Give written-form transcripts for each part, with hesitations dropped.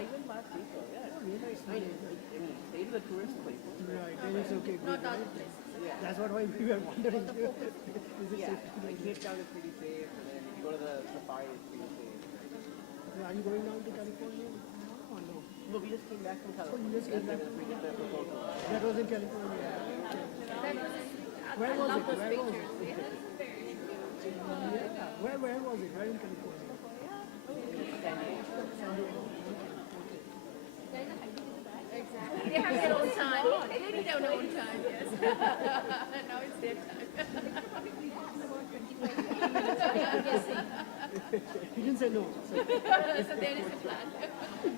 I went last week though, yeah. Oh, really? I mean, stay to the tourist places. Right, then it's okay, good, Not all right? places. Yeah. That's what why we were wondering. Is it Yeah, safe? like Cape Town is pretty safe, and then if you go to the safari, it's pretty safe. So are you going down to California now or no? But we just came back from Oh, California. you just came back That's from we did the proposal. That was in California. That was, Where I was love it? those Where was pictures. it? Yeah. Where was it? Where in California? Exactly. They have their own time. They need their own time, yes. Now it's their time. He didn't say no. So, So there is a plan.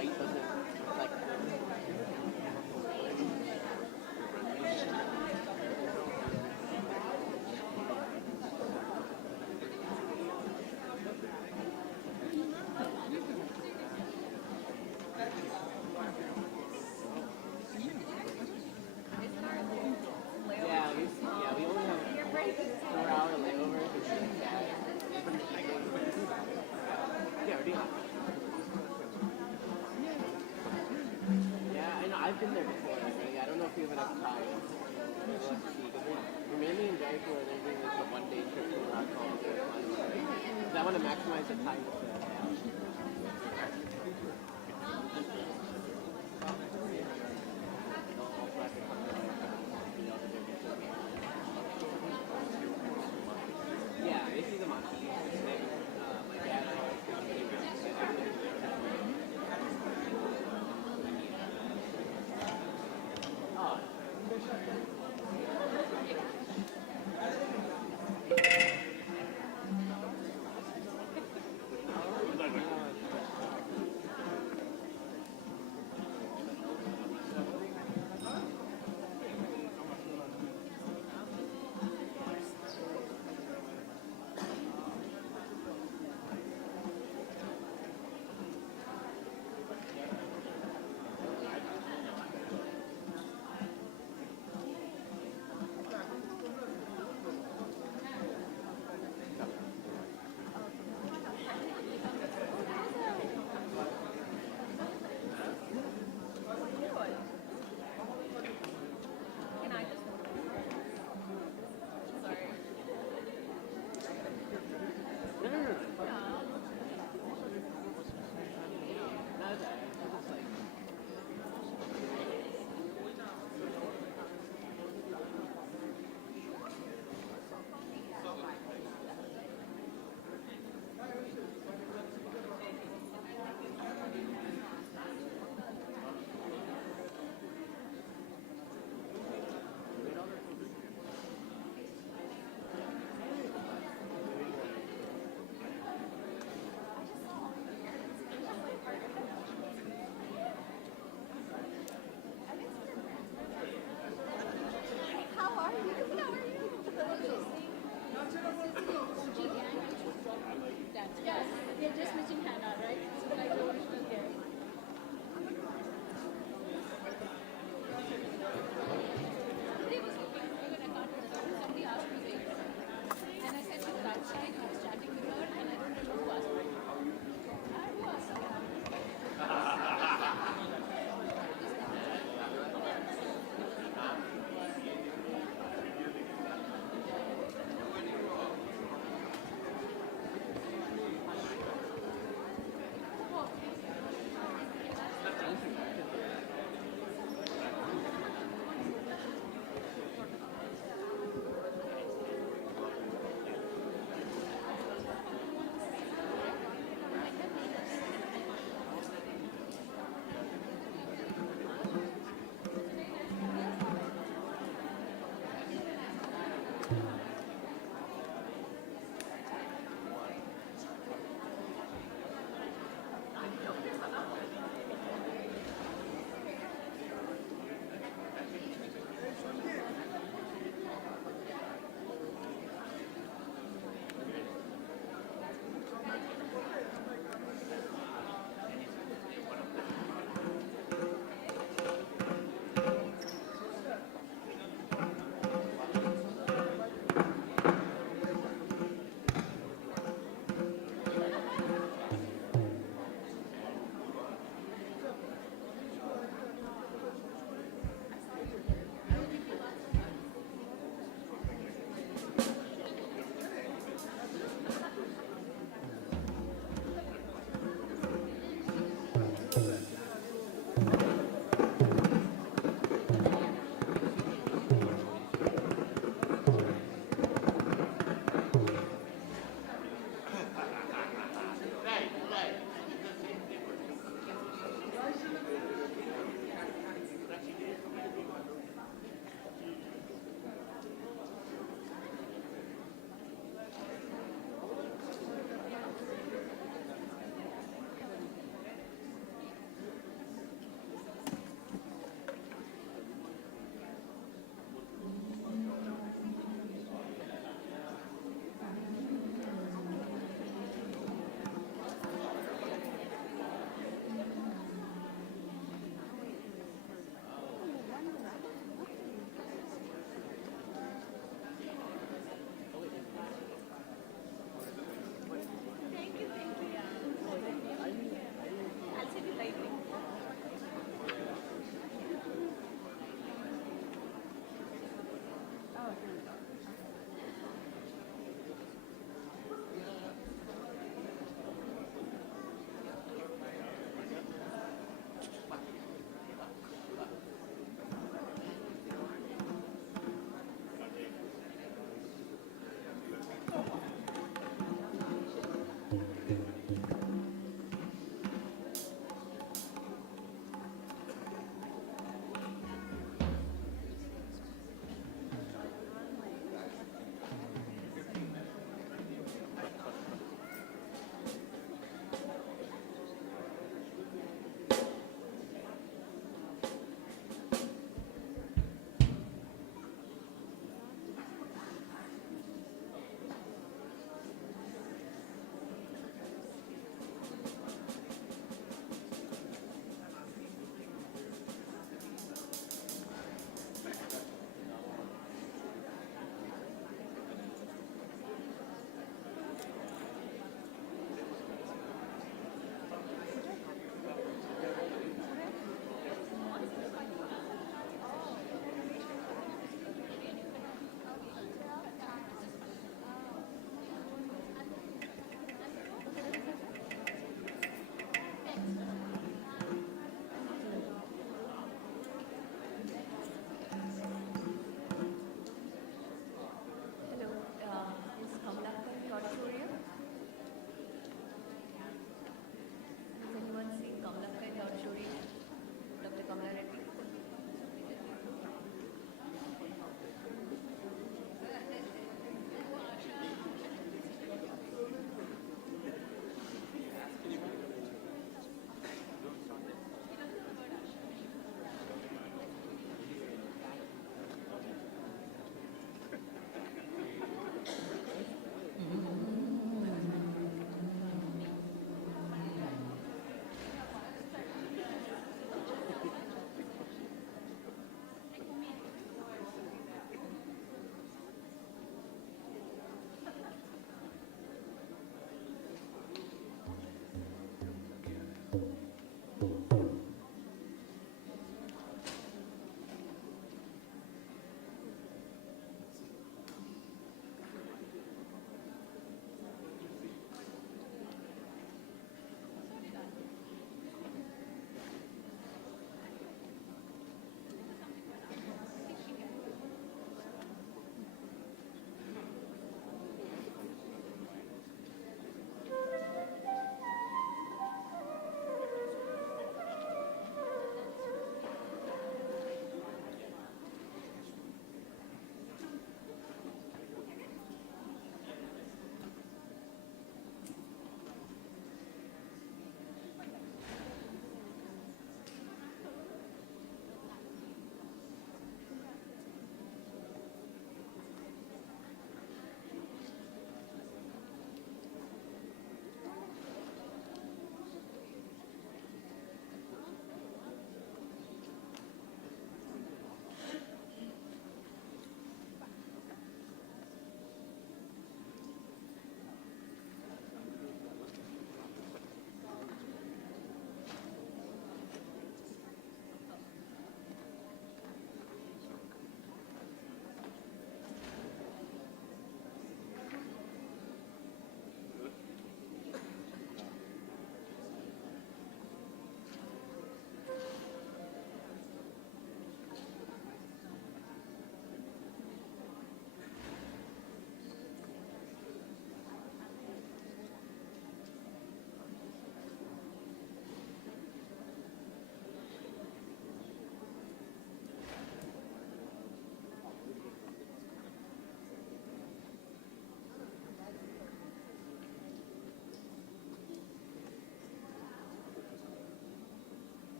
white doesn't reflect the. Yeah, we only have 4-hour layover. Yeah, we're doing it. Yeah, I know. I've been there before. Like, I don't know if we have enough time. We'll have to see. 'Cause we're mainly in Jaipur and they're doing like a one-day trip to Rock Hall. Because I want to maximize the time with the yeah, they see the monsters. My dad and I always go to the oh.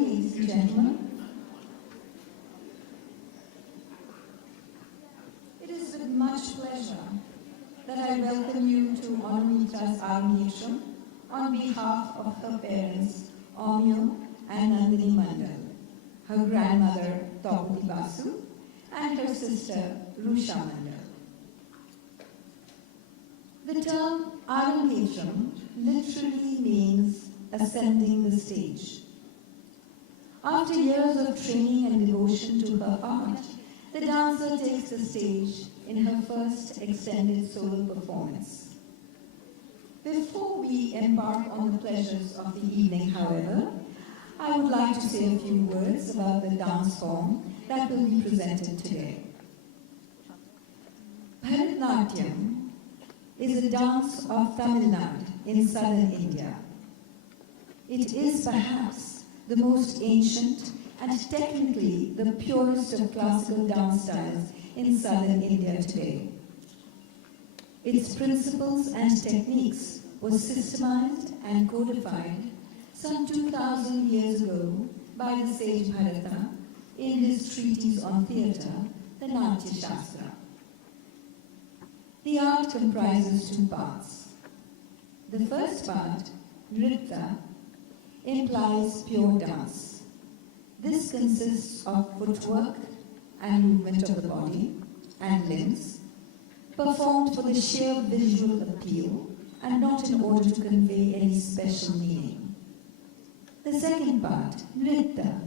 ladies and gentlemen. It is with much pleasure that I welcome you to Aunomitra's Arangetram on behalf of her parents, Aumyo and Nandini Mandal, her grandmother, Taupati Basu, and her sister, Rusha Mandal. The term Arangetram literally means ascending the stage. After years of training and devotion to her art, the dancer takes the stage in her first extended solo performance. Before we embark on the pleasures of the evening, however, I would like to say a few words about the dance form that will be presented today. Bharatanatyam is a dance of Tamil Nadu in southern India. It is perhaps the most ancient and technically the purest of classical dance styles in southern India today. Its principles and techniques were systemized and codified some 2,000 years ago by the sage Bharata in his treatise on theatre, the Natya Shastra. The art comprises two parts. The first part, Nritta, implies pure dance. This consists of footwork and movement of the body and limbs, performed for the sheer visual appeal and not in order to convey any special meaning. The second part, Nritta,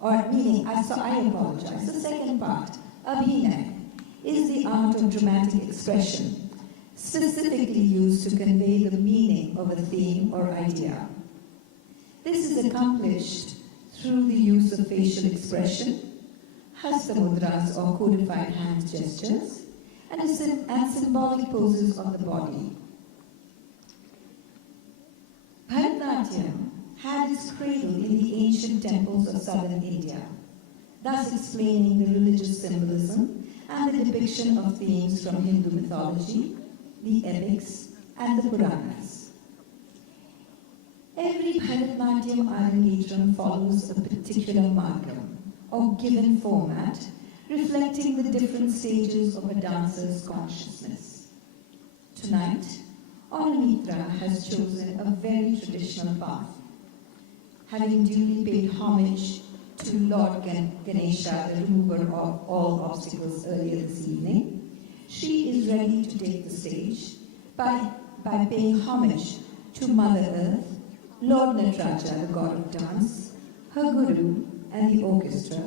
or meaning, I apologize, the second part, Abhinay, is the art of dramatic expression, specifically used to convey the meaning of a theme or idea. This is accomplished through the use of facial expression, hasta mudras or codified hand gestures, and symbolic poses of the body. Bharatanatyam had its cradle in the ancient temples of southern India, thus explaining the religious symbolism and the depiction of themes from Hindu mythology, the epics, and the Puranas. Every Bharatanatyam Arangetram follows a particular margam, or given format, reflecting the different stages of a dancer's consciousness. Tonight, Aunomitra has chosen a very traditional path. Having duly paid homage to Lord Ganesha, the remover of all obstacles earlier this evening, she is ready to take the stage by paying homage to Mother Earth, Lord Nataraja, the god of dance, her guru and the orchestra,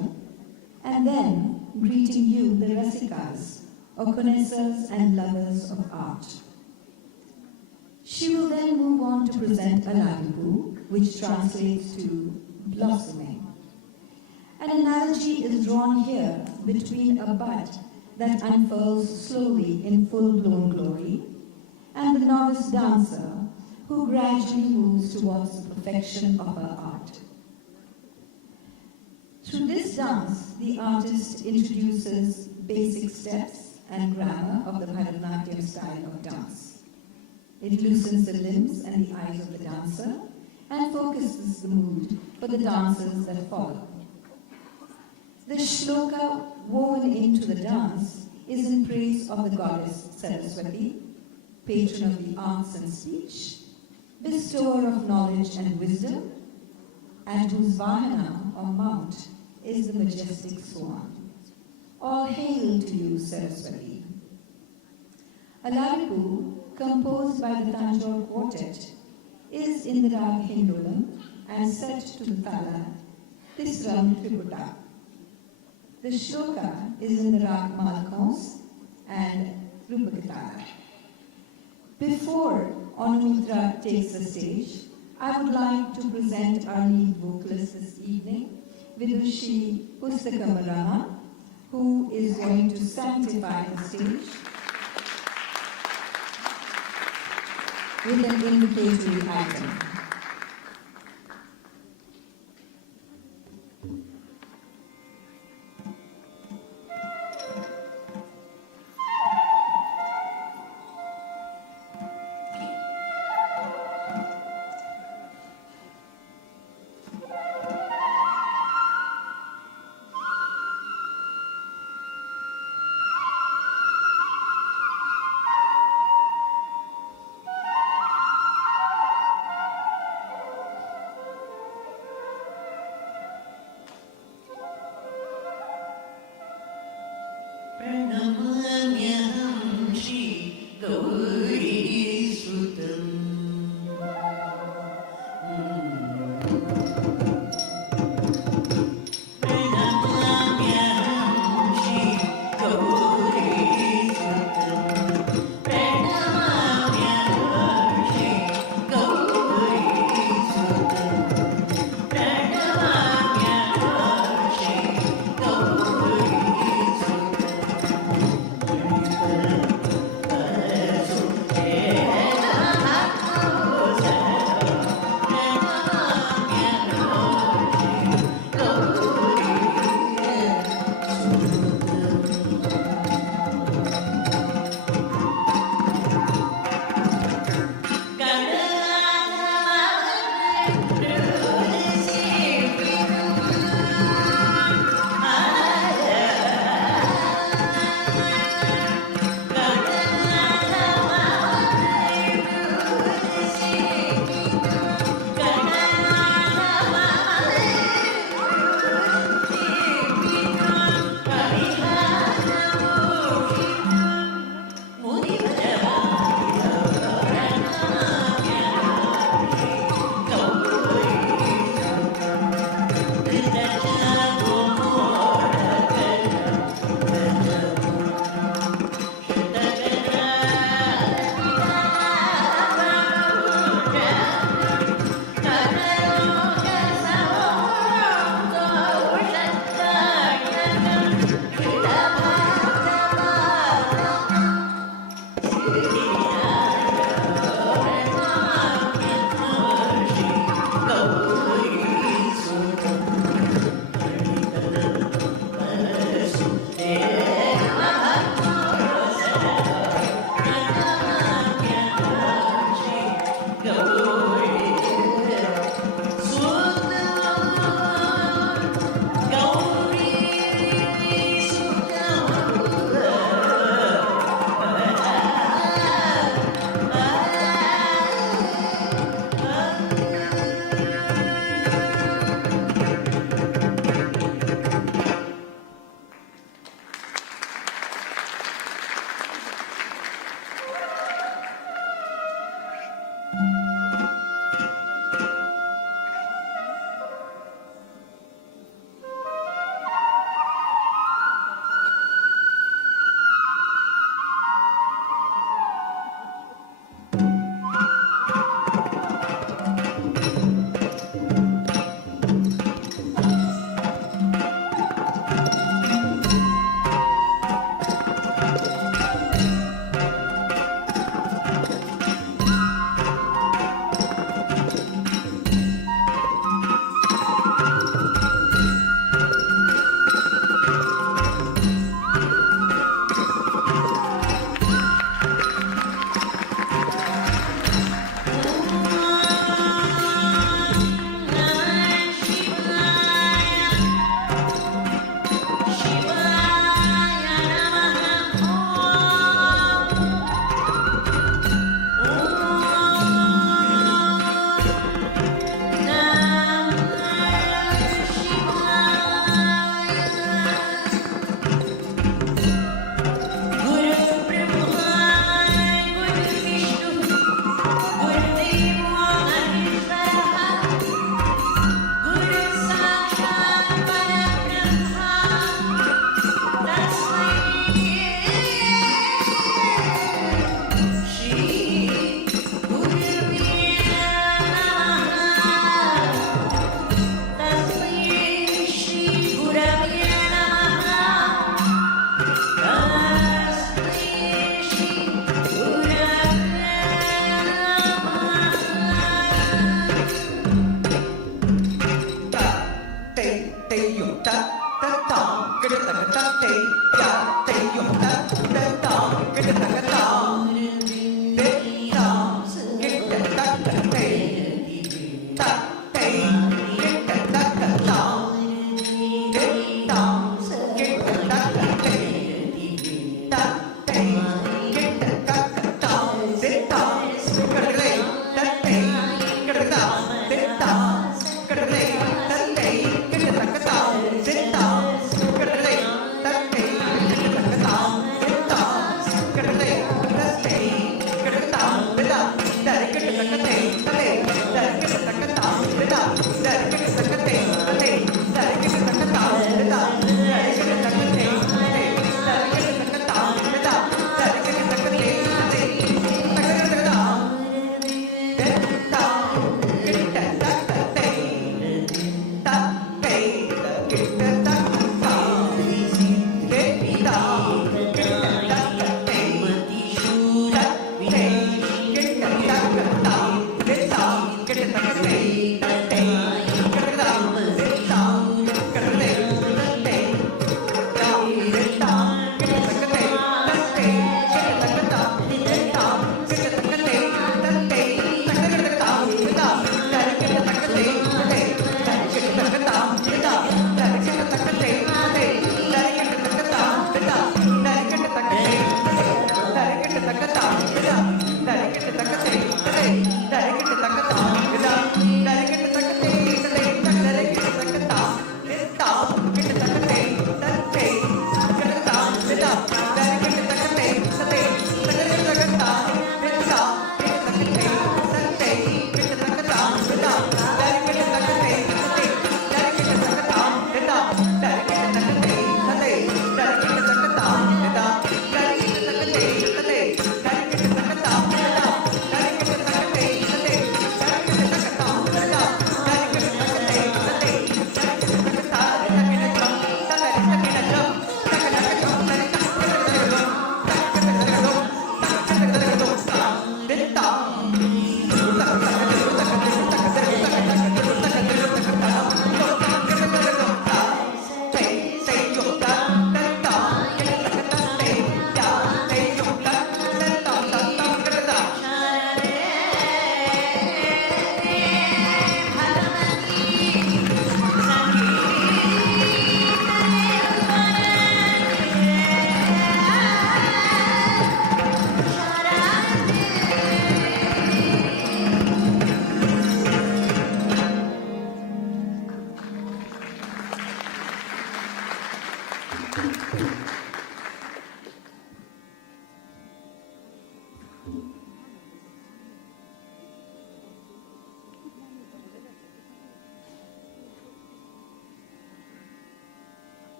and then greeting you, the Rasikas, or connoisseurs and lovers of art. She will then move on to present Aladipu, which translates to blossoming. An analogy is drawn here between a bud that unfurls slowly in full-blown glory and the novice dancer who gradually moves towards the perfection of her art. Through this dance, the artist introduces basic steps and grammar of the Bharatanatyam style of dance. It loosens the limbs and the eyes of the dancer and focuses the mood for the dancers that follow. The shloka woven into the dance is in praise of the goddess Saraswati, patron of the arts and speech, bestower of knowledge and wisdom, and whose vahana or mount is the majestic swan. All hail to you, Saraswati. Alaripu, composed by the Tanjore Quartet, is in the rag Hindolam and set to the tala Tisram Triputa. The shloka is in the rag Malkons and Rupakitala. Before Aunomitra takes the stage, I would like to present our lead vocalist this evening, Vidushi Pustakamarama, who is going to sanctify the stage with an invocatory item.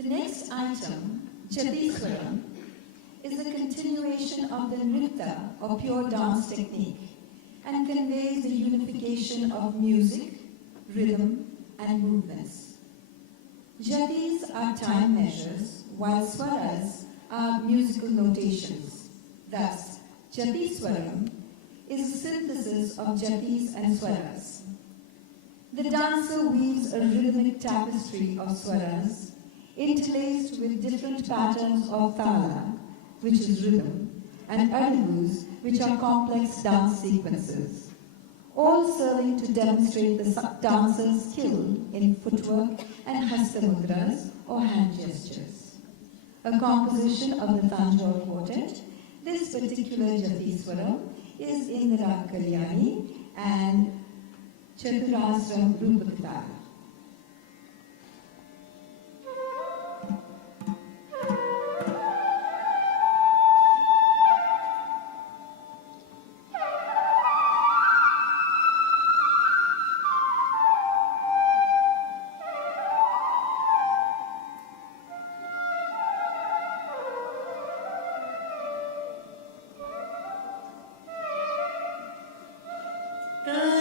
The next item, Jatiswaram, is a continuation of the nritta or pure dance technique and conveys the unification of music, rhythm and movements. Jatis are time measures while swaras are musical notations. Thus, Jatiswaram is a synthesis of jatis and swaras. The dancer weaves a rhythmic tapestry of swaras interlaced with different patterns of thala, which is rhythm, and adivus, which are complex dance sequences, all serving to demonstrate the dancer's skill in footwork and hastamudras or hand gestures. A composition of the Tanjore Quartet, this particular Jatiswaram is in the Rag Kalyani and Chaturasram Rupaktara. Da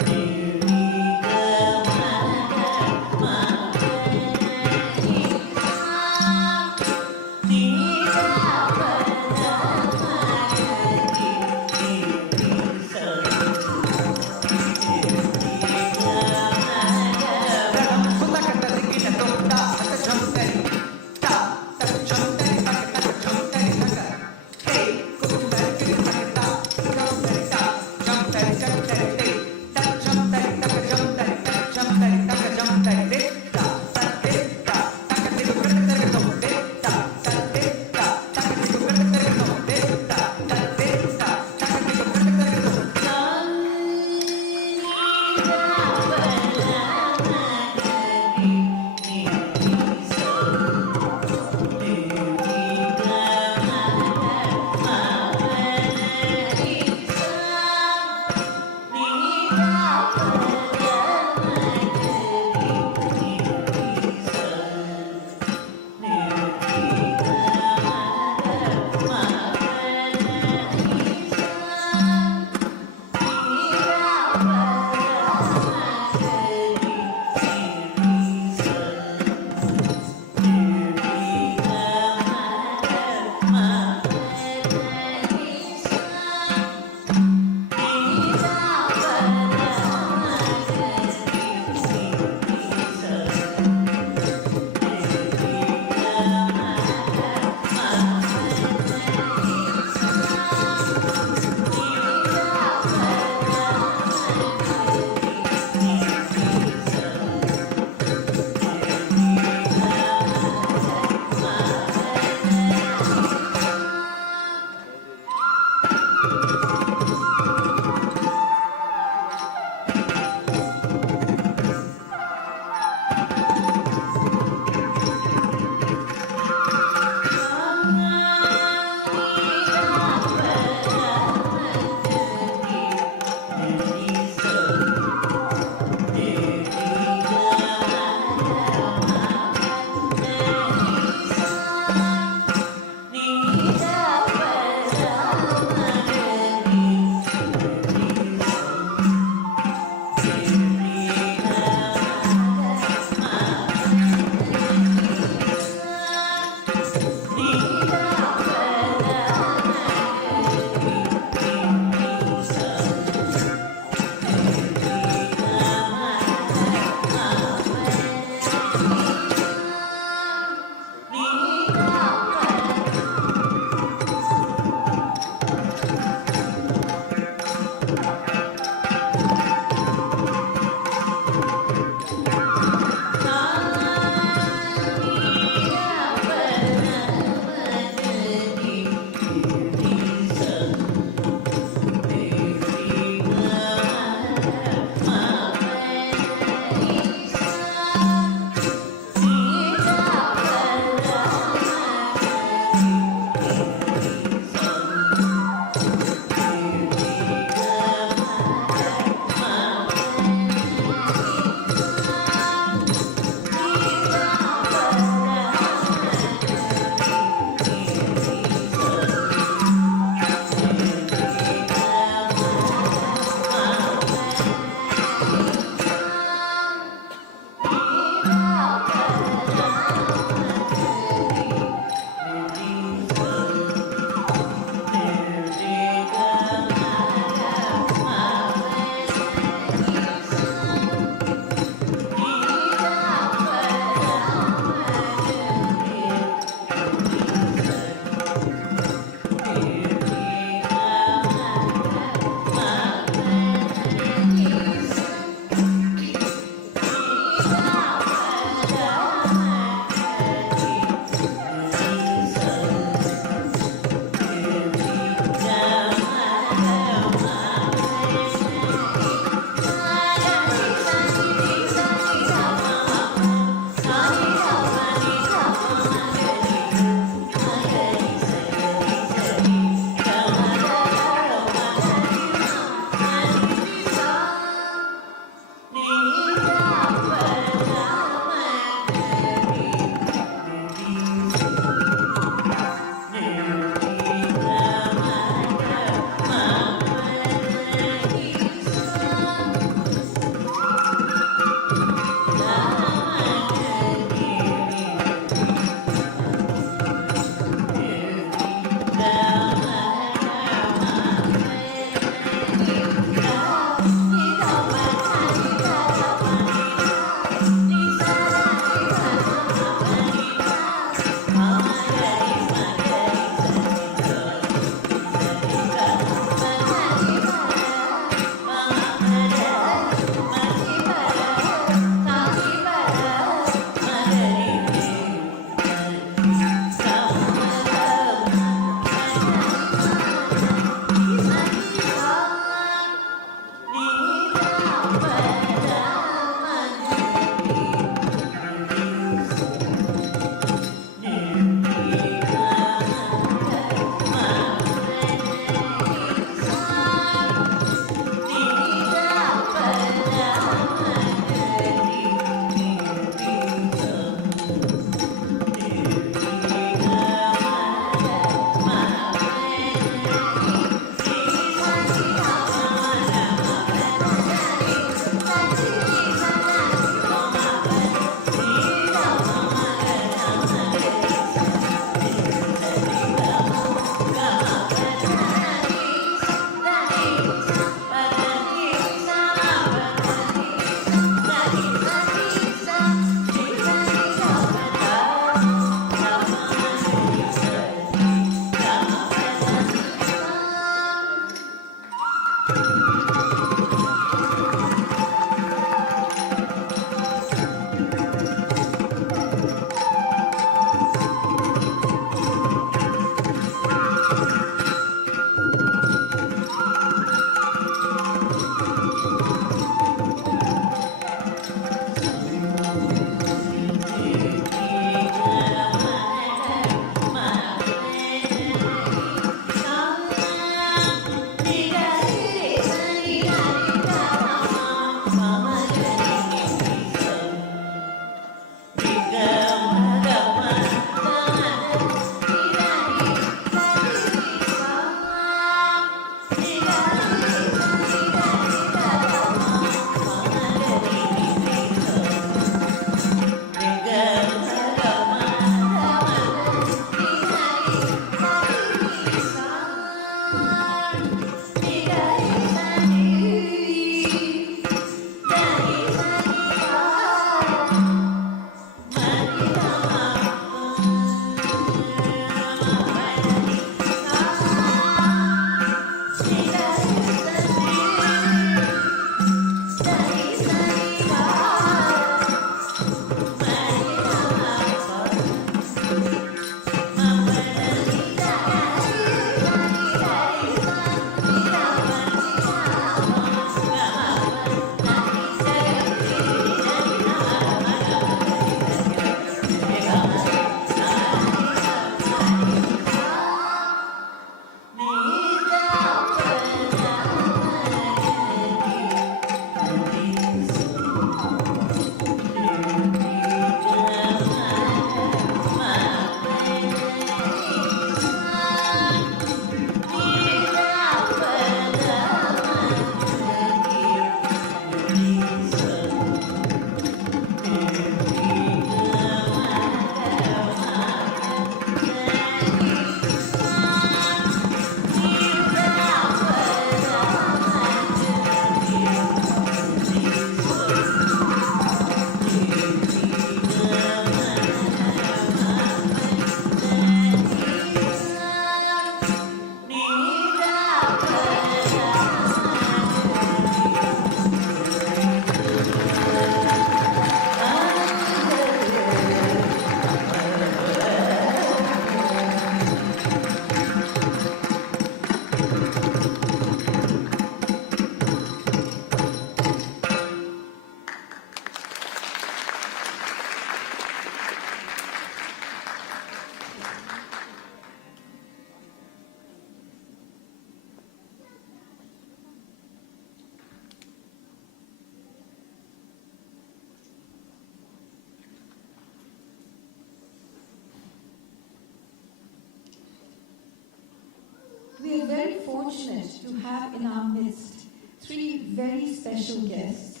fortunate to have in our midst three very special guests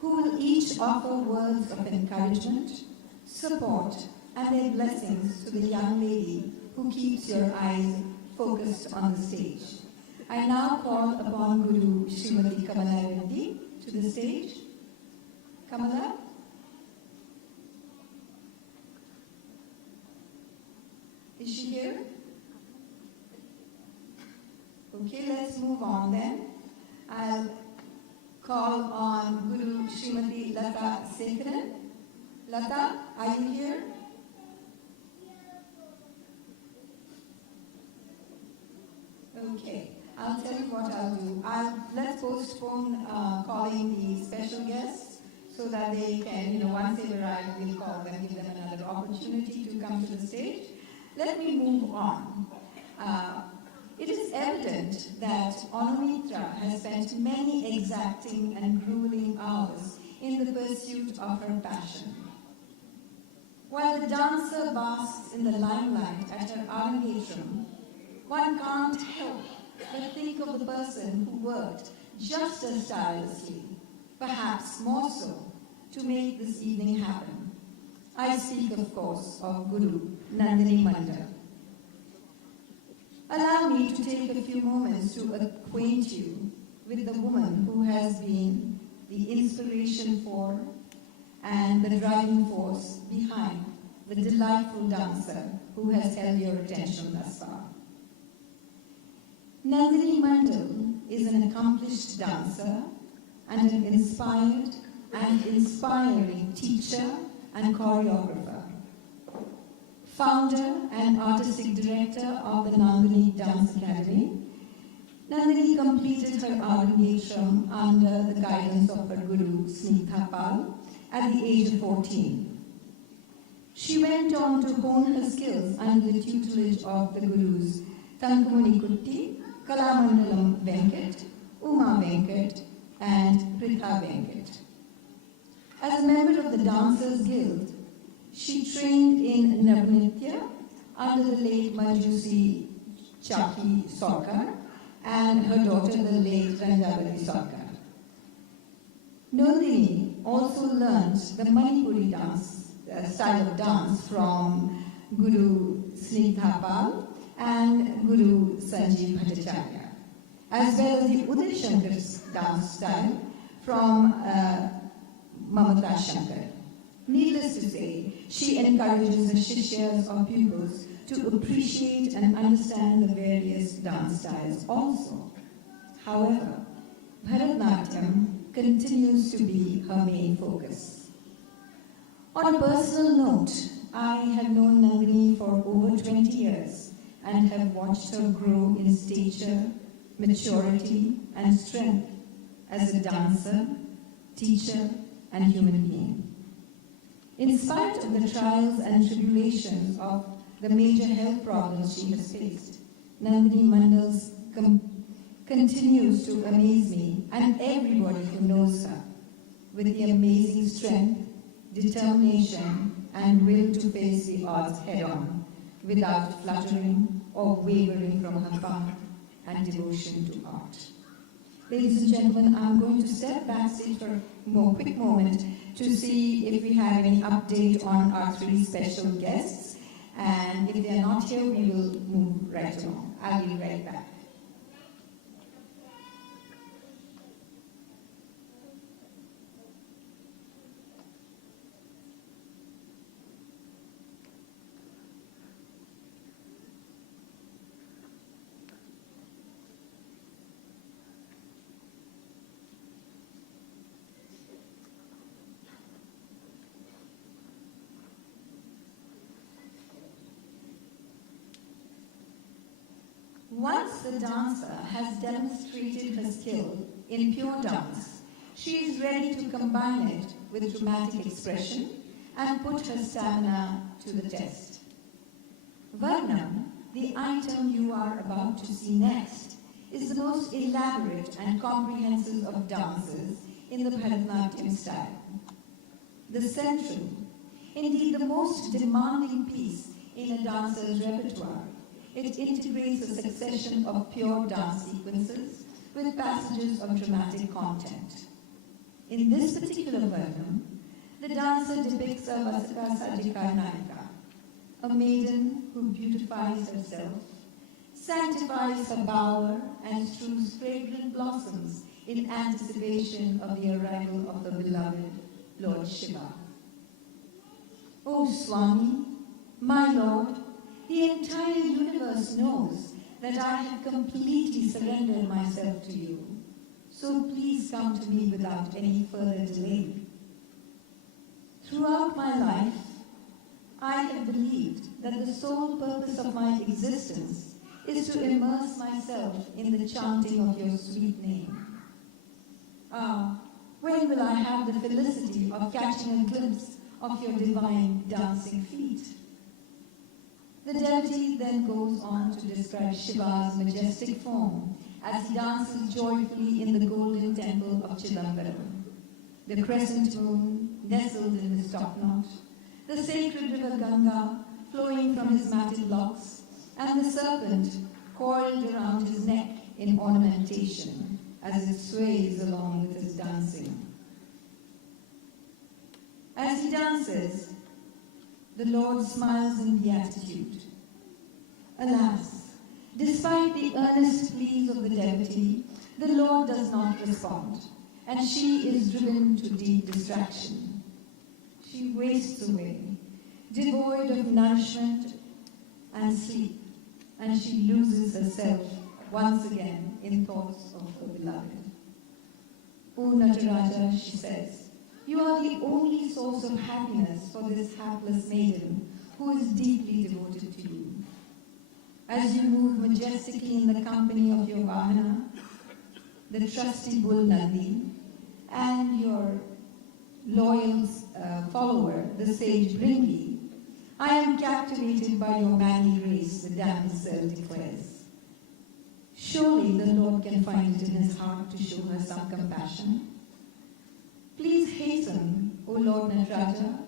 who will each offer words of encouragement, support, and their blessings to the young lady who keeps your eyes focused on the stage. I now call upon Guru Srimati Kamala Reddy to the stage. Kamala? Is she here? Okay, let's move on then. I'll call on Guru Srimati Lata Sekharan. Lata, are you here? Okay, I'll tell you what I'll do. Let's postpone calling the special guests so that they can, once they arrive, we'll call them, give them another opportunity to come to the stage. Let me move on. It is evident that Aunomitra has spent many exacting and grueling hours in the pursuit of her passion. While the dancer basks in the limelight at her Arangetram, one can't help but think of the person who worked just as tirelessly, perhaps more so, to make this evening happen. I speak, of course, of Guru Nandini Mandal. Allow me to take a few moments to acquaint you with the woman who has been the inspiration for and the driving force behind the delightful dancer who has held your attention thus far. Nandini Mandal is an accomplished dancer and an inspired and inspiring teacher and choreographer. Founder and artistic director of the Nandini Dance Academy, Nandini completed her Arangetram under the guidance of her guru Snigdha Pal at the age of 14. She went on to hone her skills under the tutelage of the gurus Tankamuni Kutti, Kalamandalam Venkat, Uma Venkat, and Pritha Venkat. As a member of the Dancers Guild, she trained in Navnitya under the late Manjusi Chaki Sarkar and her daughter, the late Ranjavali Sarkar. Nandini also learned the Manipuri dance, style of dance from Guru Snigdha Pal and Guru Sanjeev Bhattacharya, as well as the Uday Shankar's dance style from Mamata Shankar. Needless to say, she encourages her shishyas or pupils to appreciate and understand the various dance styles also. However, Bharatanatyam continues to be her main focus. On a personal note, I have known Nandini for over 20 years and have watched her grow in stature, maturity, and strength as a dancer, teacher, and human being. In spite of the trials and tribulations of the major health problems she has faced, Nandini Mandal continues to amaze me and everybody who knows her with the amazing strength, determination, and will to face the odds head-on without fluttering or wavering from her path and devotion to art. Ladies and gentlemen, I'm going to step backstage for a quick moment to see if we have any update on our three special guests. And if they are not here, we will move right along. I'll be right back. Once the dancer has demonstrated her skill in pure dance, she is ready to combine it with dramatic expression and put her stamina to the test. Varnam, the item you are about to see next, is the most elaborate and comprehensive of dances in the Bharatanatyam style. The central, indeed the most demanding piece in a dancer's repertoire, it integrates a succession of pure dance sequences with passages of dramatic content. In this particular Varnam, the dancer depicts a Vasika Sajika Naika, a maiden who beautifies herself, sanctifies her bower, and strews fragrant blossoms in anticipation of the arrival of the beloved Lord Shiva. O Swami, my Lord, the entire universe knows that I have completely surrendered myself to you. So please come to me without any further delay. Throughout my life, I have believed that the sole purpose of my existence is to immerse myself in the chanting of your sweet name. When will I have the felicity of catching a glimpse of your divine dancing feet? The devotee then goes on to describe Shiva's majestic form as he dances joyfully in the golden temple of Chidambaram. The crescent moon nestled in his topknot, the sacred river Ganga flowing from his matted locks, and the serpent coiled around his neck in ornamentation as it sways along with his dancing. As he dances, the Lord smiles in beatitude. Alas, despite the earnest pleas of the devotee, the Lord does not respond, and she is driven to deep distraction. She wastes away, devoid of nourishment and sleep, and she loses herself once again in thoughts of her beloved. O Nataraja, she says, you are the only source of happiness for this hapless maiden who is deeply devoted to you. As you move majestically in the company of your Vahana, the trusty bull Nandini, and your loyal follower, the sage Bringi, I am captivated by your manly race, the damsel declares. Surely the Lord can find it in his heart to show her some compassion. Please hasten, O Lord Nataraja,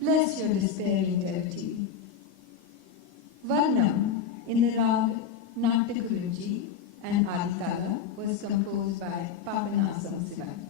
bless your despairing devotee. Varnam in the rag Natyakurunji and Aditala was composed by Papanasam Sivan.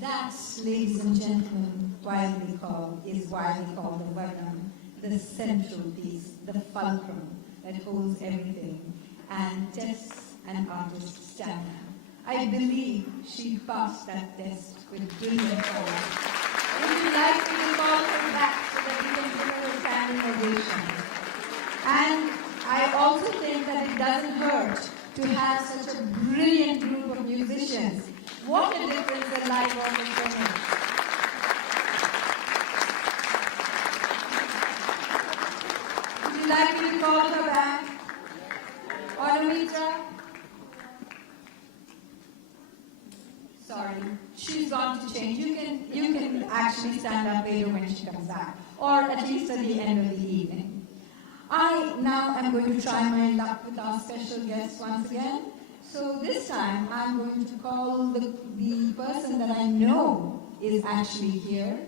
That, ladies and gentlemen, is widely called the Varnam, the central piece, the fulcrum that holds everything and tests an artist's stamina. I believe she passed that test with brilliant honor. Would you like me to call her back so that we can give her a standing ovation? And I also think that it doesn't hurt to have such a brilliant group of musicians. What a difference a live orchestra makes. Would you like me to call her back? Aunomitra? Sorry, she's gone to change. You can actually stand up later when she comes back, or at least at the end of the evening. I now am going to try my luck with our special guest once again. So this time I'm going to call the person that I know is actually here.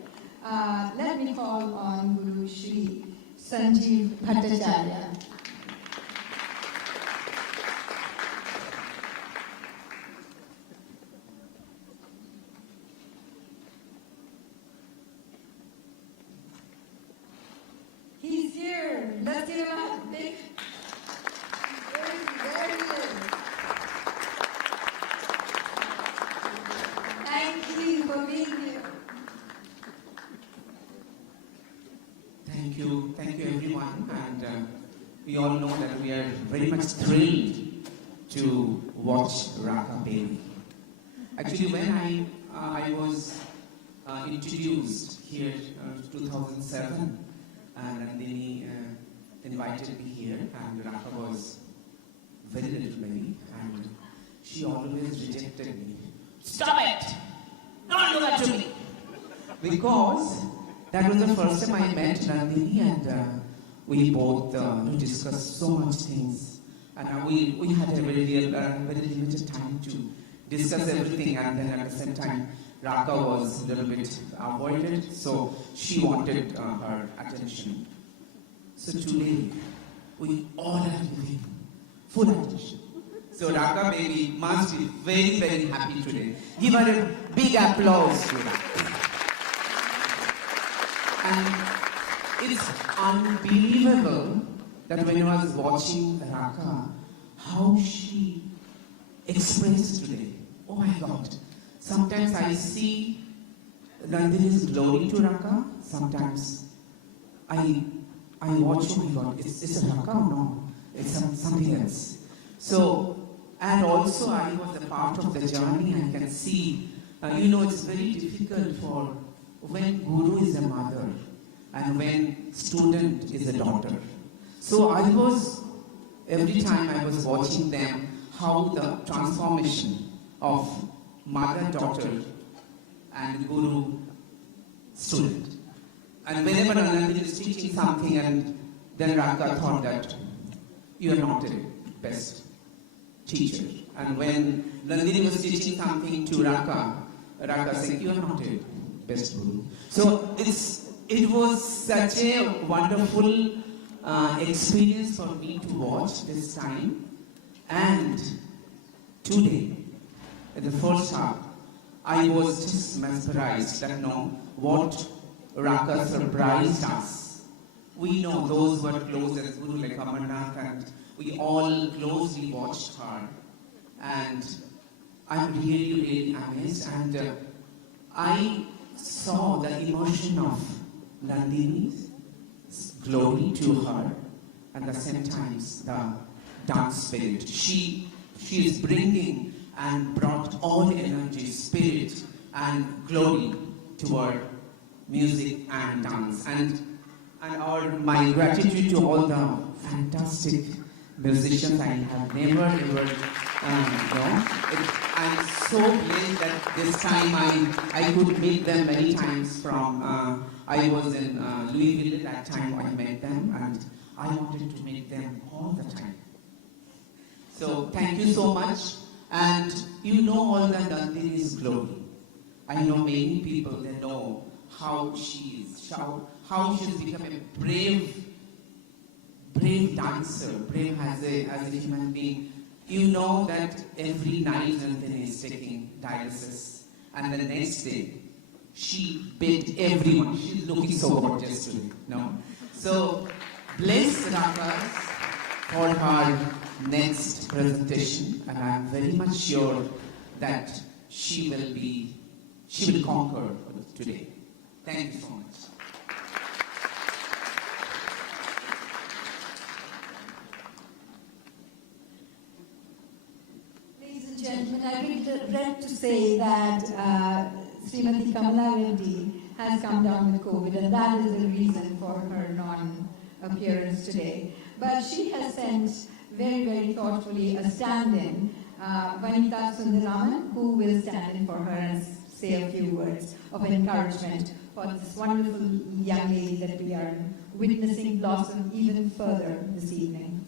Let me call on Guru Shri Sanjeev Bhattacharya. He's here. Let's give him a we all know that we are very much thrilled to watch Raka baby. Actually, when I was introduced here in 2007, and Nandini invited me here, and Raka was very little baby, and she always rejected me. Stop it! Don't do that to me! Because that was the first time I met Nandini, and we both discussed so much things. And we had a very limited time to discuss everything, and then at the same time, Raka was a little bit avoided, so she wanted her attention. So today, we all are giving full attention. So Raka baby must be very, very happy today. Give her a big applause to her. And it's unbelievable that when I was watching Raka, how she expressed today. Oh my God. Sometimes I see Nandini's glory to Raka. Sometimes I watch, oh my God, is it Raka or no? It's something else. So, and also I was a part of the journey. I can see, it's very difficult for when Guru is a mother and when student is a daughter. So I was, every time I was watching them, how the transformation of mother-daughter and guru-student. And whenever Nandini is teaching something, and then Raka thought that you are not a best teacher. And when Nandini was teaching something to Raka said, you are not a best guru. So it was such a wonderful experience for me to watch this time. And today, in the first half, I was just mesmerized that what Raka surprised us. We know those who are close as Guru like Amarnath, and we all closely watched her. And I'm really, really amazed. And I saw the emotion of Nandini's glory to her, and at the same time the dance spirit. She is bringing and brought all energy, spirit, and glory toward music and dance. And my gratitude to all the fantastic musicians I have never ever known. I'm so glad that this time I could meet them many times from. I was in Louisville at that time. I met them, and I wanted to meet them all the time. So thank you so much. And you know all the Nandini's glory. I know many people, they know how she is, how she's become a brave dancer, brave as a human being. You know that every night Nandini is taking dialysis, and the next day she beat everyone. She's looking so gorgeous today. No? So bless Raka for her next presentation, and I'm very much sure that she will conquer today. Thank you so much. Ladies and gentlemen, I regret to say that Srimati Kamala Reddy has come down with COVID, and that is the reason for her non-appearance today. But she has sent very, very thoughtfully a stand-in, Vanita Sundaraman, who will stand in for her and say a few words of encouragement for this wonderful young lady that we are witnessing blossom even further this evening.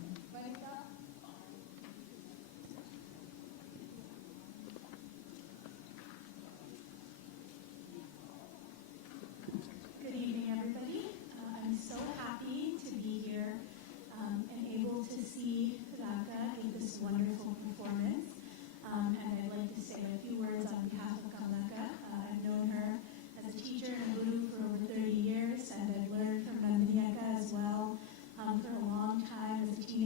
Good evening, everybody. I'm so happy to be here and able to see Raka give this wonderful performance. And I'd like to say a few words on behalf of Kamlaka. I've known her as a teacher and a guru for over 30 years, and I've learned from Nandini as well for a long time as a teacher.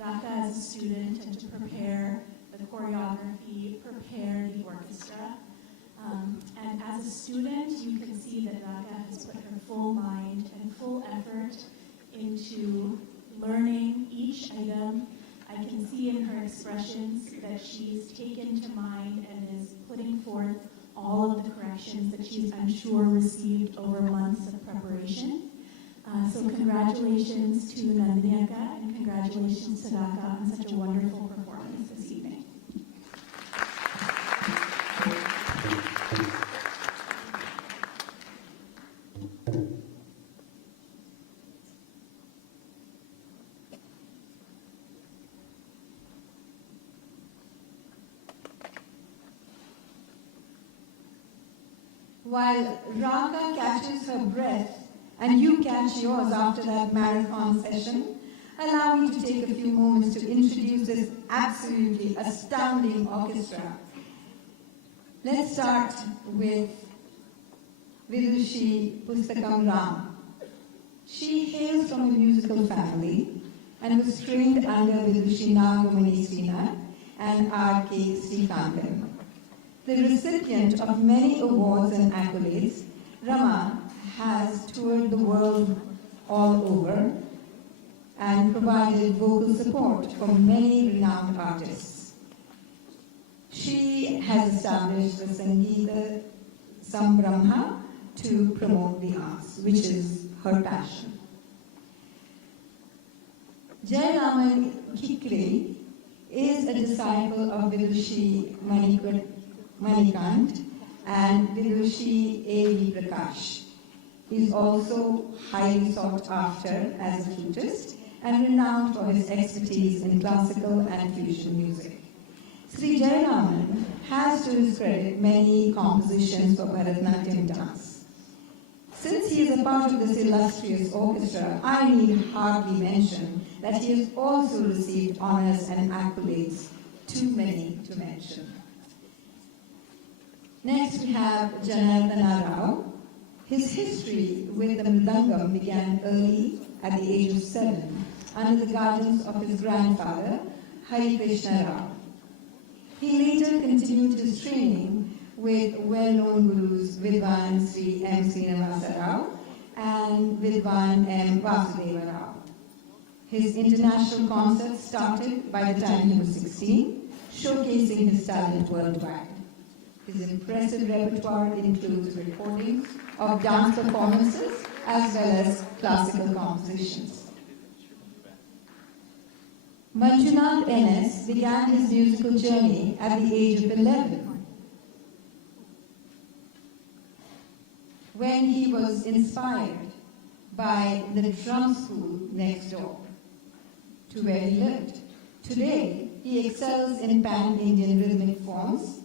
Raka as a student and to prepare the choreography, prepare the orchestra. And as a student, you can see that Raka has put her full mind and full effort into learning each item. I can see in her expressions that she's taken to mind and is putting forth all of the corrections that she's, I'm sure, received over months of preparation. So congratulations to Nandini and congratulations to Raka on such a wonderful performance this evening. While Raka catches her breath and you catch yours after that marathon session, allow me to take a few moments to introduce this absolutely astounding orchestra. Let's start with Vidushi Pustakam Ram. She hails from a musical family and was trained under Vidushi Nagamani Srinath and R.K. Srikantan. The recipient of many awards and accolades, Rama has toured the world all over and provided vocal support for many renowned artists. She has established the Sangeeta Sambrahma to promote the arts, which is her passion. Jayaraman Kikre is a disciple of Vidushi Manikant and Vidushi A.V. Prakash. He is also highly sought after as a flutist and renowned for his expertise in classical and fusion music. Sri Jayaraman has to his credit many compositions for Bharatanatyam dance. Since he is a part of this illustrious orchestra, I need hardly mention that he has also received honors and accolades, too many to mention. Next we have Janardana Rao. His history with the Mridangam began early at the age of 7 under the guidance of his grandfather, Hari Krishna Rao. He later continued his training with well-known gurus Vidwan Sri M. Srinivasa Rao and Vidwan M. Vasudeva Rao. His international concerts started by the time he was 16, showcasing his talent worldwide. His impressive repertoire includes recordings of dance performances as well as classical compositions. Manjunath N.S. began his musical journey at the age of 11 when he was inspired by the drum school next door to where he lived. Today, he excels in pan-Indian rhythmic forms,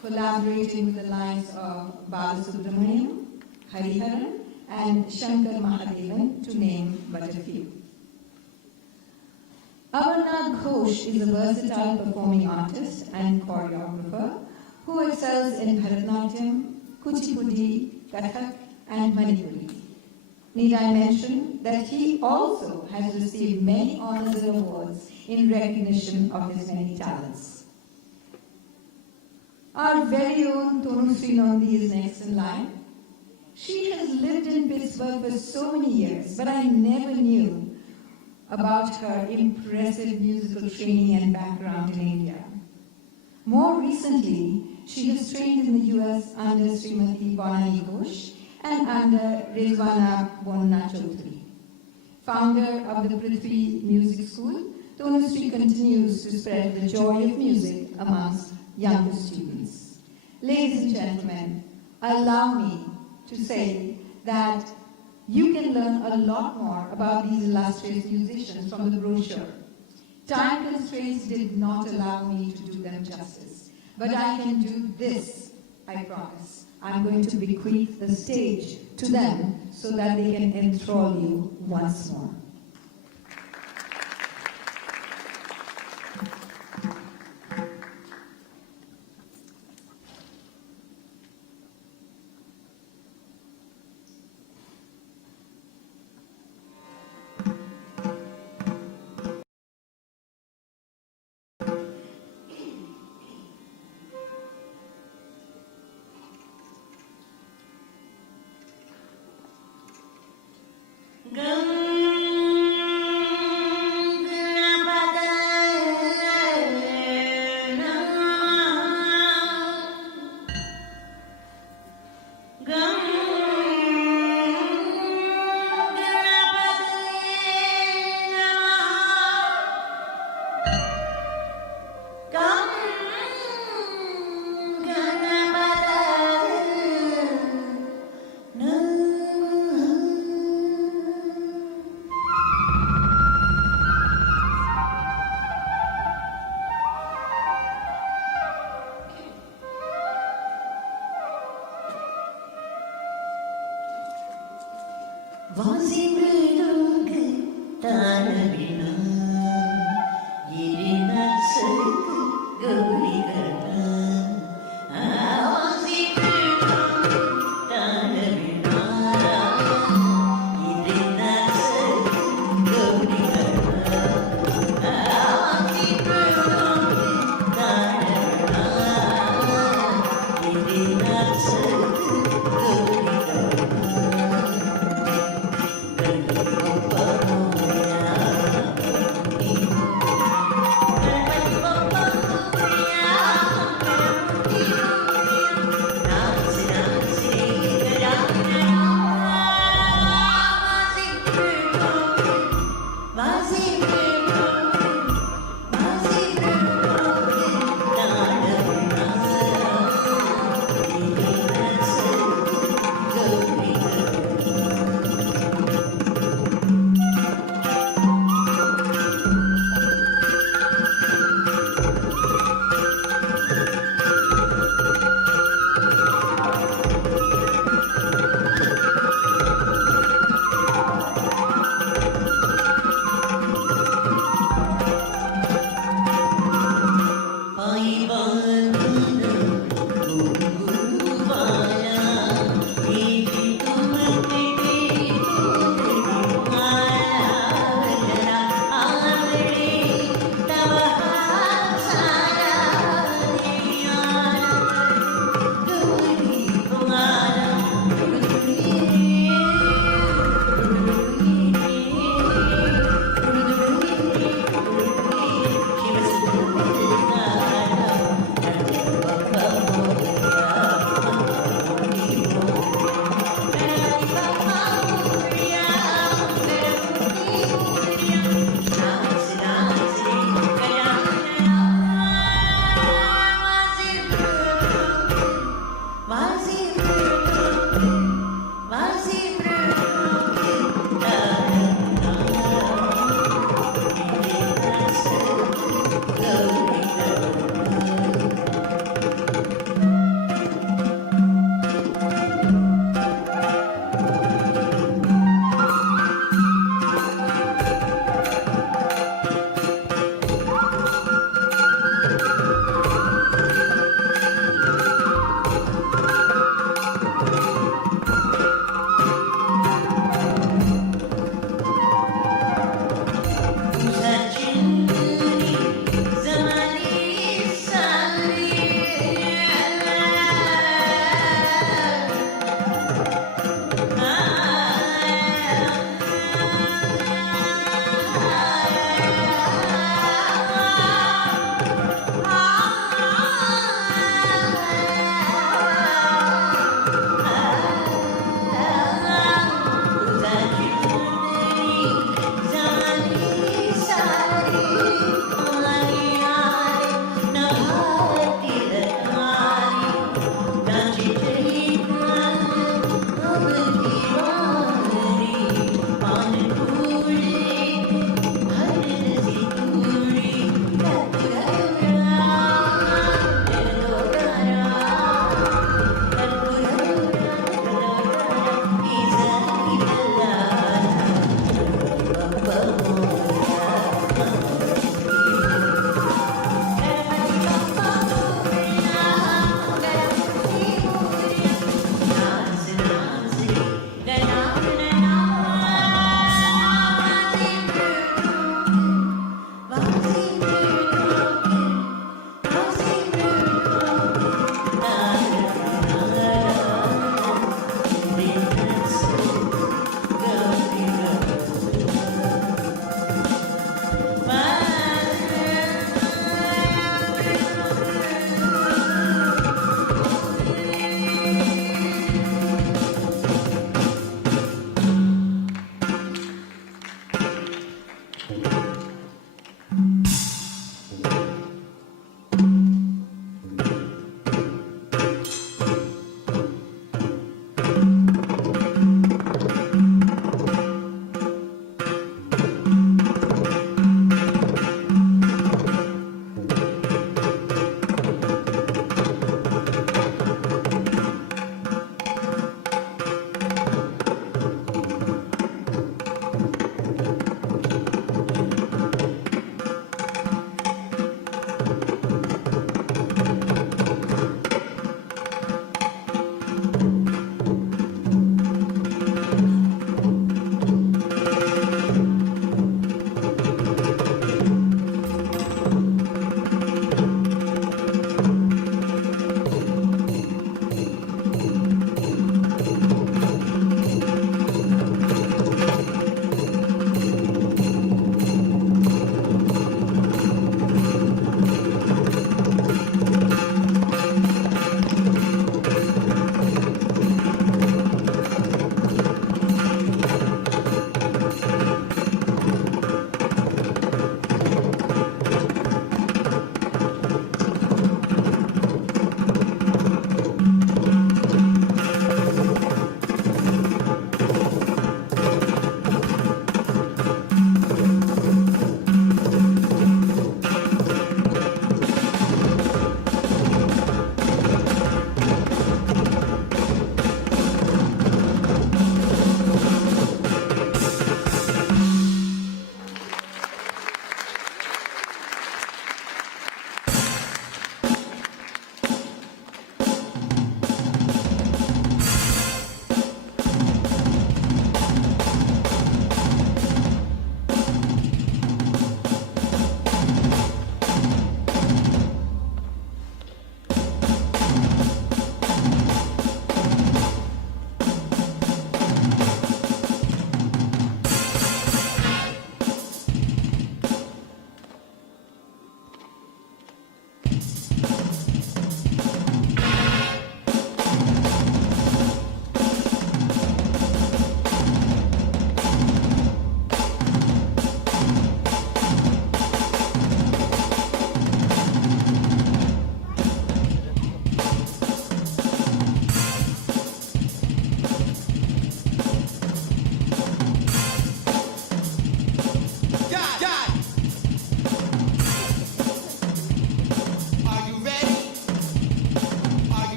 collaborating with the likes of Balasubramaniam, Hariharan, and Shankar Mahadevan, to name but a few. Amarnath Ghosh is a versatile performing artist and choreographer who excels in Bharatanatyam, Kuchipudi, Kathak, and Manipuri. Need I mention that he also has received many honors and awards in recognition of his many talents. Our very own Tanushree Nandi is next in line. She has lived in Pittsburgh for so many years, but I never knew about her impressive musical training and background in India. More recently, she has trained in the US under Srimati Bonani Ghosh and under Rizwana Bonna Chaudhary. Founder of the Prithvi Music School, Tanushree continues to spread the joy of music amongst younger students. Ladies and gentlemen, allow me to say that you can learn a lot more about these illustrious musicians from the brochure. Time constraints did not allow me to do them justice, but I can do this, I promise. I'm going to bequeath the stage to them so that they can enthrall you once more.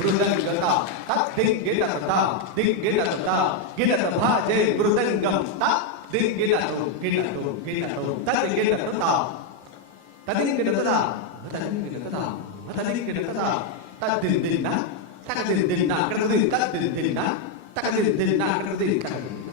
Brudangata, Tak Dingita, Dingita, Gita Bhaje, Brudangam, Tak Dingita, Gita, Tak Gita, Tadingita, Tadingita, Tadingita, Tadindina, Takadindina, Takadindina, Takadindina, Takadindina.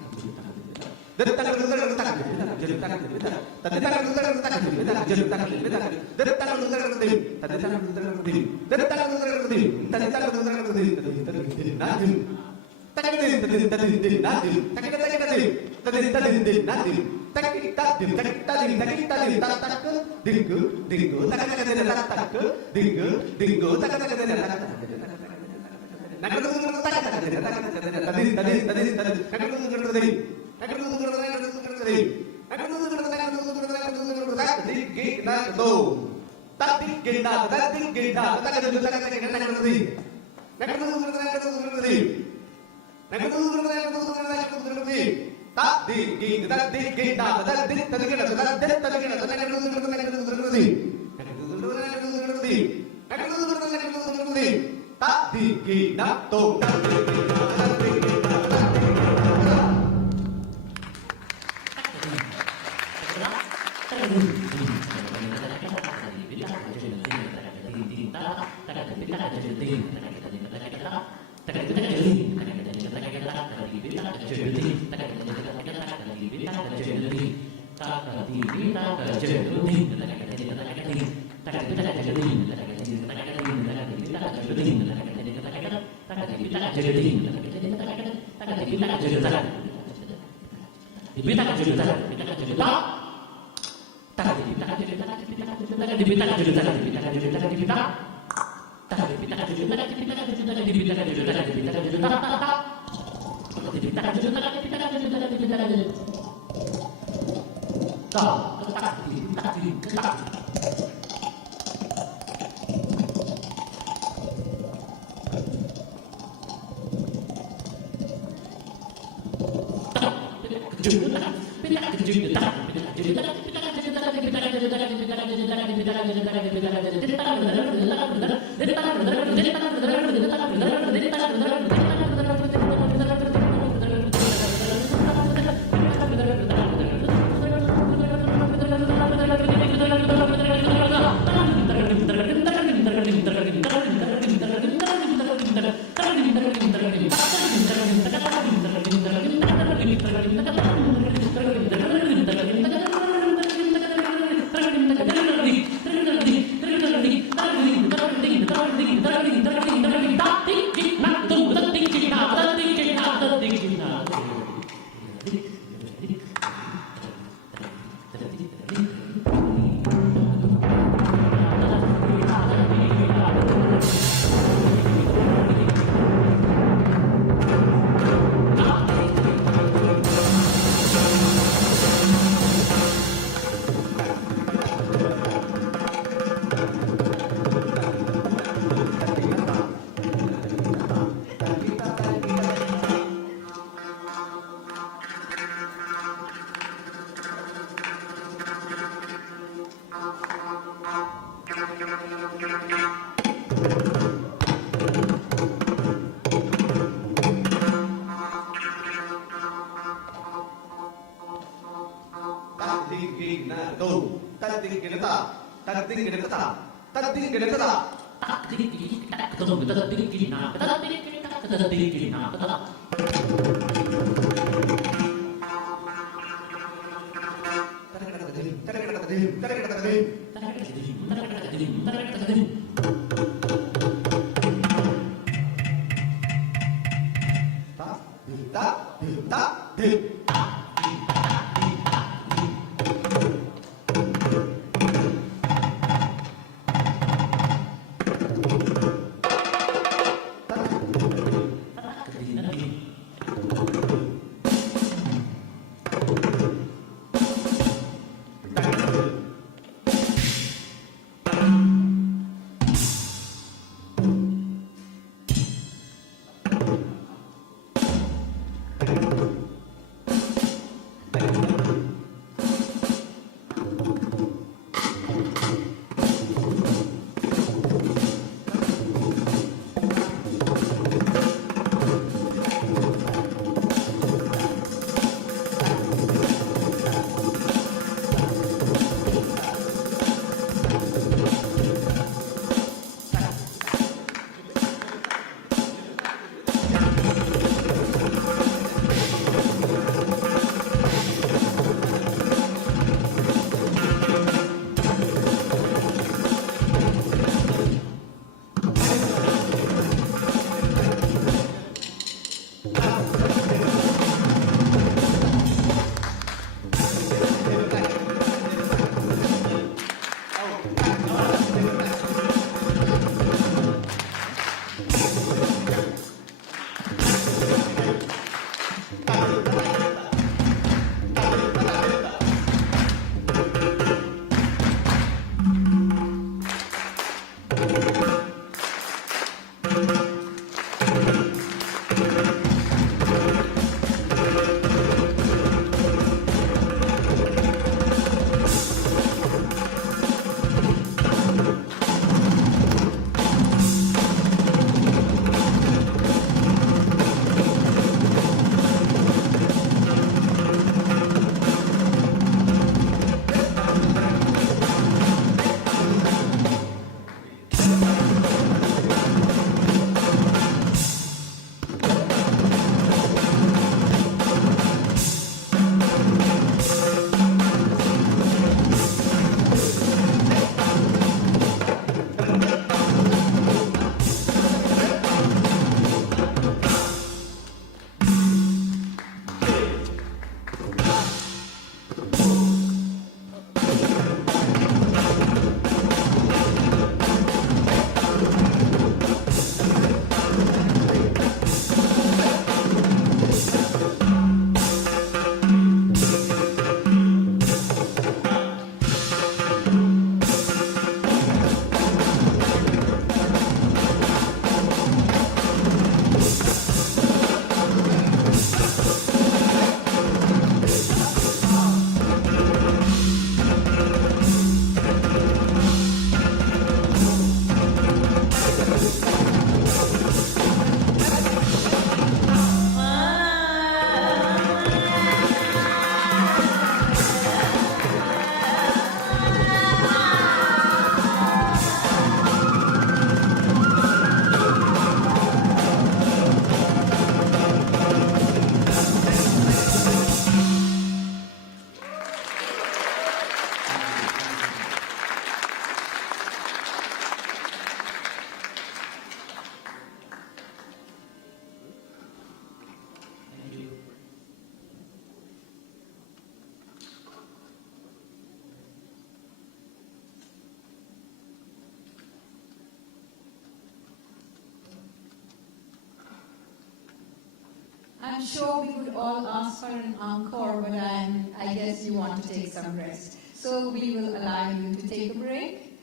I'm sure we would all ask for an encore, but I guess you want to take some rest. So we will allow you to take a break.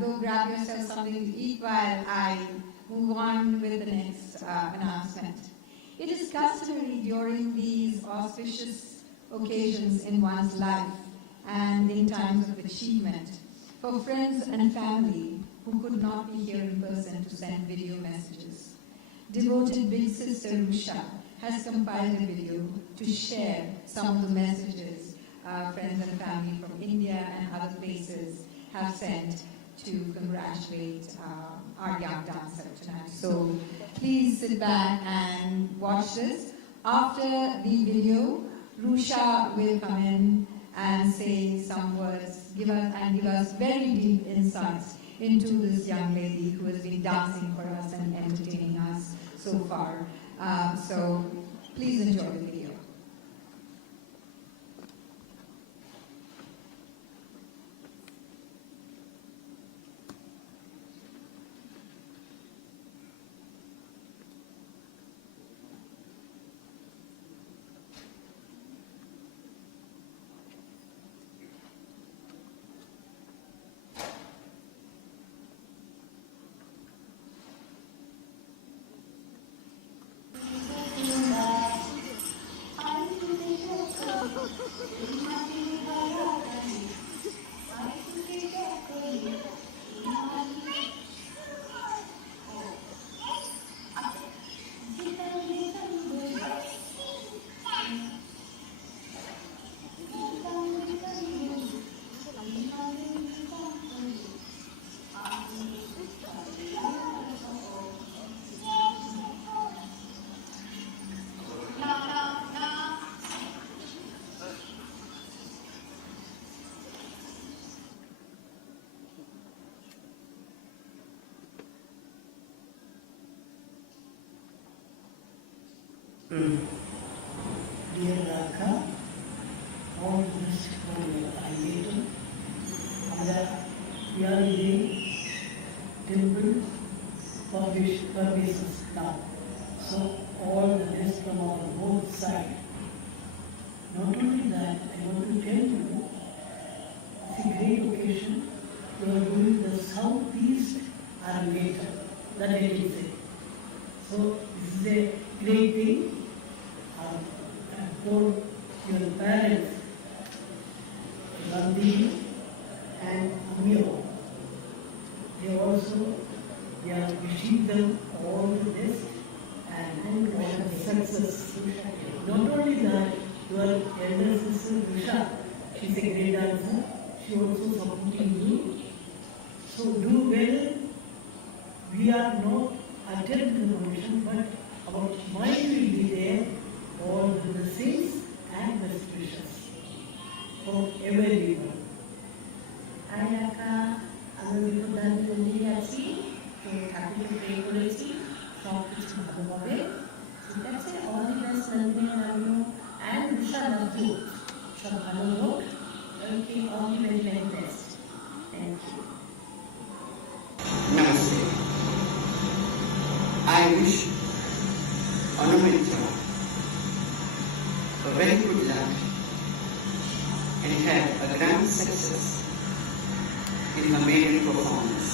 Go grab yourself something to eat while I move on with the next announcement. It is customary during these auspicious occasions in one's life and in times of achievement for friends and family who could not be here in person to send video messages. Devoted Big Sister Rusha has compiled a video to share some of the messages friends and family from India and other places have sent to congratulate our young dancer tonight. So please sit back and watch this. After the video, Rusha will come in and say some words, give us very deep insights into this young lady who has been dancing for us and entertaining us so far. So please enjoy the video. Dear Raka, all this from your Arangetram, we are in temple purposes now. So all the best from our both sides. Not only that, I want to tell you, it's a great occasion. You are doing the Southeast Arangetram, that I can say. So this is a great thing. For your parents, Nandini and Amir, they are wishing them all the best and all the success. Not only that, your elder sister Rusha, she's a great dancer, she also supporting you. So do well. We are not attending the function, but our mind will be there. All the blessings and best wishes for everyone. Ayaka, Aunomitra Nandini Achi, happy to pray for it, from which Bhagavad. So that's it, all the best Nandini and and Rusha Nandini. So Bhagavad, okay, all the very, very best. Thank you. Namaste. I wish Aunomitra a very good luck and have a grand success in her maiden performance.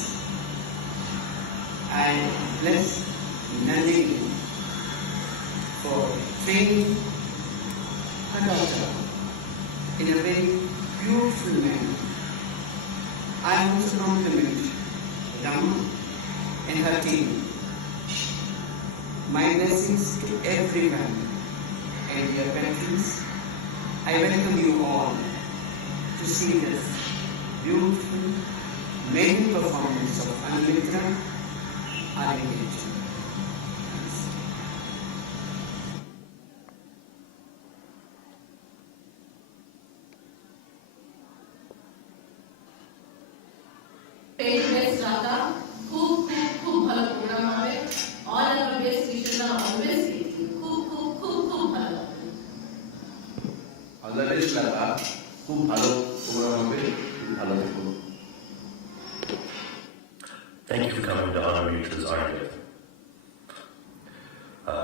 I bless Nandini for training her daughter in a very beautiful manner. I also compliment Rama and her team. My blessings to everyone. And dear patrons, I welcome you all to see this beautiful maiden performance of Aunomitra Arangetram. Best Radha, खूब भालो program হবে. All our best wishes are always with you. खूब भालो. All the best, Raka. খুব ভালো programme হবে, খুব ভালো থেকো। Thank you for coming to Aunomitra's Arangetram.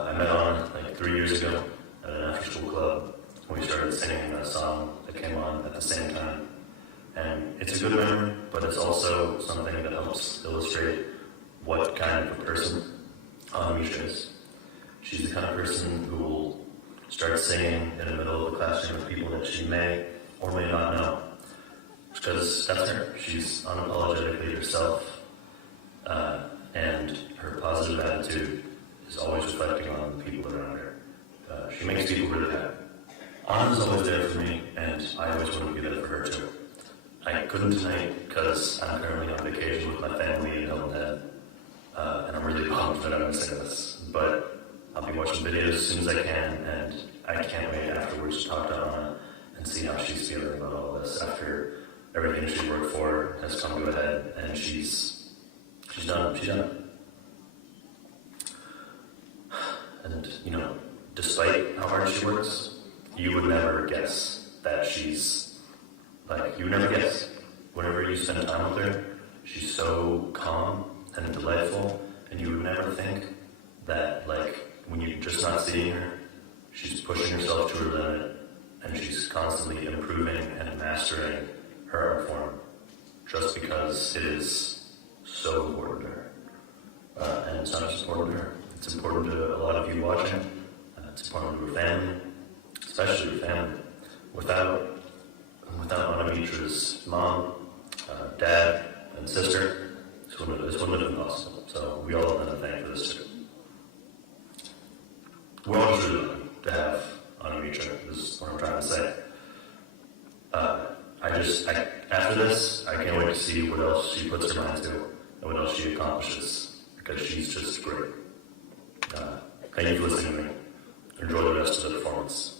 I met on like 3 3 years ago at an after-school club. We started singing a song that came on at the same time. And it's a good memory, but it's also something that helps illustrate what kind of a person Aunomitra is. She's the kind of person who will start singing in the middle of the classroom with people that she may or may not know. Because that's her. She's unapologetically herself. And her positive attitude is always reflecting on the people around her. She makes people really happy. Anna's always there for me, and I always want to be there for her too. I couldn't tonight because I'm currently on vacation with my family in Mandal, and I'm really pumped that I'm missing this. But I'll be watching videos as soon as I can, and I can't wait afterwards to talk to Anna and see how she's feeling about all this after everything she worked for has come to a head, and she's done it. And, you know, despite how hard she works, you would never guess that she's, like, you would never guess. Whenever you spend time with her, she's so calm and delightful, and you would never think that, like, when you're just not seeing her, she's pushing herself to her limit, and she's constantly improving and mastering her art form, just because it is so important to her. And it's not just important to her, it's important to a lot of you watching, it's important to her family, especially her family. Without Aunomitra's mom, dad, and sister, this wouldn't have been possible. So we all have to thank for this too. We're all just really lucky to have Aunomitra, is what I'm trying to say. After this, I can't wait to see what else she puts her mind to and what else she accomplishes, because she's just great. Thank you for listening to me. Enjoy the rest of the performance.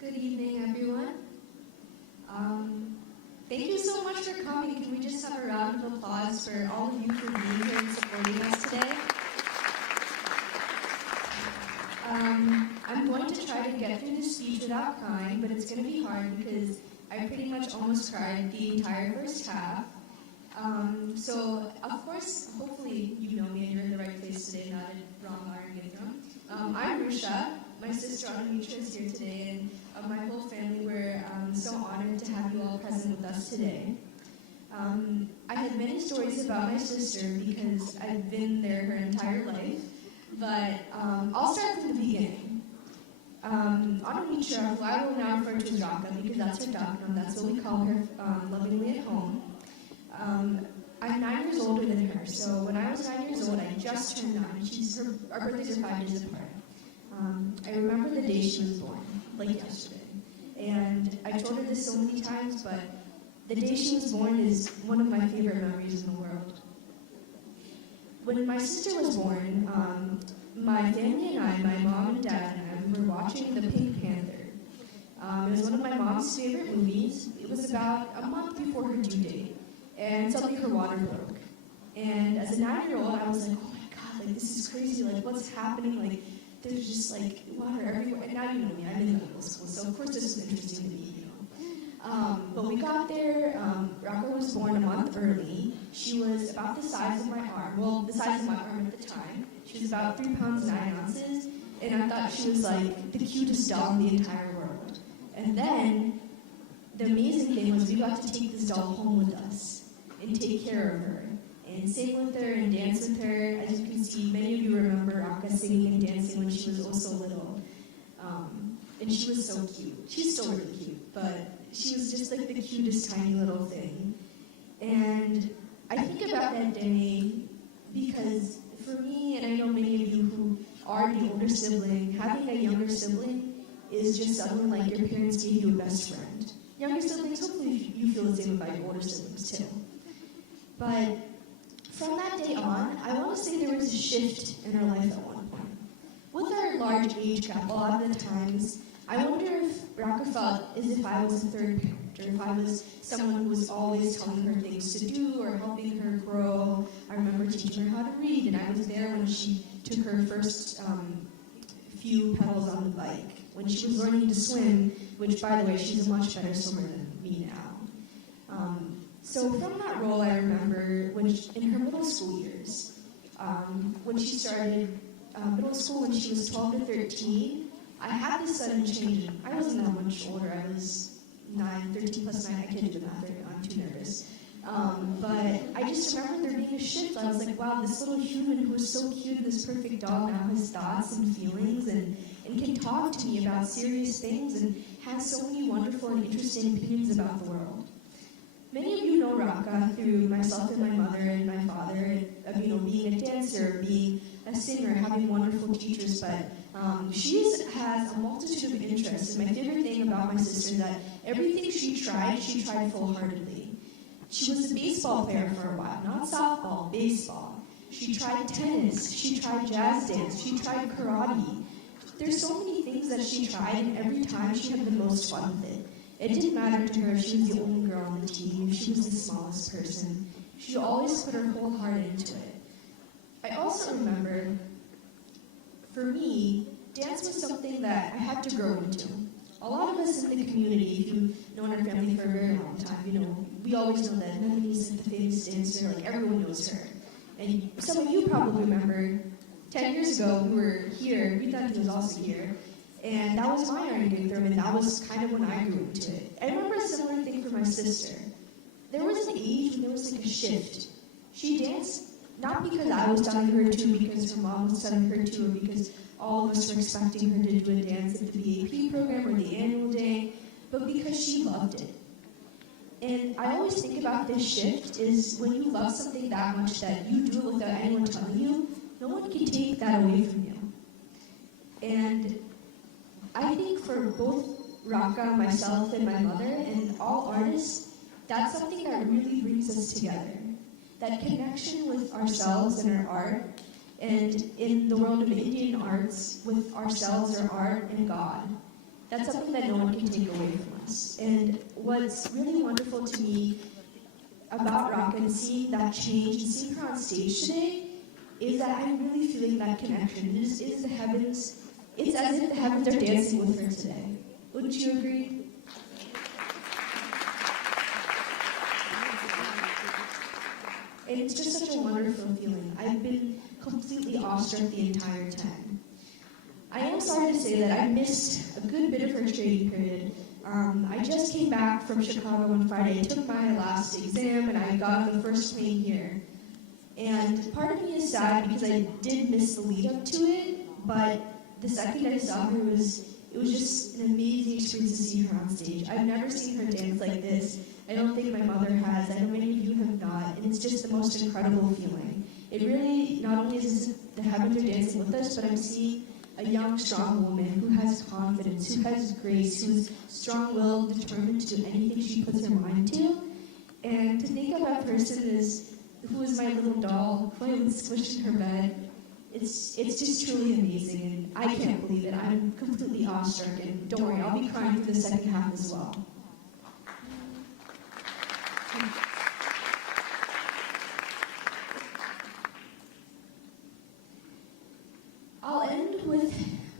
Good evening, everyone. Thank you so much for coming. Can we just have a round of applause for all of you for being here and supporting us today? I'm going to try to get through this speech without crying, but it's going to be hard because I pretty much almost cried the entire first half. So, of course, hopefully you know me and you're in the right place today, not at wrong Arangetram. I'm Rusha. My sister Aunomitra is here today, and my whole family, we're so honored to have you all present with us today. I have many stories about my sister because I've been there her entire life, but I'll start from the beginning. Aunomitra, who I will now refer to as Raka because that's her dog name, that's what we call her lovingly at home. I'm 9 years older than her, so when I was 9 years old, I just turned 9. Our birthdays are 5 days apart. I remember the day she was born, like yesterday. And I told her this so many times, but the day she was born is one of my favorite memories in the world. When my sister was born, my family and I, my mom and dad and I, were watching The Pink Panther. It was one of my mom's favorite movies. It was about a month before her due date, and suddenly her water broke. And as a 9-year-old, I was like, oh my god, like this is crazy, like what's happening? Like there's just like water everywhere. And now you know me, I'm in middle school, so of course this is interesting to me, you know. But we got there, Raka was born a month early. She was about the size of my arm, well, the size of my arm at the time. She was about 3 pounds 9 ounces, and I thought she was like the cutest doll in the entire world. And then, the amazing thing was we got to take this doll home with us and take care of her and sing with her and dance with her. As you can see, many of you remember Raka singing and dancing when she was also little. And she was so cute. She's still really cute, but she was just like the cutest tiny little thing. And I think about that day because for me, and I know many of you who are the older sibling, having a younger sibling is just someone like your parents gave you a best friend. Younger siblings, hopefully you feel the same about your older siblings too. But from that day on, I want to say there was a shift in her life at one point. with our large age gap, a lot of the times, I wonder if Raka felt as if I was a third parent, or if I was someone who was always telling her things to do or helping her grow. I remember teaching her how to read, and I was there when she took her first few pedals on the bike, when she was learning to swim, which, by the way, she's a much better swimmer than me now. So from that role, I remember when in her middle school years, when she started middle school when she was 12 to 13, I had this sudden change. I wasn't that much older. I was 13 plus 9. I can't do the math. I'm too nervous. But I just remember there being a shift. I was like, wow, this little human who was so cute, this perfect dog, now has thoughts and feelings and can talk to me about serious things and has so many wonderful and interesting opinions about the world. Many of you know Raka through myself and my mother and my father, being a dancer, being a singer, having wonderful teachers, but she has a multitude of interests. And my favorite thing about my sister is that everything she tried full-heartedly. She was a baseball player for a while, not softball, baseball. She tried tennis, she tried jazz dance, she tried karate. There's so many things that she tried, and every time she had the most fun with it. It didn't matter to her if she was the only girl on the team, if she was the smallest person. She always put her whole heart into it. I also remember, for me, dance was something that I had to grow into. A lot of us in the community, if you've known our family for a very long time, we always know that Nandini is the famous dancer, like everyone knows her. And some of you probably remember, 10 years ago we were here, we thought he was also here, and that was my Arangetram, and that was kind of when I grew into it. I remember a similar thing for my sister. There was an age when there was like a shift. She danced not because I was telling her to, because her mom was telling her to, or because all of us were expecting her to do a dance at the BAP program or the annual day, but because she loved it. And I always think about this shift is when you love something that much that you do it without anyone telling you, no one can take that away from you. And I think for both Raka, myself, and my mother, and all artists, that's something that really brings us together. That connection with ourselves and our art, and in the world of Indian arts, with ourselves, our art, and God. That's something that no one can take away from us. And what's really wonderful to me about Raka and seeing that change and seeing her on stage today is that I'm really feeling that connection. It is the heavens. It's as if the heavens are dancing with her today. Wouldn't you agree? And it's just such a wonderful feeling. I've been completely awestruck the entire time. I am sorry to say that I missed a good bit of her training period. I just came back from Chicago on Friday. I took my last exam and I got on the first plane here. And part of me is sad because I did miss the lead up to it, but the second I saw her, it was just an amazing experience to see her on stage. I've never seen her dance like this. I don't think my mother has. I know many of you have not. And it's just the most incredible feeling. It really, not only is the heavens are dancing with us, but I'm seeing a young, strong woman who has confidence, who has grace, who is strong-willed, determined to do anything she puts her mind to. And to think of that person who is my little doll, who I would squish in her bed, it's just truly amazing, and I can't believe it. I'm completely awestruck, and don't worry, I'll be crying for the second half as well. I'll end with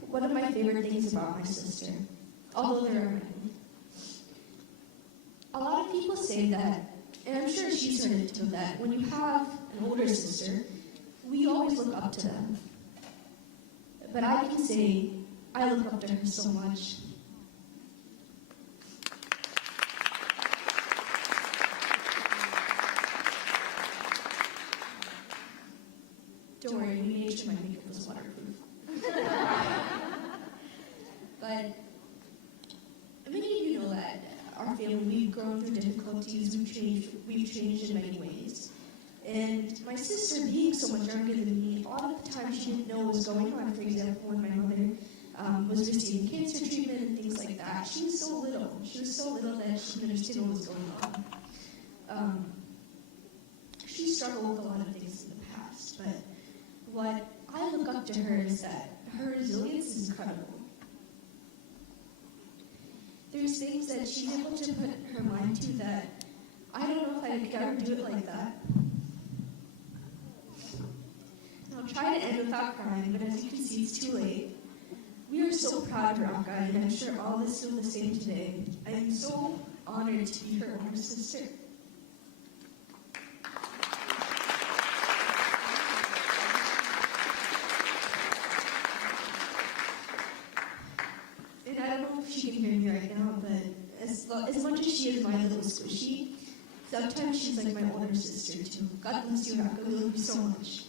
one of my favorite things about my sister, although there are many. A lot of people say that, and I'm sure she's heard it too, that when you have an older sister, we always look up to them. But I can say, I look up to her so much. Don't worry, we made sure my makeup was waterproof. But many of you know that our family, we've grown through difficulties, we've changed in many ways. And my sister, being so much younger than me, a lot of the time she didn't know what was going on. For example, when my mother was receiving cancer treatment and things like that, she was so little. She was so little that she didn't understand what was going on. She struggled with a lot of things in the past, but what I look up to her is that her resilience is incredible. There's things that she's able to put her mind to that I don't know if I could ever do it like that. I'll try to end without crying, but as you can see, it's too late. We are so proud of Raka, and I'm sure all of us feel the same today. I am so honored to be her older sister. And I don't know if she can hear me right now, but as much as she is my little squishy, sometimes she's like my older sister too. God bless you, Raka. We love you so much.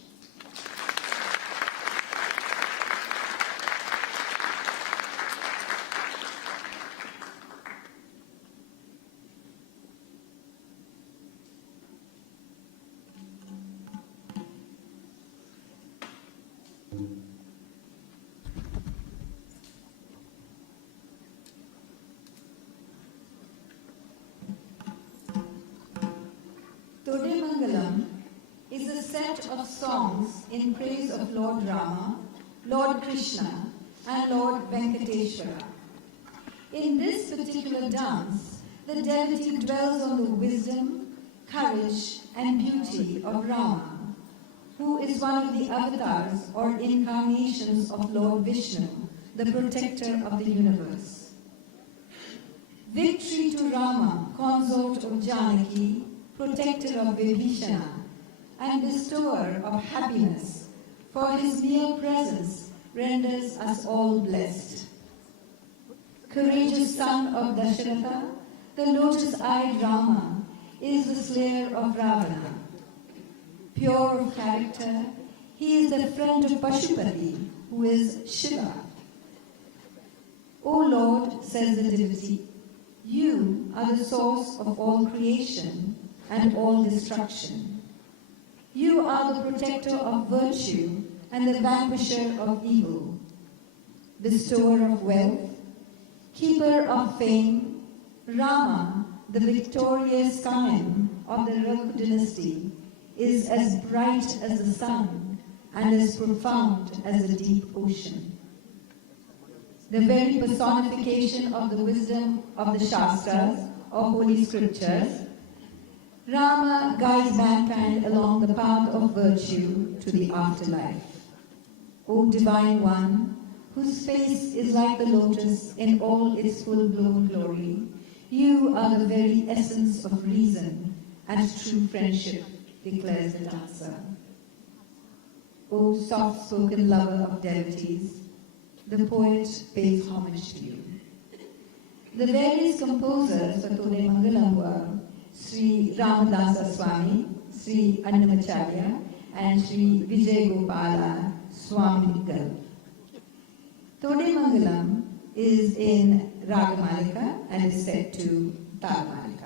Tode Mangalam is a set of songs in praise of Lord Rama, Lord Krishna, and Lord Venkateshwara. In this particular dance, the devotee dwells on the wisdom, courage, and beauty of Rama, who is one of the avatars or incarnations of Lord Vishnu, the protector of the universe. Victory to Rama, consort of Janaki, protector of Vibhishana, and bestower of happiness, for his mere presence renders us all blessed. Courageous son of Dasharatha, the lotus-eyed Rama is the slayer of Ravana. Pure of character, he is the friend of Pashupati, who is Shiva. O Lord, says the devotee, you are the source of all creation and all destruction. You are the protector of virtue and the vanquisher of evil, bestower of wealth, keeper of fame. Rama, the victorious Kayan of the Raghu dynasty, is as bright as the sun and as profound as the deep ocean. The very personification of the wisdom of the Shastras, or holy scriptures, Rama guides mankind along the path of virtue to the afterlife. O Divine One, whose face is like the lotus in all its full-blown glory, you are the very essence of reason and true friendship, declares the dancer. O soft-spoken lover of devotees, the poet pays homage to you. The various composers for Tode Mangalam were Sri Ramadasa Swami, Sri Annamacharya, and Sri Vijay Gopala Swami Diggal. Tode Mangalam is in Ragamalika and is set to Talamalika.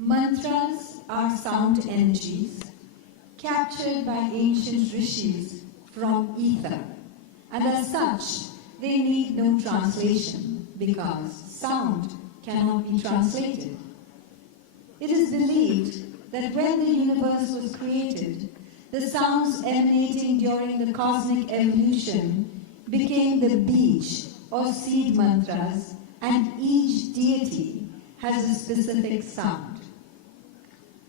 Mantras are sound energies captured by ancient rishis from ether, and as such, they need no translation because sound cannot be translated. It is believed that when the universe was created, the sounds emanating during the cosmic evolution became the beej or seed mantras, and each deity has a specific sound.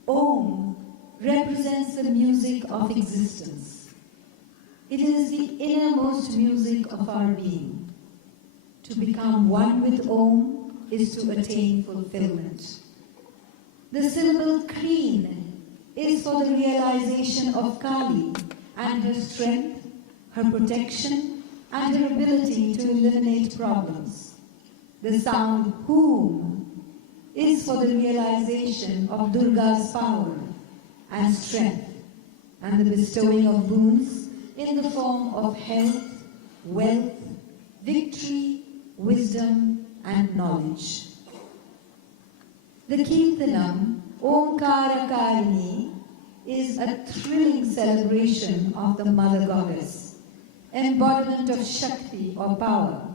Om represents the music of existence. It is the innermost music of our being. To become one with Om is to attain fulfillment. The syllable Kreen is for the realization of Kali and her strength, her protection, and her ability to eliminate problems. The sound Hoom is for the realization of Durga's power and strength and the bestowing of boons in the form of health, wealth, victory, wisdom, and knowledge. The Kirtanam, Omkarakarini, is a thrilling celebration of the Mother Goddess, embodiment of Shakti or power,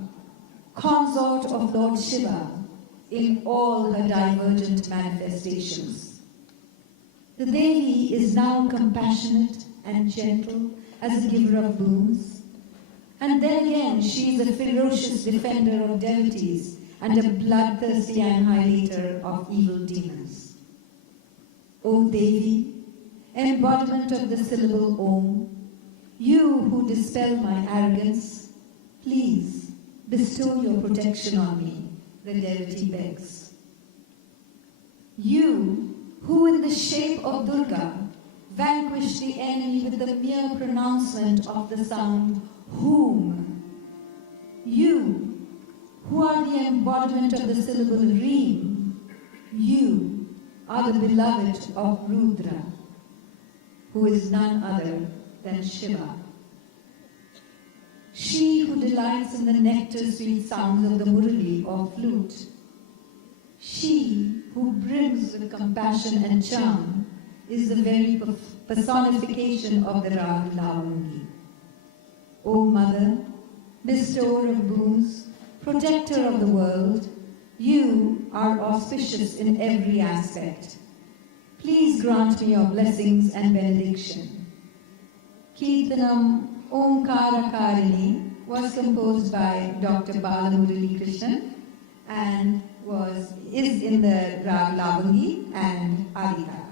consort of Lord Shiva in all her divergent manifestations. The Devi is now compassionate and gentle as a giver of boons, and then again she is a ferocious defender of devotees and a bloodthirsty annihilator of evil demons. O Devi, embodiment of the syllable Om, you who dispel my arrogance, please bestow your protection on me, the devotee begs. You, who in the shape of Durga vanquish the enemy with the mere pronouncement of the sound Whom, you, who are the embodiment of the syllable Reem, you are the beloved of Rudra, who is none other than Shiva. She who delights in the nectar-sweet sounds of the murali or flute, she who brims with compassion and charm, is the very personification of the Rag Lavangi. O Mother, bestower of boons, protector of the world, you are auspicious in every aspect. Please grant me your blessings and benediction. Kirtanam Omkarakarini was composed by Dr. Balamurali Krishnan and is in the Rag Lavangi and Adhikara.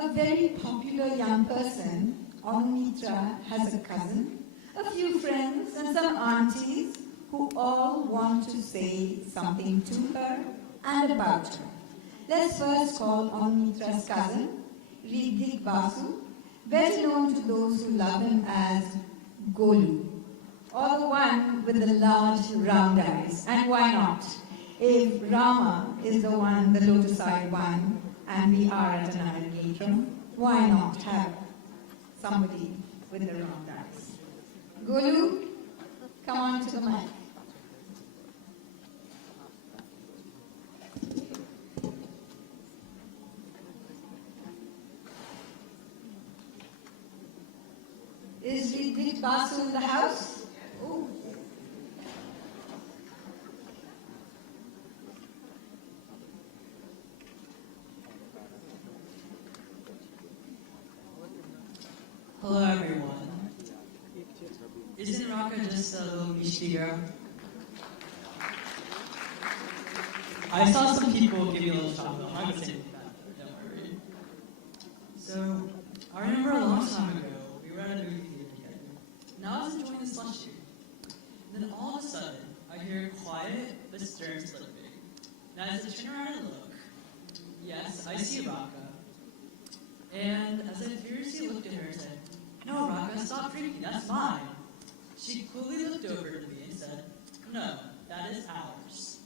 A very popular young person, Aunomitra, has a cousin, a few friends, and some aunties who all want to say something to her and about her. Let's first call Aunomitra's cousin, Riddhik Basu, better known to those who love him as Golu, or the one with the large round eyes. And why not? If Rama is the one, the lotus-eyed one, and we are at an Arangetram, why not have somebody with the round eyes? Golu, come on to the mic. it Basu in the house? Oh. Hello everyone. Isn't Raka just a little Mishti girl? I saw some people give you a little chocolate. I'm not gonna say anything about it, don't worry. So, I remember a long time ago, we were at a movie theater together. And I was enjoying the slushy. Then all of a sudden, I hear a quiet but stern slipping. And as I turn around and look, yes, I see Raka. And as I furiously looked at her and said, "No, Raka, stop drinking, that's mine." She coolly looked over to me and said, "No, that is ours."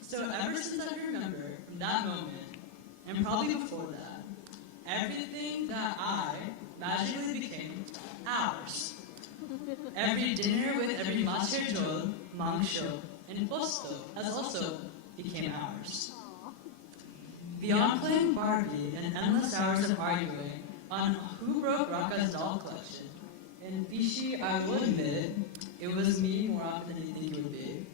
So ever since I can remember, from that moment, and probably before that, everything that I magically became ours. Every dinner with every macerjol, mangsho, and posto has also became ours. Beyond playing Barbie and endless hours of arguing on who broke Raka's doll collection, and Bishi, I will admit, it was me more often than you think it would be.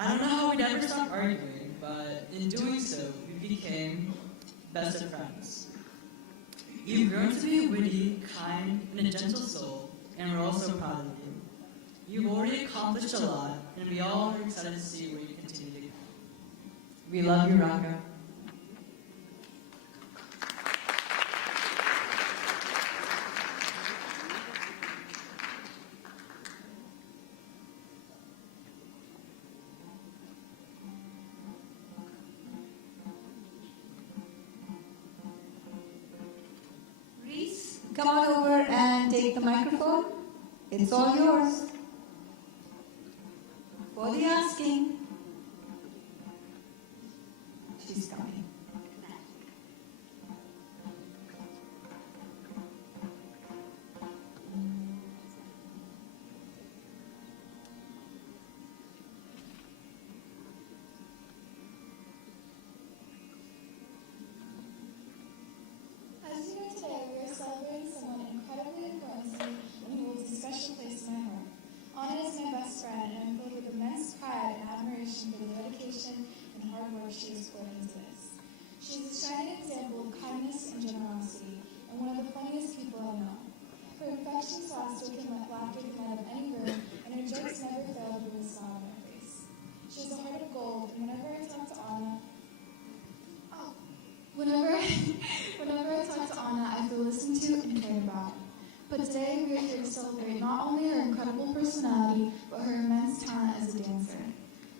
I don't know how we'd ever stop arguing, but in doing so, we became best of friends. You've grown to be witty, kind, and a gentle soul, and we're also proud of you. You've already accomplished a lot, and we all are excited to see where you continue to go. We love you, Raka. Reese, come on over and take the microphone. It's all yours. For the asking. She's coming. As you know today, we are celebrating someone incredibly important to me and who holds a special place in my heart. Anna is my best friend, and I'm filled with immense pride and admiration for the dedication and hard work she has put into this. She is a shining example of kindness and generosity, and one of the funniest people I know. Her infectious laughter can let laughter come out of any room, and her jokes never fail to bring a smile on her face. She has a heart of gold, and whenever I talk to Anna, I feel listened to and cared about. But today we are here to celebrate not only her incredible personality, but her immense talent as a dancer.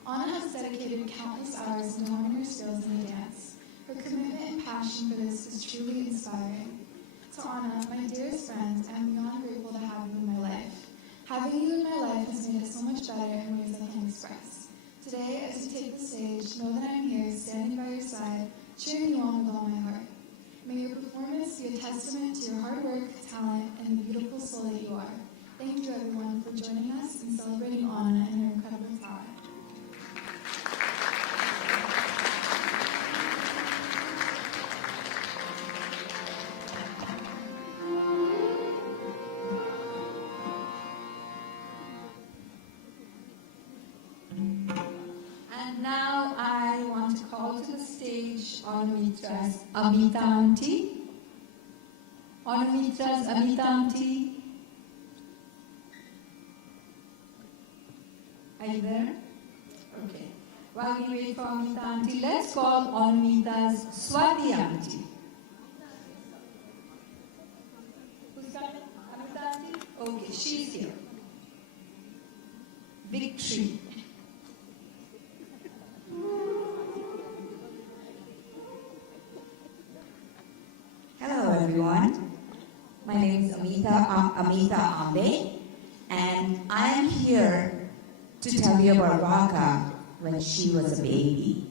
Anna has dedicated countless hours into honing her skills in the dance. Her commitment and passion for this is truly inspiring. To Anna, my dearest friend, I am beyond grateful to have you in my life. Having you in my life has made it so much better in ways I can't express. Today, as you take the stage, know that I am here, standing by your side, cheering you on with all my heart. May your performance be a testament to your hard work, talent, and the beautiful soul that you are. Thank you, everyone, for joining us and celebrating Anna and her incredible talent. And now I want to call to the stage Aunomitra's Amita Auntie. Aunomitra's Amita Auntie. Are you there? Okay. While we wait for Amita Auntie, let's call Aunomita's Swati Auntie. Who's coming? Amita Auntie? Okay, she's here. Victory. Hello everyone, my name is Amita Ambe, and I am here to tell you about Raka when she was a baby.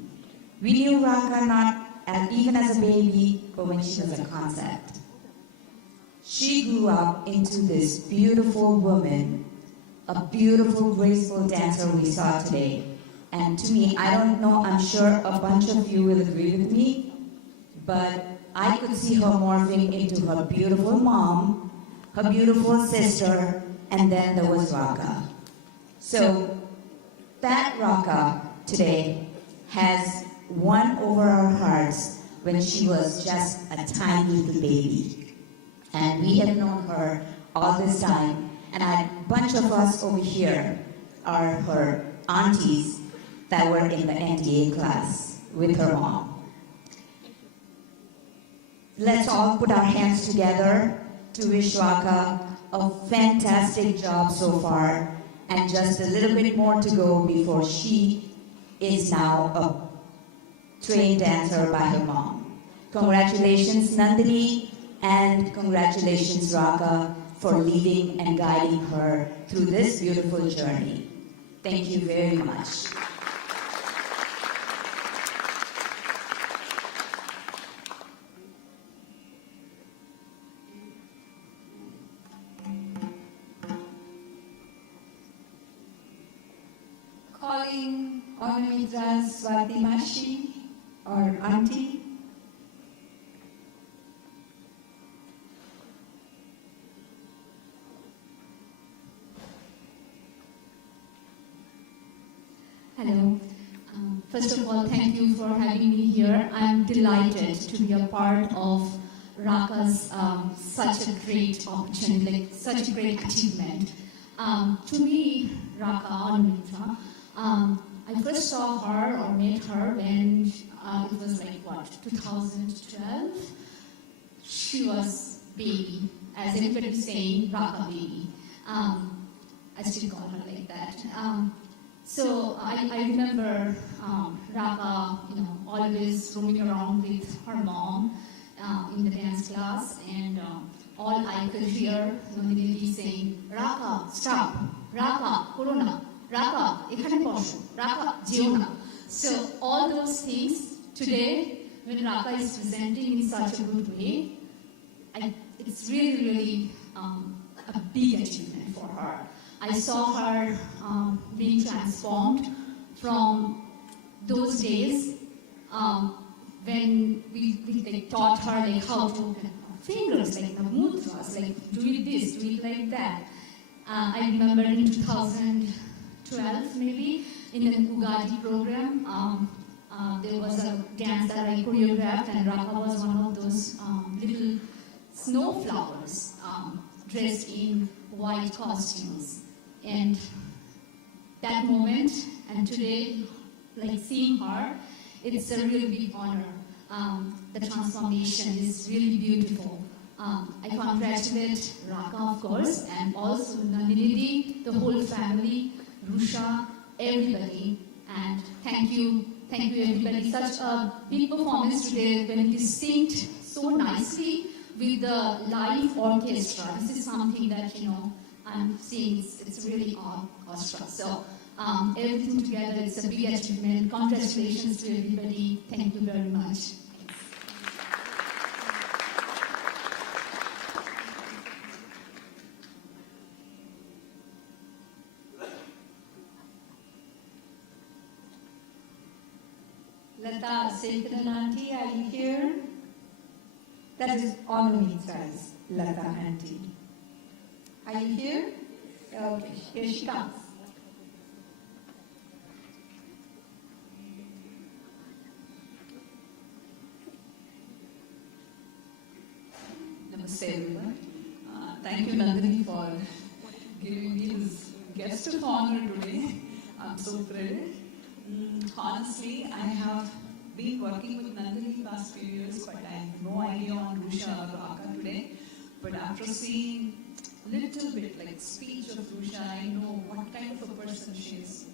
We knew Raka not even as a baby, but when she was a concept. She grew up into this beautiful woman, a beautiful, graceful dancer we saw today. And to me, I don't know, I'm sure a bunch of you will agree with me, but I could see her morphing into her beautiful mom, her beautiful sister, and then there was Raka. So that Raka today has won over our hearts when she was just a tiny little baby. And we have known her all this time, and a bunch of us over here are her aunties that were in the NDA class with her mom. Let's all put our hands together to wish Raka a fantastic job so far, and just a little bit more to go before she is now a trained dancer by her mom. Congratulations, Nandini, and congratulations, Raka, for leading and guiding her through this beautiful journey. Thank you very much. Calling Aunomitra's Swatimashi, or auntie. Hello. First of all, thank you for having me here. I'm delighted to be a part of Raka's such a great opportunity, like such a great achievement. To me, Raka Aunomitra, I first saw her or met her when it was like what, 2012? She was baby, as everybody was saying, Raka baby. I still call her like that. So I remember Raka, always roaming around with her mom in the dance class, and all I could hear Nandini saying, "Raka, stop! Raka, Corona! Raka, ekhane bosho! Raka, jeona!" So all those things today, when Raka is presenting in such a good way, it's really, really a big achievement for her. I saw her being transformed from those days when we taught her like how to fingers, like the mudras, like do it this, do it like that. I remember in 2012 maybe in an Ugadi program, there was a dance that I choreographed, and Raka was one of those little snowflowers dressed in white costumes. And that moment, and today, like seeing her, it's a really big honor. The transformation is really beautiful. I congratulate Raka, of course, and also Nandini, the whole family, Rusha, everybody, and thank you everybody. Such a big performance today when it is synced so nicely with the live orchestra. This is something that, I'm seeing, it's really awestruck. So everything together, it's a big achievement. Congratulations to everybody. Thank you very much. Lata Sekharan auntie, are you here? That is Aunomitra's Lata auntie. Are you here? Okay, here she comes. Namaste everyone. Thank you Nandini for giving me this guest of honor today. I'm so thrilled. Honestly, I have been working with Nandini the past few years, but I have no idea on Rusha or Raka today. But after seeing a little bit like speech of Rusha, I know what kind of a person she is.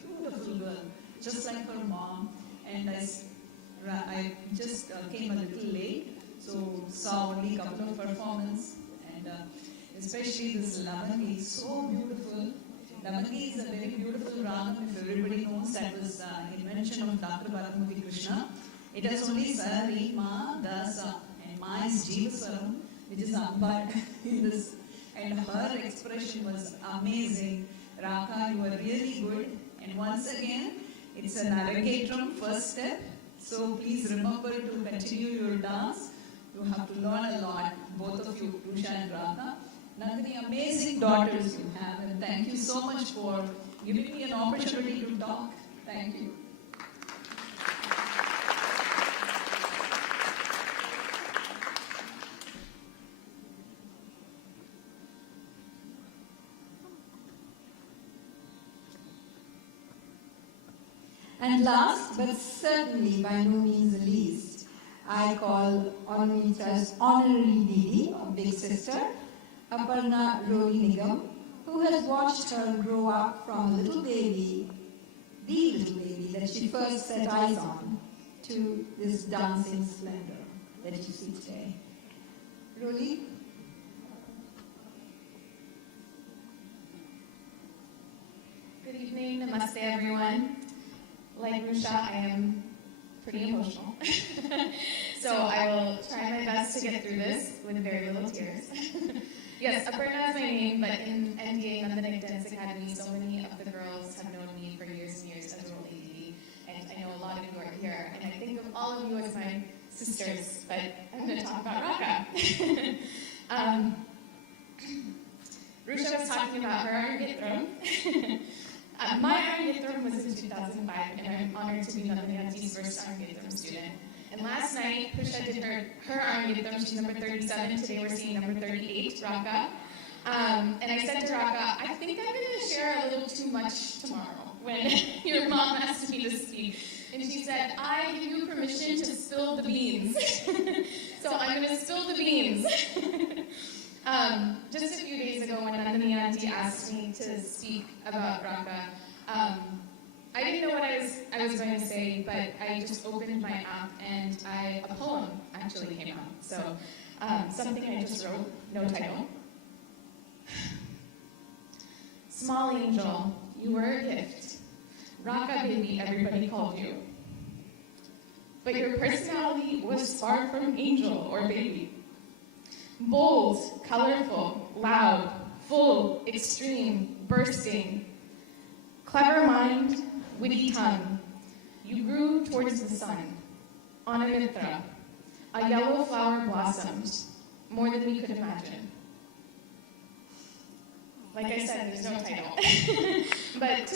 Beautiful girl, just like her mom. And I just came a little late, so saw only a couple of performances, and especially this Lavangi, so beautiful. Lavangi is a very beautiful ragam, if everybody knows. That was invention of Dr. Bharatanatyam. It has only Sa, Re, Ma, Da, Sa, and Ma is Jeevaswaram, which is Ambar in this. And her expression was amazing. Raka, you were really good. And once again, it's an Arangetram first step. So please remember to continue your dance. You have to learn a lot, both of you, Rusha and Raka. Nandini, amazing daughters you have, and thank you so much for giving me an opportunity to talk. Thank you. And last, but certainly by no means the least, I call Aunomitra's honorary lady, or big sister, Aparna Nigam, who has watched her grow up from a little baby, the little baby that she first set eyes on, to this dancing splendor that you see today. Roli? Good evening, namaste everyone. Like Rusha, I am pretty emotional. So I will try my best to get through this with very little tears. Yes, Aparna is my name, but in NDA, Nandini Dance Academy, so many of the girls have known me for years and years as a role lady, and I know a lot of you are here, and I think of all of you as my sisters, but I'm going to talk about Raka. Rusha was talking about her Arangetram. My Arangetram was in 2005, and I'm honored to be Nandini's first Arangetram student. And last night, Pusha did her Arangetram. She's number 37. Today we're seeing number 38, Raka. And I said to Raka, I think I'm going to share a little too much tomorrow when your mom asked me to speak. And she said, I give you permission to spill the beans. So I'm going to spill the beans. Just a few days ago when Nandini Auntie asked me to speak about Raka, I didn't know what I was going to say, but I just opened my app and a poem actually came out. So something I just wrote, no title. Small angel, you were a gift. Raka baby, everybody called you. But your personality was far from angel or baby. Bold, colorful, loud, full, extreme, bursting. Clever mind, witty tongue. You grew towards the sun. Aunomitra, a yellow flower blossomed, more than we could imagine. Like I said, there's no title. But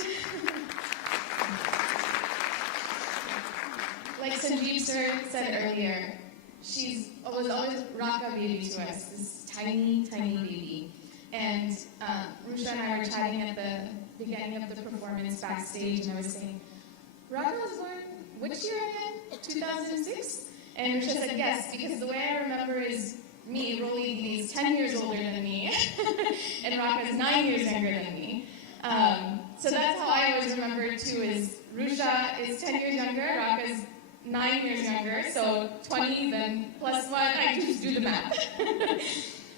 like Sanjeev sir said earlier, was always Raka baby to us, this tiny, tiny baby. And Rusha and I were chatting at the beginning of the performance backstage, and I was saying, Raka was born which year again? 2006? And Rusha said yes, because the way I remember is me, Roli, is 10 years older than me, and Raka is 9 years younger than me. So that's how I always remember it too, is Rusha is 10 years younger, Raka is 9 years younger, so 20, then plus 1, I just do the math.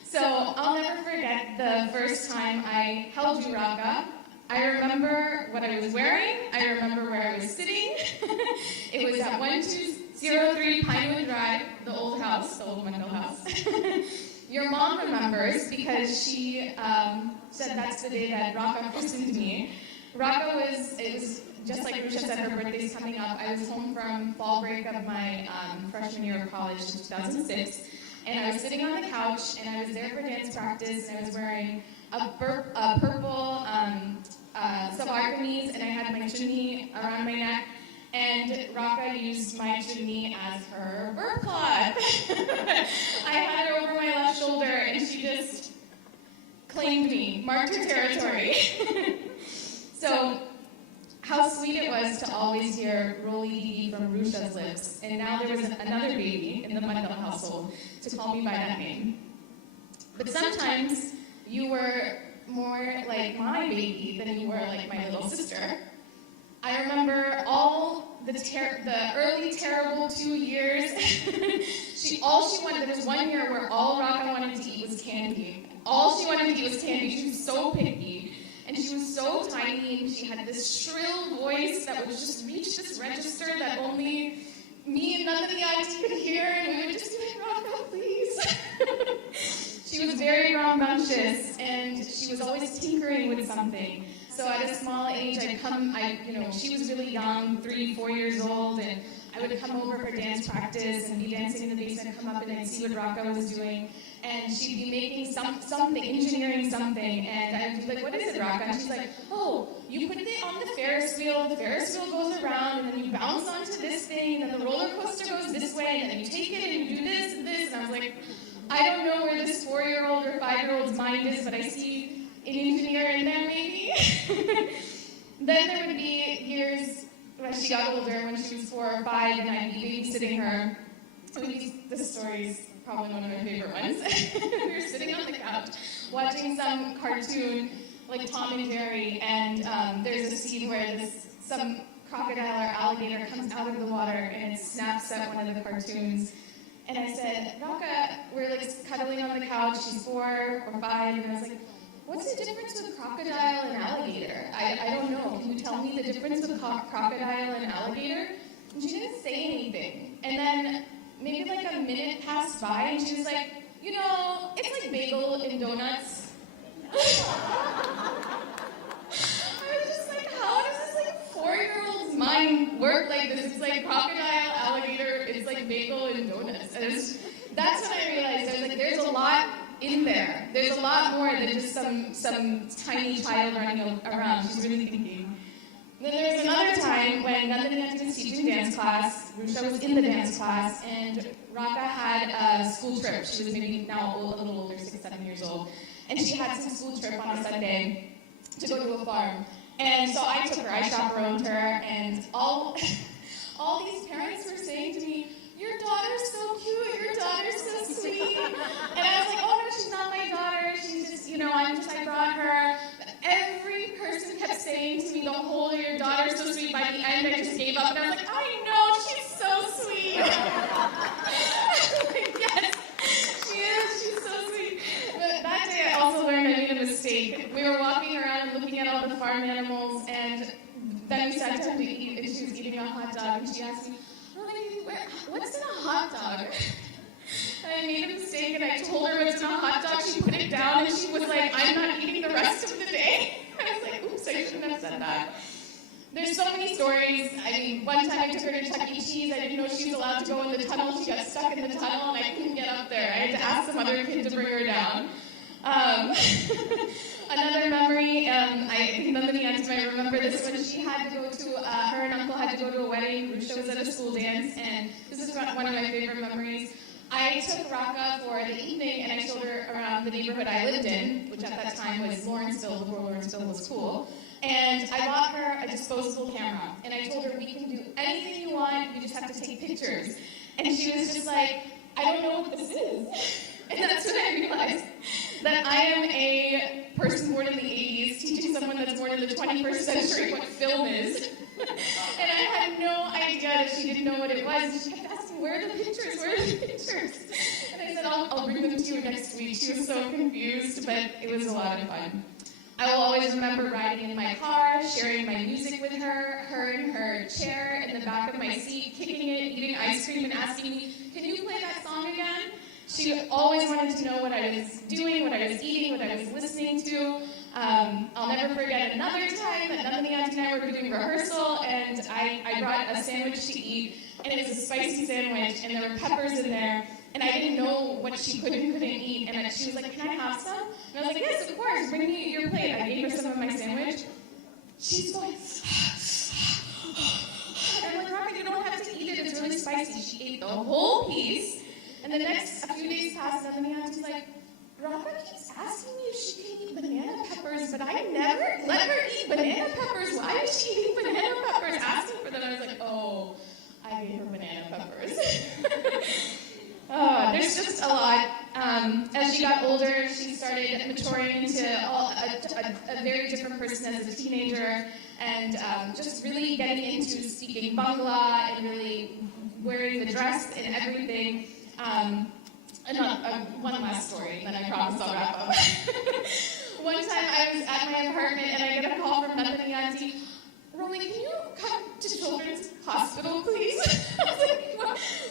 So I'll never forget the first time I held you, Raka. I remember what I was wearing, I remember where I was sitting. It was at 1203 Pinewood Drive, the old house, the old Mandal house. Your mom remembers because she said that's the day that Raka christened me. Raka it was just like Rusha said, her birthday's coming up. I was home from fall break of my freshman year of college in 2006, and I was sitting on the couch, and I was there for dance practice, and I was wearing a purple salwar kameez, and I had my chutney around my neck, and Raka used my chutney as her burp cloth. I had her over my left shoulder, and she just claimed me, marked her territory. So, how sweet it was to always hear Roli Digi from Rusha's lips, and now there was another baby in the Mandal household to call me by that name. But sometimes you were more like my baby than you were like my little sister. I remember all the early terrible 2 years. All she wanted, there was 1 year where all Raka wanted to eat was candy. All she wanted to eat was candy. She was so picky. And she was so tiny, and she had this shrill voice that would just reach this register that only me and Nandini Auntie could hear, and we would just be like, Raka, please. She was very rambunctious, and she was always tinkering with something. So at a small age, she was really young, 3, 4 years old, and I would come over for dance practice and be dancing in the basement, come up and I'd see what Raka was doing. And she'd be making something, engineering something. And I'd be like, what is it, Raka? And she's like, oh, you put it on the Ferris wheel goes around, and then you bounce onto this thing, and then the roller coaster goes this way, and then you take it and you do this and this. And I was like, I don't know where this 4-year-old or 5-year-old's mind is, but I see an engineer in there maybe. Then there would be years when she got older, when she was 4 or 5, and I'd be babysitting her. This story is probably one of my favorite ones. We were sitting on the couch watching some cartoon like Tom and Jerry, and there's a scene where some crocodile or alligator comes out of the water and it snaps at one of the cartoons. And I said, Raka, we're like cuddling on the couch, she's 4 or 5, and I was like, what's the difference with crocodile and alligator? I don't know. Can you tell me the difference with crocodile and alligator? And she didn't say anything. And then maybe like a minute passed by, and she was like, you know, it's like bagel and donuts. I was just like, how does this like 4-year-old's mind work like this? It's like crocodile, alligator, it's like bagel and donuts. That's when I realized, I was like, there's a lot in there. There's a lot more than just some tiny child running around. She's really thinking. Then there was another time when Nandini was teaching dance class. Rusha was in the dance class, and Raka had a school trip. She was maybe now a little older, 6, 7 years old. And she had some school trip on a Sunday to go to a farm. And so I took her, I chaperoned her, and all these parents were saying to me, your daughter's so cute, your daughter's so sweet. And I was like, oh no, she's not my daughter, she's just, I brought her. But every person kept saying to me, don't hold her, your daughter's so sweet. By the end, I just gave up, and I was like, I know, she's so sweet. Like, yes, she is, she's so sweet. But that day, I also learned I made a mistake. We were walking around and looking at all the farm animals, and then we sat down to eat, and she was eating a hot dog, and she asked me, what's in a hot dog? And I made a mistake, and I told her what's in a hot dog. She put it down, and she was like, I'm not eating the rest of the day. I was like, oops, I shouldn't have said that. There's so many stories. I mean, one time I took her to Chuck E. Cheese. I didn't know she was allowed to go in the tunnel. She got stuck in the tunnel, and I couldn't get up there. I had to ask some other kid to bring her down. Another memory, I think Nandini Auntie might remember this, when she had to go to, her and uncle had to go to a wedding. Rusha was at a school dance, and this is one of my favorite memories. I took Raka for the evening, and I showed her around the neighborhood I lived in, which at that time was Lawrenceville, before Lawrenceville was cool. And I bought her a disposable camera, and I told her, we can do anything you want, you just have to take pictures. And she was just like, I don't know what this is. And that's when I realized that I am a person born in the 80s teaching someone that's born in the 21st century what film is. And I had no idea that she didn't know what it was. And she kept asking, where are the pictures? Where are the pictures? And I said, I'll bring them to you next week. She was so confused, but it was a lot of fun. I will always remember riding in my car, sharing my music with her in her chair in the back of my seat, kicking it, eating ice cream, and asking me, can you play that song again? She always wanted to know what I was doing, what I was eating, what I was listening to. I'll never forget another time that Nandini Auntie and I were doing rehearsal, and I brought a sandwich to eat, and it was a spicy sandwich, and there were peppers in there, and I didn't know what she could and couldn't eat, and she was like, can I have some? And I was like, yes, of course, bring me your plate. I gave her some of my sandwich. She's going, and I'm like, Raka, you don't have to eat it, it's really spicy. She ate the whole piece. And the next few days passed, and then Auntie's like, Raka keeps asking me if she can eat banana peppers, but I never let her eat banana peppers. Why is she eating banana peppers? Asking for them. I was like, oh, I gave her banana peppers. There's just a lot. As she got older, she started maturing into a very different person as a teenager, and just really getting into speaking Bangla and really wearing the dress and everything. One last story, then I promise I'll wrap up. One time I was at my apartment and I get a call from Nandini Auntie, Rolly, can you come to Children's Hospital, please? I was like,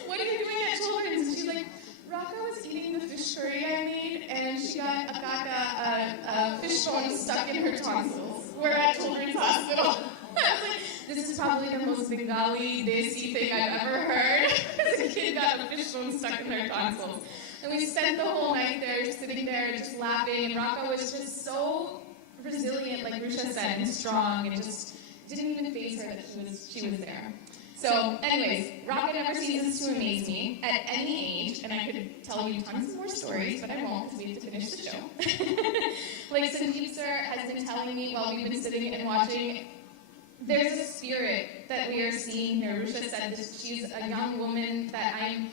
what are you doing at Children's? And she's like, Raka was eating the fish curry I made, and she got a fish bone stuck in her tonsils. We're at Children's Hospital. I was like, this is is probably the most Bengali, desi thing I've ever heard. As a kid, got a fish bone stuck in their tonsils. And we spent the whole night there, just sitting there, just laughing. And Raka was just so resilient, like Rusha said, and strong, and just didn't even faze her that she was there. So, anyways, Raka never ceases to amaze me at any age, and I could tell you tons more stories, but I won't because we have to finish the show. Like Sandeep sir has been telling me while we've been sitting and watching, there's a spirit that we are seeing here. Rusha said this, she's a young woman that I'm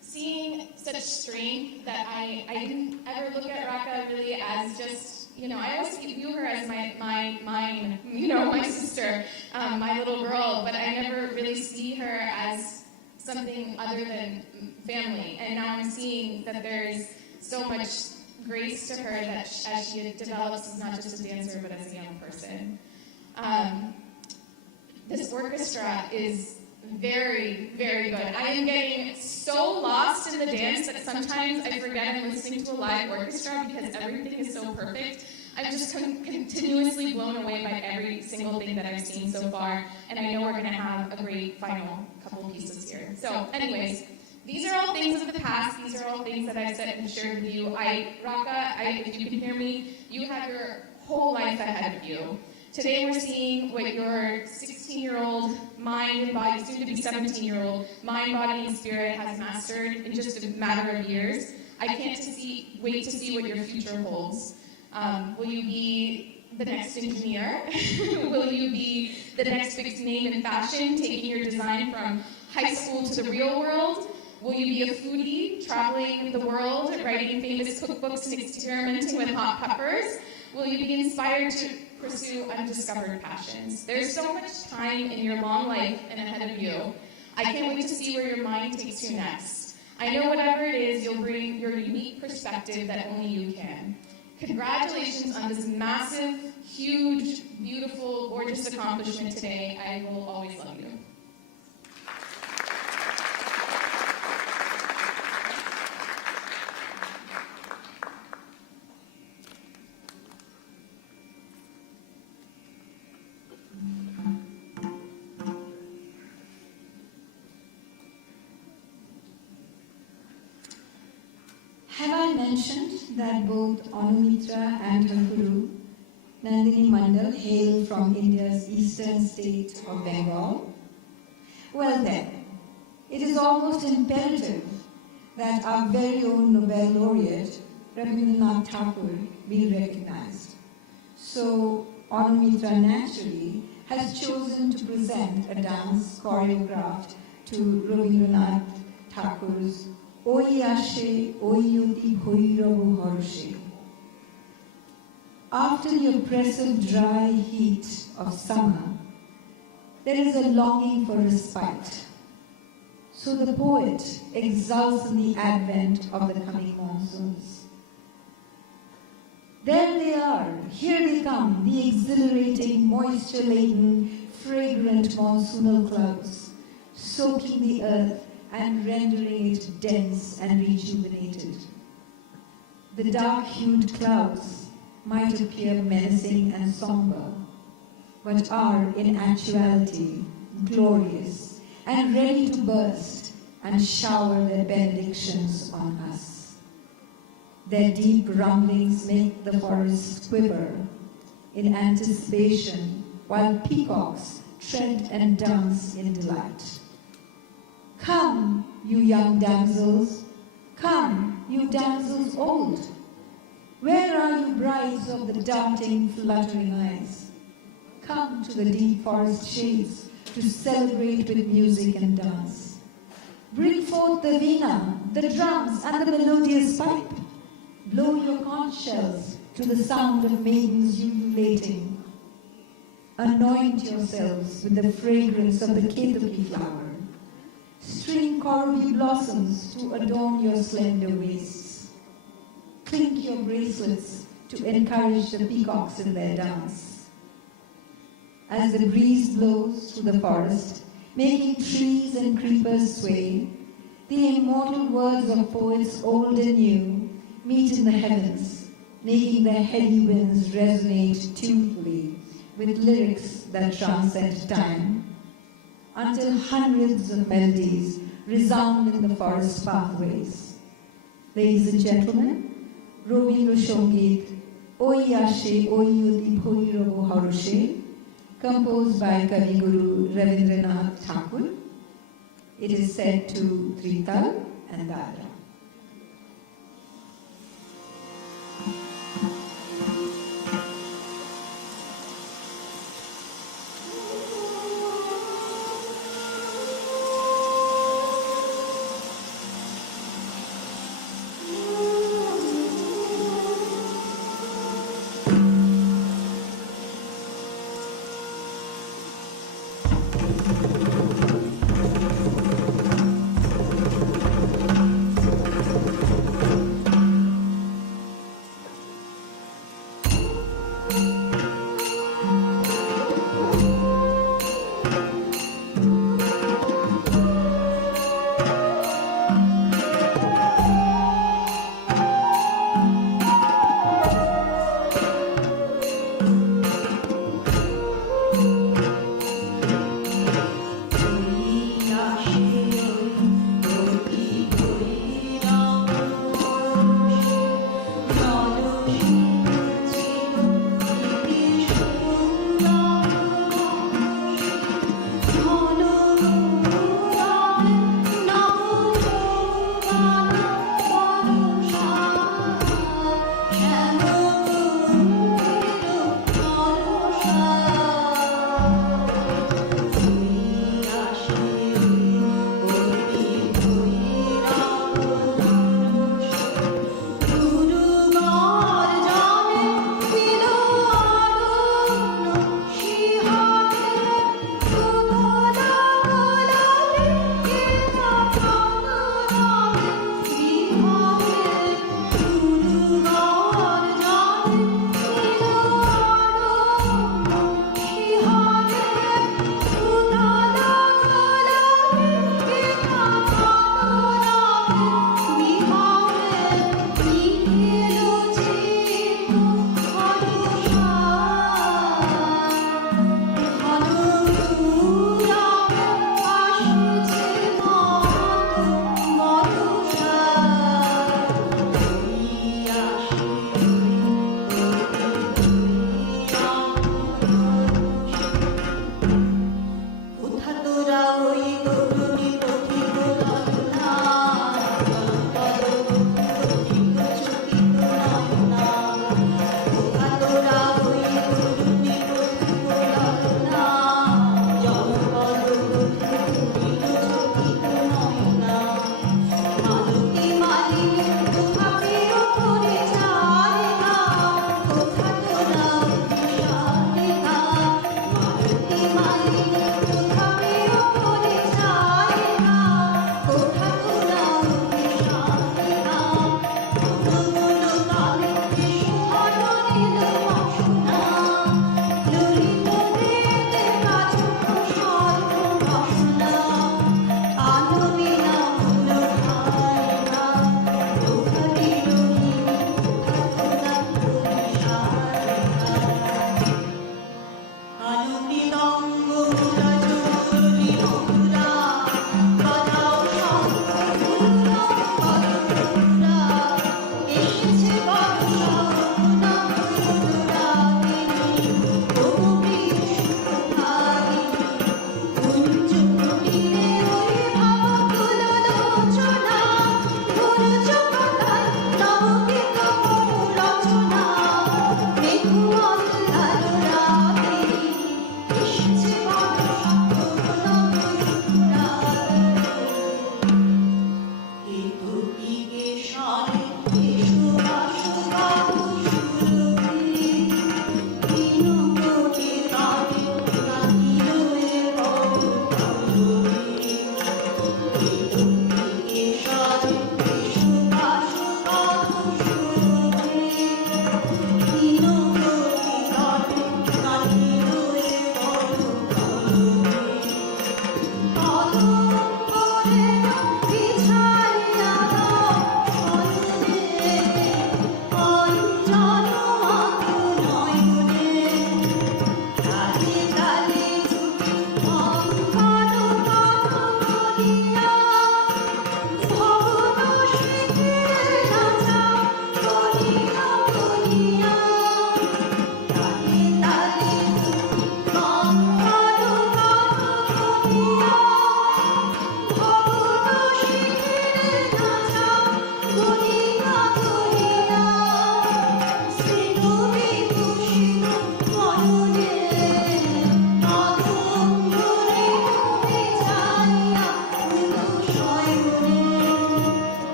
seeing such strength that I didn't ever look at Raka really as just, I always view her as my sister, my little girl, but I never really see her as something other than family. And now I'm seeing that there's so much grace to her that as she develops as not just a dancer, but as a young person. This orchestra is very, very good. I am getting so lost in the dance that sometimes I forget I'm listening to a live orchestra because everything is so perfect. I'm just continuously blown away by every single thing that I've seen so far, and I know we're going to have a great final couple pieces here. So, anyways, these are all things of the past. These are all things that I've said and shared with you. Raka, if you can hear me, you have your whole life ahead of you. Today we're seeing what your 16-year-old mind and body, soon to be 17-year-old mind, body, and spirit has mastered in just a matter of years. I can't wait to see what your future holds. Will you be the next engineer? Will you be the next big name in fashion, taking your design from high school to the real world? Will you be a foodie, traveling the world, writing famous cookbooks and experimenting with hot peppers? Will you be inspired to pursue undiscovered passions? There's so much time in your long life and ahead of you. I can't wait to see where your mind takes you next. I know whatever it is, you'll bring your unique perspective that only you can. Congratulations on this massive, huge, beautiful, gorgeous accomplishment today. I will always love you. Have I mentioned that both Aunomitra and her guru, Nandini Mandal, hail from India's eastern state of Bengal? Well then, it is almost imperative that our very own Nobel laureate, Rabindranath Tagore, be recognized. So, Aunomitra naturally has chosen to present a dance choreographed to Rabindranath Tagore's Oi Ashe, Oi Yoti Bhoiravu Horshe. After the oppressive dry heat of summer, there is a longing for respite. So the poet exults in the advent of the coming monsoons. There they are, here they come, the exhilarating, moisture-laden, fragrant monsoonal clouds, soaking the earth and rendering it dense and rejuvenated. The dark-hued clouds might appear menacing and somber, but are in actuality glorious and ready to burst and shower their benedictions on us. Their deep rumblings make the forest quiver in anticipation while peacocks tread and dance in delight. Come, you young damsels, come, you damsels old. Where are you brides of the darting, fluttering eyes? Come to the deep forest shades to celebrate with music and dance. Bring forth the veena, the drums, and the melodious pipe. Blow your conch shells to the sound of maidens ululating. Anoint yourselves with the fragrance of the ketuki flower. String corabi blossoms to adorn your slender waists. Clink your bracelets to encourage the peacocks in their dance. As the breeze blows through the forest, making trees and creepers sway, the immortal words of poets old and new meet in the heavens, making their heady winds resonate tunefully with lyrics that transcend time until hundreds of melodies resound in the forest pathways. Ladies and gentlemen, Robindra Songit Oi Ashe Oi Udi Bhoirabo Haroshe, composed by Kavi Guru Ravindranath Thakur. It is set to Trital and Dada.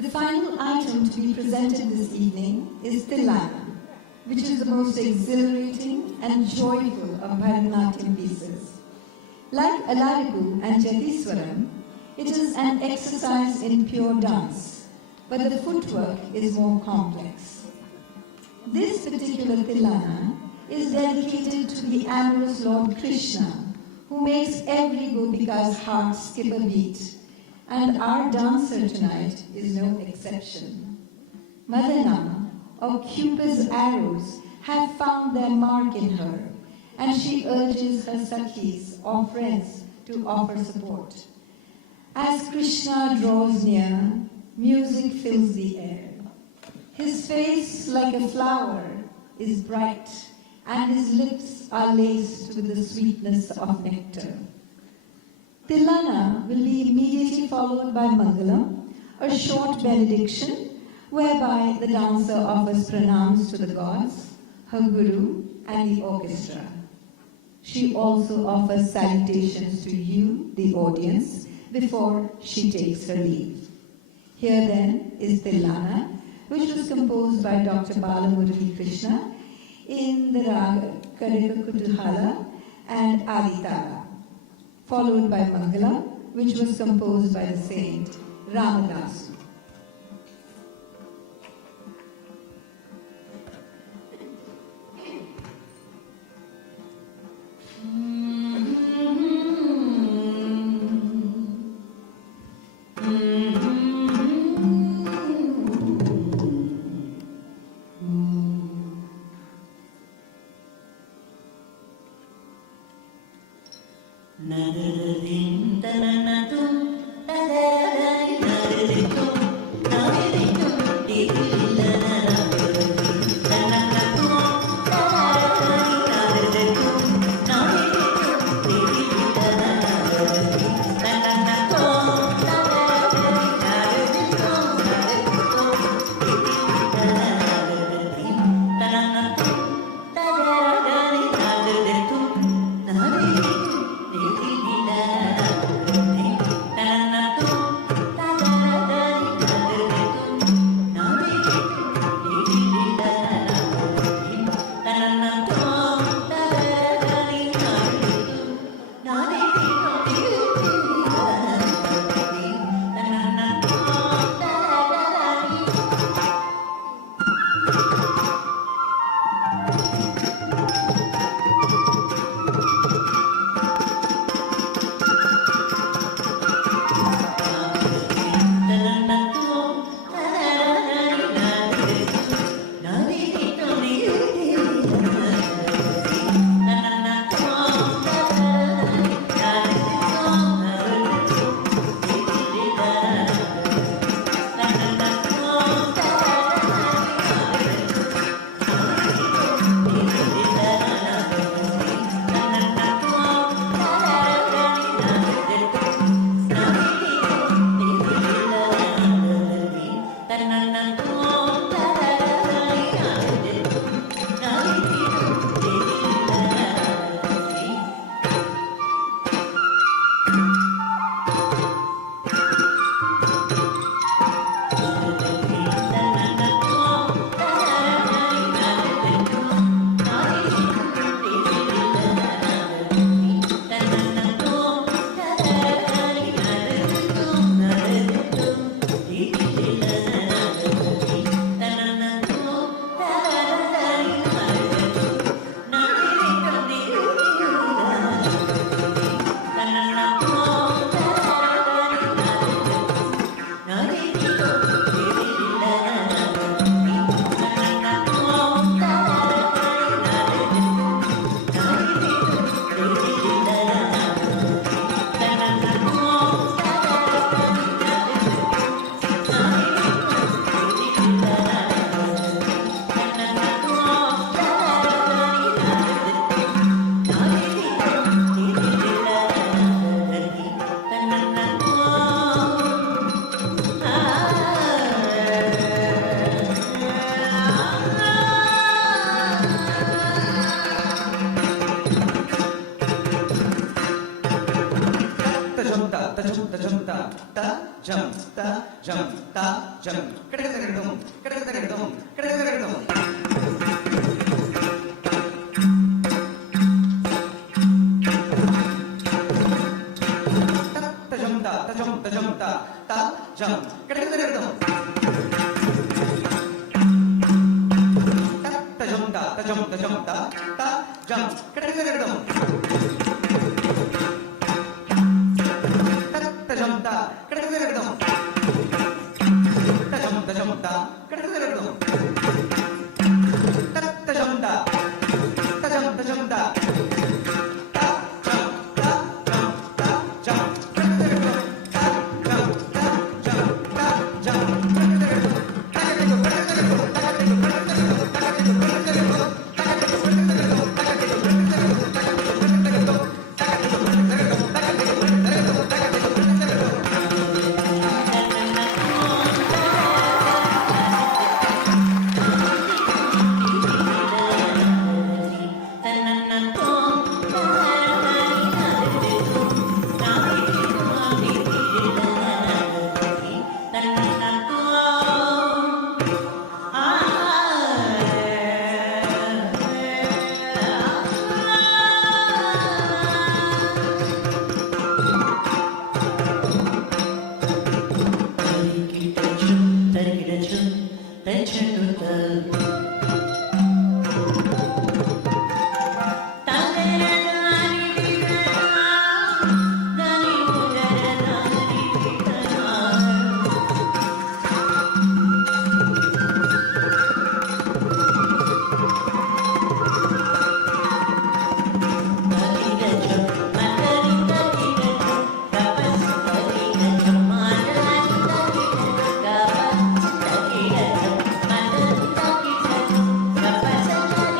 The final item to be presented this evening is Tilana, which is the most exhilarating and joyful of Bharatanatyam pieces. Like Alaripu and Jatiswaram, it is an exercise in pure dance, but the footwork is more complex. This particular Tilana is dedicated to the amorous Lord Krishna, who makes every Gopika's heart skip a beat, and our dancer tonight is no exception. Madana, or Cupid's arrows, have found their mark in her, and she urges her sakhis or friends to offer support. As Krishna draws near, music fills the air. His face, like a flower, is bright, and his lips are laced with the sweetness of nectar. Tilana will be immediately followed by Mangalam, a short benediction, whereby the dancer offers pranams to the gods, her guru, and the orchestra. She also offers salutations to you, the audience, before she takes her leave. Here then is Tilana, which was composed by Dr. Balamurali Krishna in the Raga Karika Kutuhala and Aditara, followed by Mangalam, which was composed by the saint Ramadasu. ta jump ta jam, kadakadakadum, kadakadakadum, kadakadakadum. Jump, kadakadakadum. Jump, jump, kadakadakadum. Thank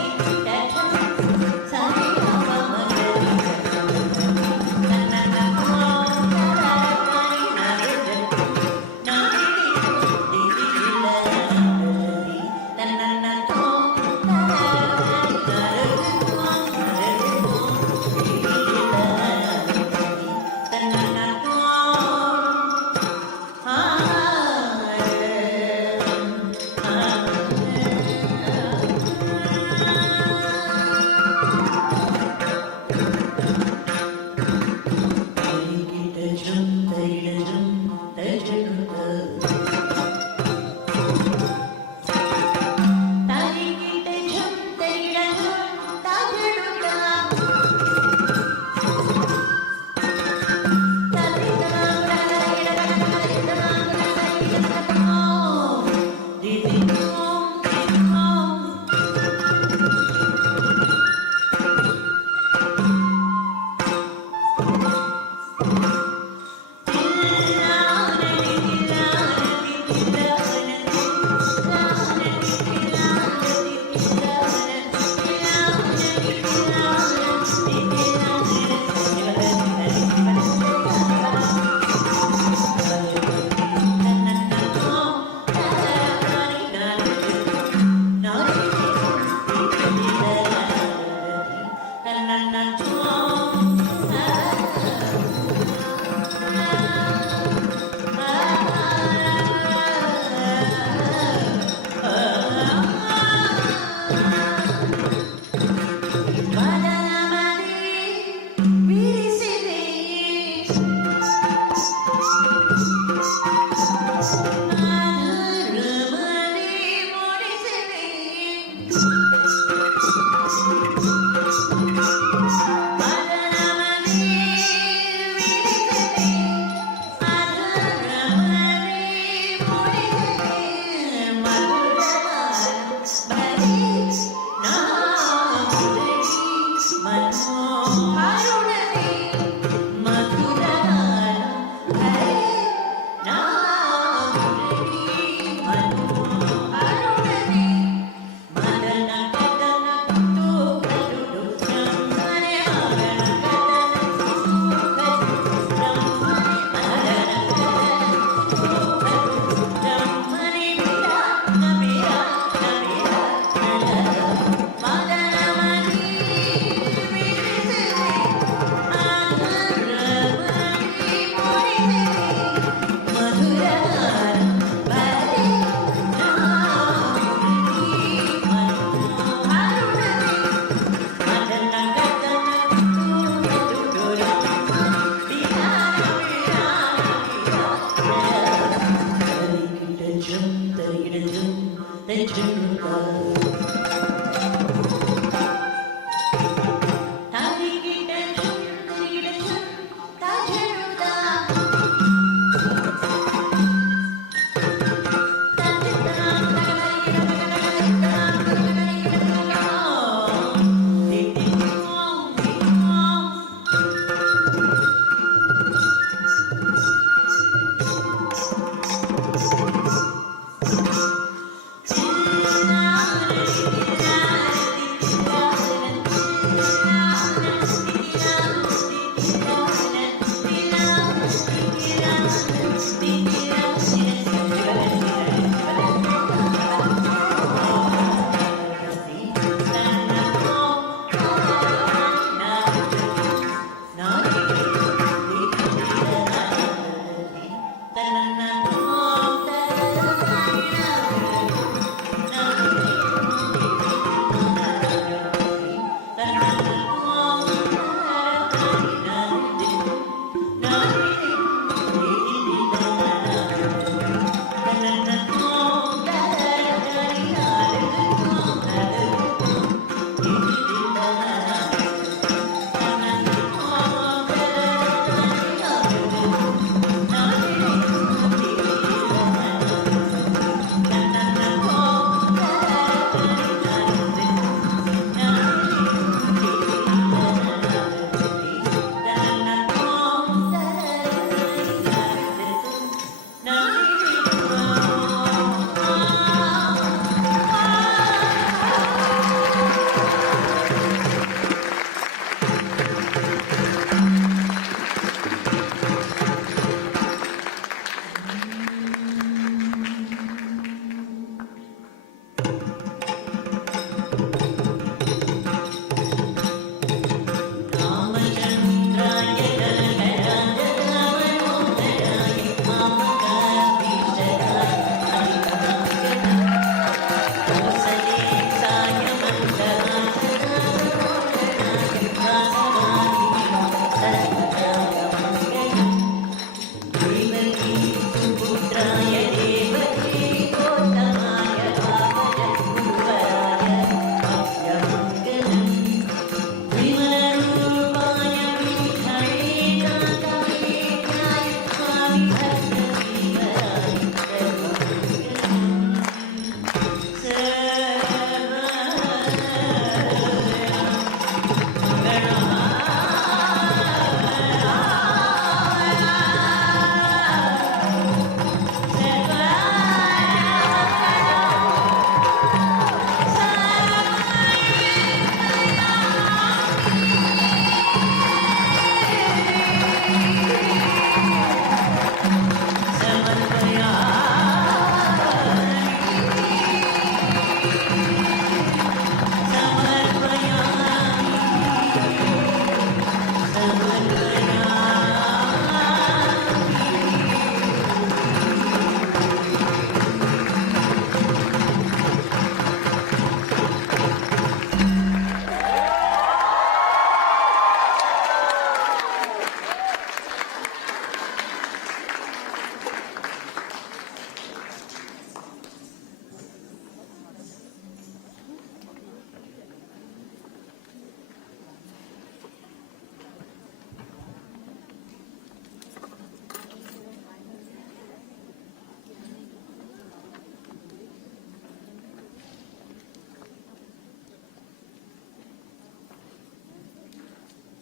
you.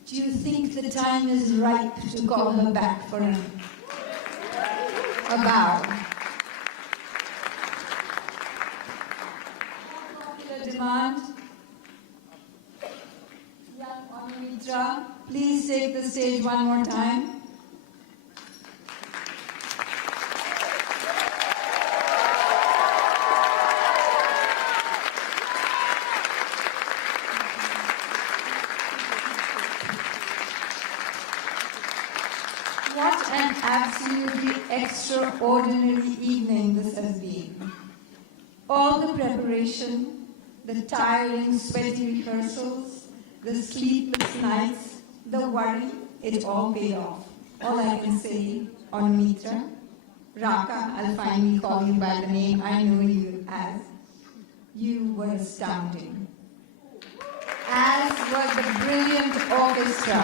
Do you think the time is ripe to call her back for a bow? Popular demand. Young Aunomitra, please take the stage one more time. What an absolutely extraordinary evening this has been. All the preparation, the tiring, sweaty rehearsals, the sleepless nights, the worry, it all paid off. All I can say, Aunomitra, Raka, I'll finally call you by the name I know you as. you were astounding, as was the brilliant orchestra.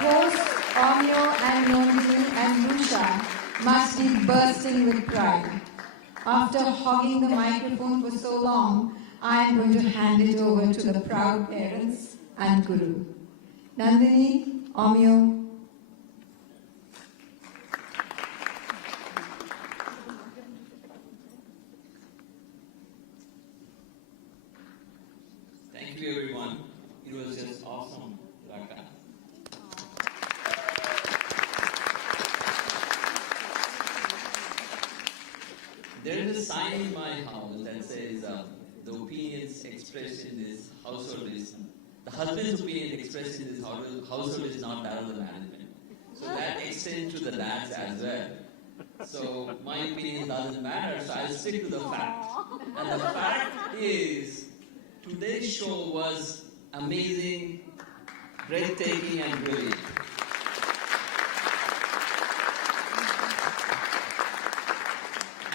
Hosts Omyo and Nandini and Rusha must be bursting with pride. After hogging the microphone for so long, I am going to hand it over to the proud parents and Guru. Nandini, Omyo. Thank you, everyone. It was just awesome, Raka. There is a sign in my house that says the opinions expressed in this household is, the husband's opinion expressed in this household is not that of the management. So that extends to the dads as well. So my opinion doesn't matter, so I'll stick to the fact. And the fact is, today's show was amazing, breathtaking, and brilliant.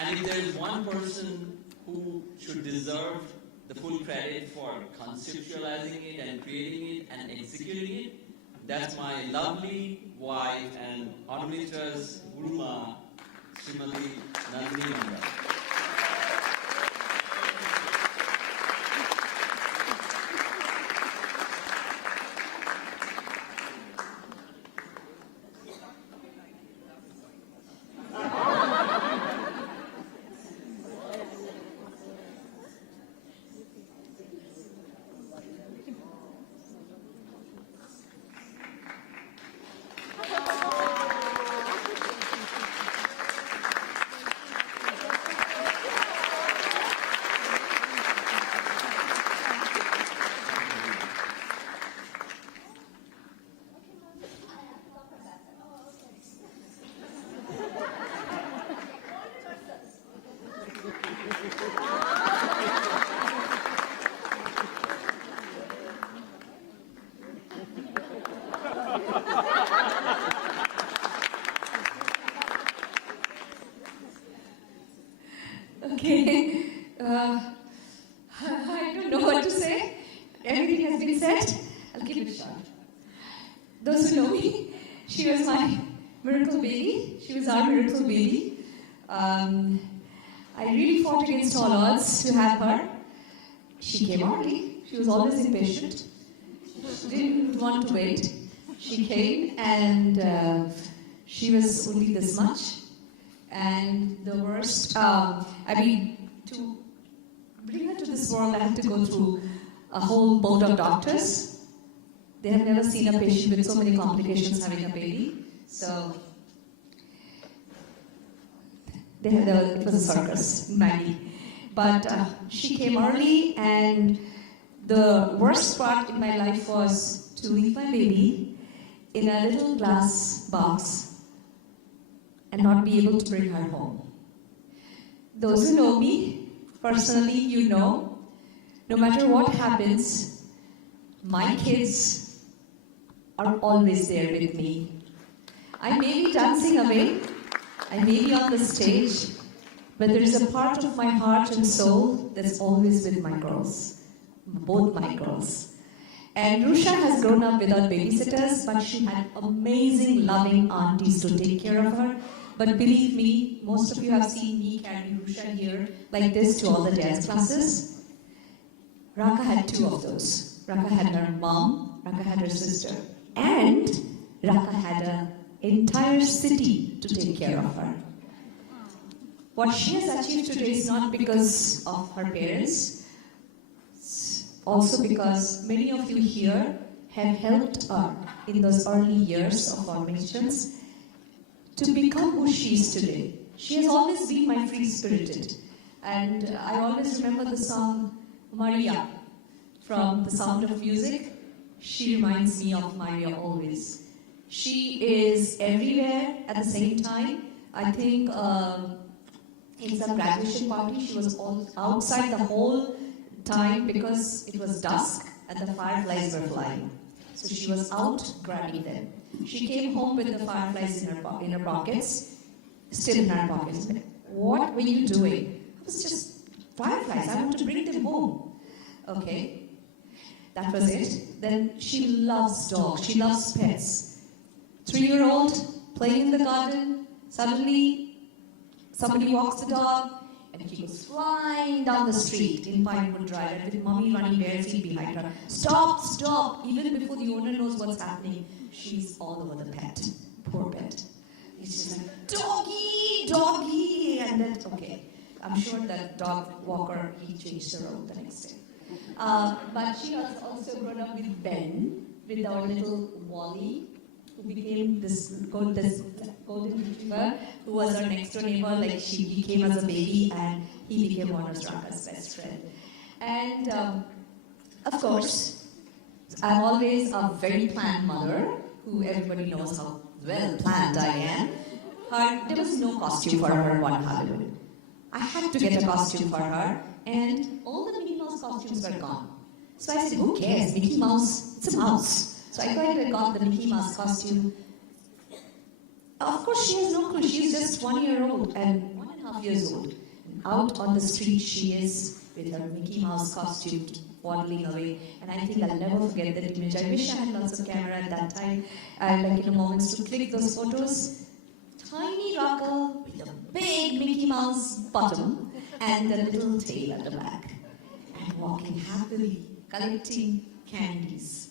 And if there is one person who should deserve the full credit for conceptualizing it and creating it and executing it, that's my lovely wife and Aunomitra's Guruma, Srimati Nandini Mandal. Okay, I don't know what to say. Everything has been said. I'll keep it short. Those who know me, she was my miracle baby. She was our miracle baby. I really fought against all odds to have her. She came early. She was always impatient. She didn't want to wait. She came and she was only this much. And the worst, to bring her to this world, I had to go through a whole boat of doctors. They have never seen a patient with so many complications having a baby. So, it was a circus, Maggie. But she came early, and the worst part in my life was to leave my baby in a little glass box and not be able to bring her home. Those who know me personally, you know, no matter what happens, my kids are always there with me. I may be dancing away, I may be on the stage, but there is a part of my heart and soul that's always with my girls, both my girls. And Rusha has grown up without babysitters, but she had amazing, loving aunties to take care of her. But believe me, most of you have seen me carry Rusha here like this to all the dance classes. Raka had two of those. Raka had her mom, Raka had her sister, and Raka had an entire city to take care of her. What she has achieved today is not because of her parents, also because many of you here have helped her in those early years of formations to become who she is today. She has always been my free-spirited. And I always remember the song Maria from The Sound of Music. She reminds me of Maria always. She is everywhere at the same time. I think in some graduation party she was outside the whole time because it was dusk and the fireflies were flying. So she was out grabbing them. She came home with the fireflies in her pockets, still in her pockets. what were you doing? It was just fireflies. I want to bring them home. Okay, that was it. Then she loves dogs. She loves pets. 3-year-old playing in the garden. Suddenly, somebody walks the dog, and he goes flying down the street in Pinewood Drive, and with mommy running bare feet behind her. Stop, stop! Even before the owner knows what's happening, she's all over the pet. Poor pet. He's just like, doggy, doggy, and then, okay. I'm sure that dog walker, he changed the road the next day. But she has also grown up with Ben, with our little Wally, who became this golden retriever, who was our next door neighbor. Like, he came as a baby, and he became one of Raka's best friend. And of course, I'm always a very planned mother, who everybody knows how well planned I am. There was no costume for her one Halloween. I had to get a costume for her, and all the Mickey Mouse costumes were gone. So I said, who cares? Mickey Mouse, it's a mouse. So I got the Mickey Mouse costume. Of course, she has no clue. She's just 1 year old and 1.5 years old. And out on the street, she is with her Mickey Mouse costume waddling away. And I think I'll never forget that image. I wish I had lots of camera at that time, like in a moment, to click those photos. Tiny Raka with a big Mickey Mouse bottom and a little tail at the back. And walking happily, collecting candies.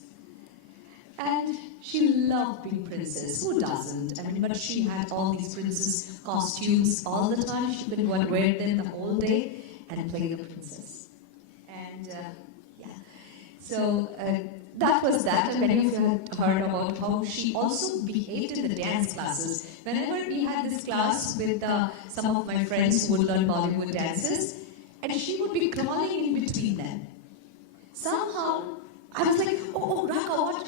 And she loved being princess. Who doesn't? I mean, but she had all these princess costumes all the time. She could wear them the whole day and play the princess. And yeah, so that was that. And many of you had heard about how she also behaved in the dance classes. Whenever we had this class with some of my friends who would learn Bollywood dances, and she would be crawling in between them. Somehow, I was like, oh, Raka, watch.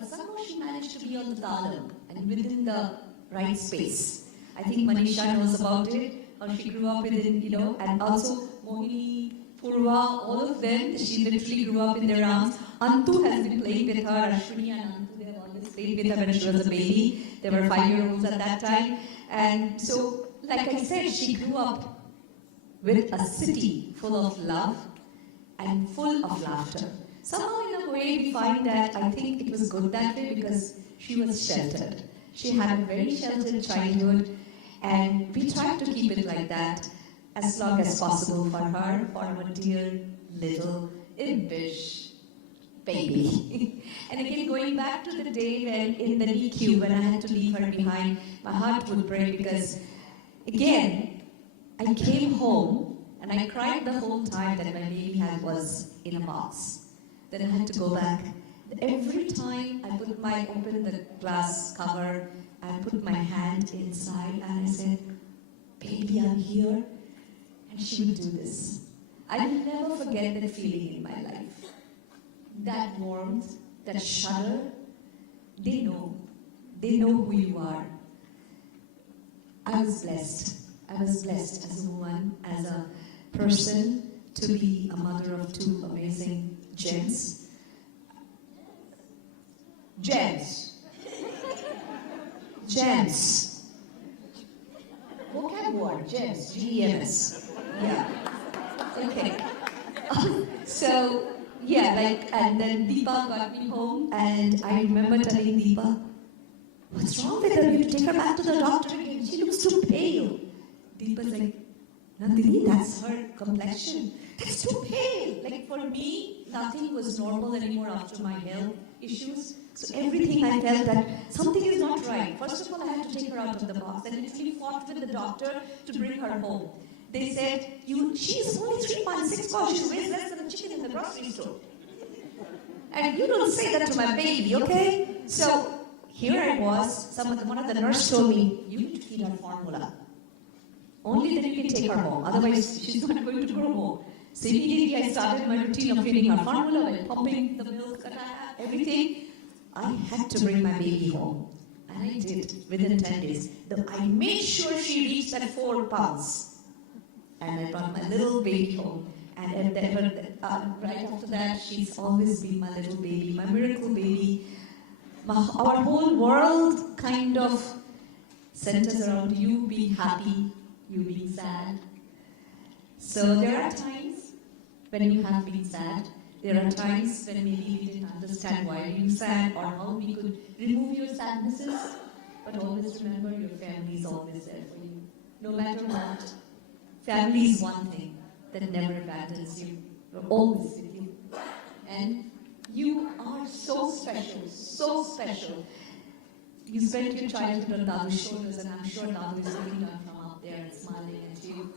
But somehow she managed to be on the talam and within the right space. I think Manisha knows about it, how she grew up within, and also Mohini, Purva, all of them, she literally grew up in their arms. Antu has been playing with her, Ashwini and Antu, they have always played with her when she was a baby. They were 5-year-olds at that time. And so, like I said, she grew up with a city full of love and full of laughter. Somehow in a way we find that I think it was good that way because she was sheltered. She had a very sheltered childhood, and we tried to keep it like that as long as possible for her, for our dear little impish baby. And again, going back to the day when in the NICU, when I had to leave her behind, my heart would break because, again, I came home and I cried the whole time that my baby was in a box. Then I had to go back. Every time I opened the glass cover, I put my hand inside and I said, baby, I'm here. And she would do this. I will never forget that feeling in my life. That warmth, that shudder, they know who you are. I was blessed as a woman, as a person, to be a mother of 2 amazing gems. Vocab word, gems, G-E-M-S. Yeah. Okay. So, yeah, and then Deepa got me home, and I remember telling Deepa, what's wrong with her? You have to take her back to the doctor again. She looks too pale. Deepa's like, Nandini, that's her complexion. That's too pale. Like, for me, nothing was normal anymore after my health issues. So everything I felt that something is not right. First of all, I had to take her out of the box. I literally fought with the doctor to bring her home. They said, she's only 3 months, 6 pounds. She weighs less than a chicken in the grocery store. And you don't say that to my baby, okay? So here I was. One of the nurses told me, you need to feed her formula. Only then you can take her home. Otherwise, she's not going to grow more. So immediately I started my routine of feeding her formula by pumping the milk, everything. I had to bring my baby home. And I did within 10 days. I made sure she reached that 4 pounds. And I brought my little baby home. And right after that, she's always been my little baby, my miracle baby. Our whole world kind of centers around you being happy, you being sad. So there are times when you have been sad. There are times when maybe we didn't understand why you sad or how we could remove your sadnesses. But always remember your family is always there for you. No matter what, family is one thing that never abandons you. We're always with you. And you are so special, so special. You spent your childhood on Dadu's shoulders, and I'm sure Dadu is looking down from up there and smiling at you.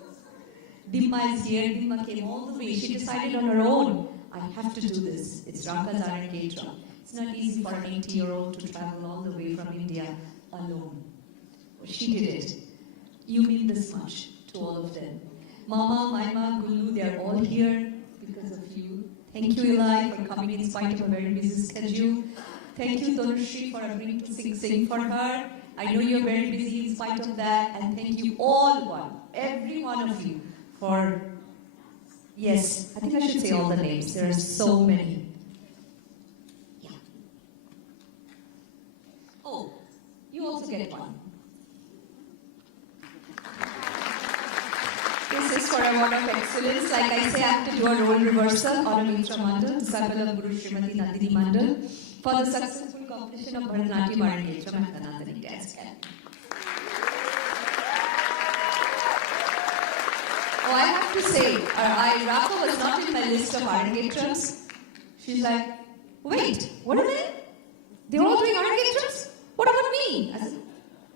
Dimma is here. Dimma came all the way. She decided on her own, I have to do this. It's Raka's Arangetram. It's not easy for an 80-year-old to travel all the way from India alone. But she did it. You mean this much to all of them. Mama, Maima, Gulu, they're all here because of you. Thank you, Eli, for coming in spite of a very busy schedule. Thank you, Dhanushri, for agreeing to sing for her. I know you're very busy in spite of that. And thank you all, every one of you, for, yes, I think I should say all the names. There are so many. Yeah. Oh, you also get one. This is for Award of Excellence. Like I say, I have to do a role reversal. Aunomitra Mandal, disciple of Guru Srimati Nandini Mandal, for the successful completion of Bharatanatyam, Arangetram at the Nandini Dance Camp. Oh, I have to say, Raka was not in my list of Arangetrams. She's like, wait, what are they? They're all doing Arangetrams? What about me? I said,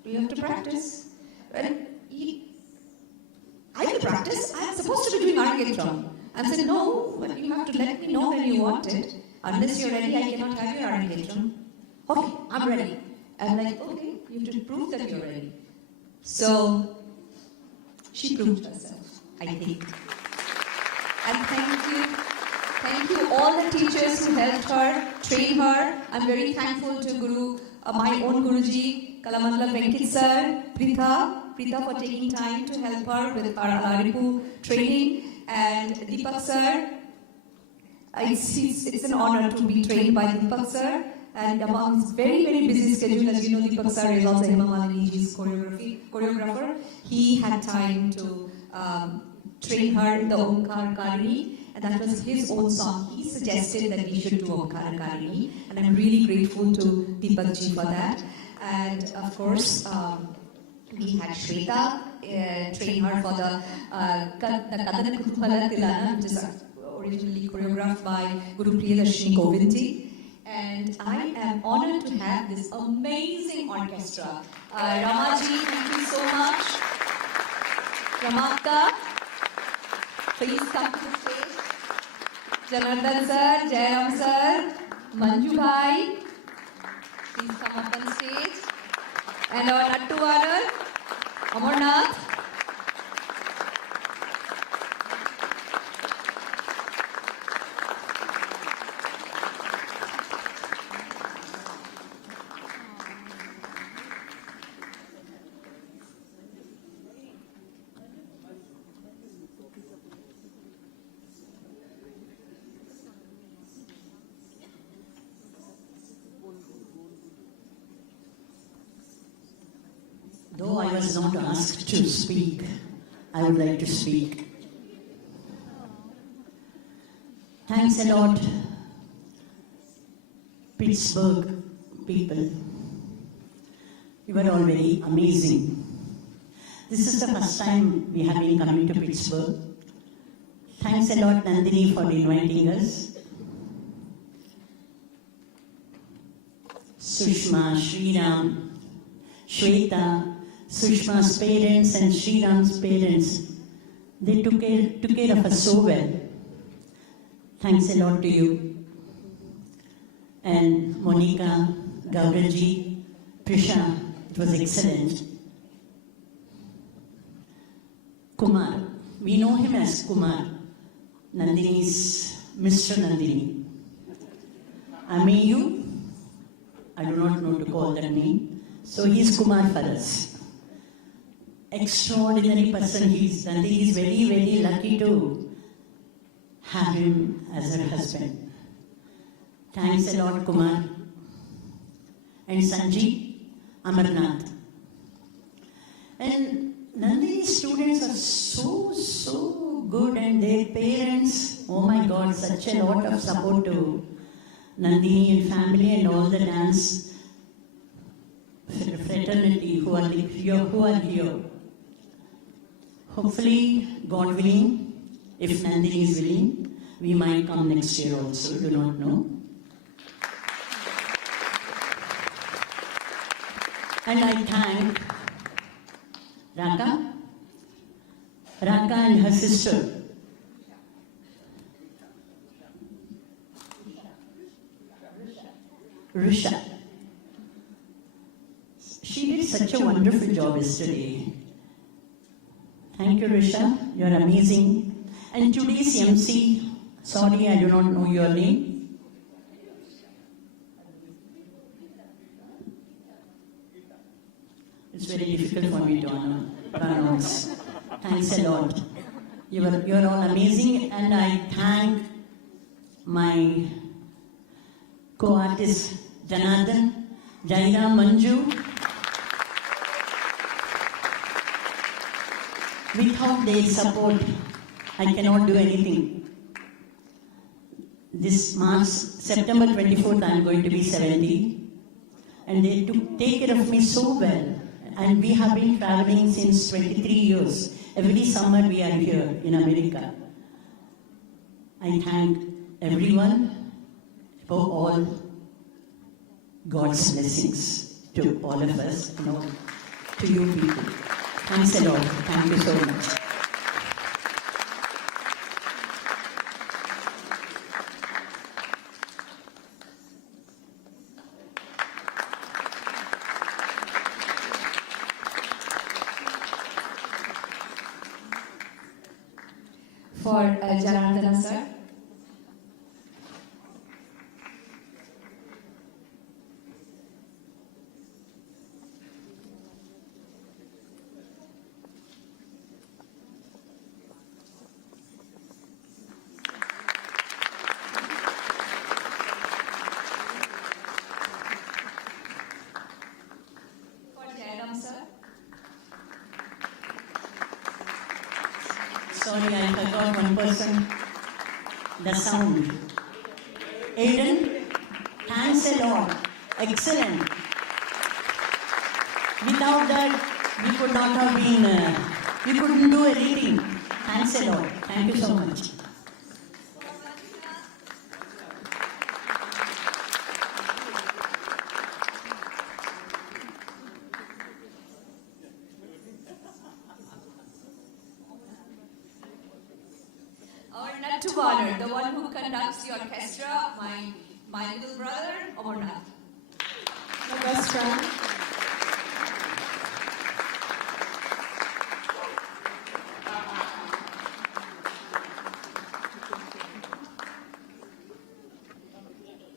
you have to practice. And I will practice. I'm supposed to be doing Arangetram. I said, no, but you have to let me know when you want it. Unless you're ready, I cannot have your Arangetram. Okay, I'm ready. I'm like, okay, you have to prove that you're ready. So, she proved herself, I think. And thank you all the teachers who helped her, trained her. I'm very thankful to Guru, my own Guruji, Kalamandla Venkit sir, Pritha for taking time to help her with our Alaripu training, and Deepak sir. It's an honor to be trained by Deepak sir, and among his very, very busy schedule, as you know, Deepak sir is also Hema Maliniji's choreographer. He had time to train her in the Omkar Karini, and that was his own song. He suggested that we should do Omkar Karini, and I'm really grateful to Deepak ji for that. And of course, we had Shweta train her for the Kadana Kutupala Tilana, which is originally choreographed by Guru Priyadarshini Govinti. And I am honored to have this amazing orchestra. Ramaji, thank you so much. Ramata, please come to the stage. Janardhan sir, Jairam sir, Manju bhai, please come up on stage. And our Nattuvarar, Amarnath. Though I was not asked to speak, I would like to speak. Thanks a lot, Pittsburgh people. You were all very amazing. This is the first time we have been coming to Pittsburgh. Thanks a lot, Nandini, for inviting us. Sushma, Sriram, Shweta, Sushma's parents and Sriram's parents, they took care of us so well. Thanks a lot to you. And Monica, Gauraji, Prisha, it was excellent. Kumar, we know him as Kumar, Nandini's Mr. Nandini. Amayu, I do not know to call that name, so he is Kumar for us. Extraordinary person he is. Nandini is very, very lucky to have him as her husband. Thanks a lot, Kumar. And Sanji, Amarnath. And Nandini's students are so good, and their parents, oh my God, such a lot of support to Nandini and family and all the dance fraternity who are here. Hopefully, God willing, if Nandini is willing, we might come next year also, do not know. And I thank Raka and her sister. Risha. She did such a wonderful job yesterday. Thank you, Risha. You're amazing. And today's MC, sorry, I do not know your name. It's very difficult for me to pronounce. Thanks a lot. You're all amazing, and I thank my co-artist Janardhan, Jaira, Manju. Without their support, I cannot do anything. This March, September 24th, I am going to be 70. And they take care of me so well. And we have been traveling since 23 years. Every summer we are here in America. I thank everyone for all God's blessings to all of us, to you people. Thanks a lot. Thank you so much. For Janardana sir. Sorry, I forgot one person. The sound. Aiden, thanks a lot. Excellent. Without that, we could not have been, we couldn't do anything. Thanks a lot. Thank you so much. To honor the one who conducts the orchestra, my little brother, Amarnath. My best friend.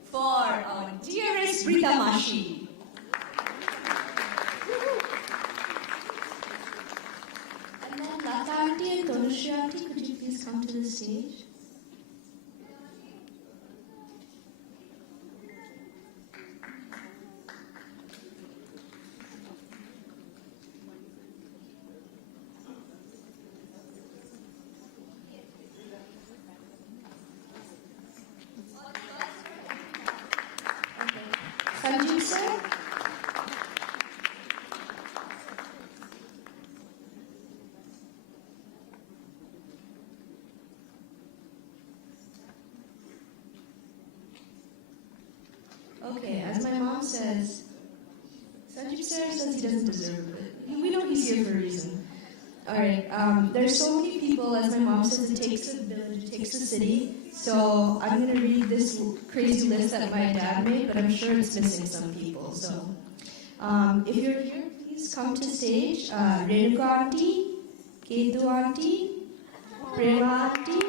For our dearest Brita Mashi. And then Lata Auntie and Tonushri Auntie, could you please come to the stage? Sanjeev sir? Okay, as my mom says, Sanjeev sir says he doesn't deserve it. We know he's here for a reason. Alright, there's so many people, as my mom says, it takes a village, it takes a city. So I'm going to read this crazy list that my dad made, but I'm sure it's missing some people. So if you're here, please come to stage. Renuka Auntie, Ketu Auntie, Prema Auntie,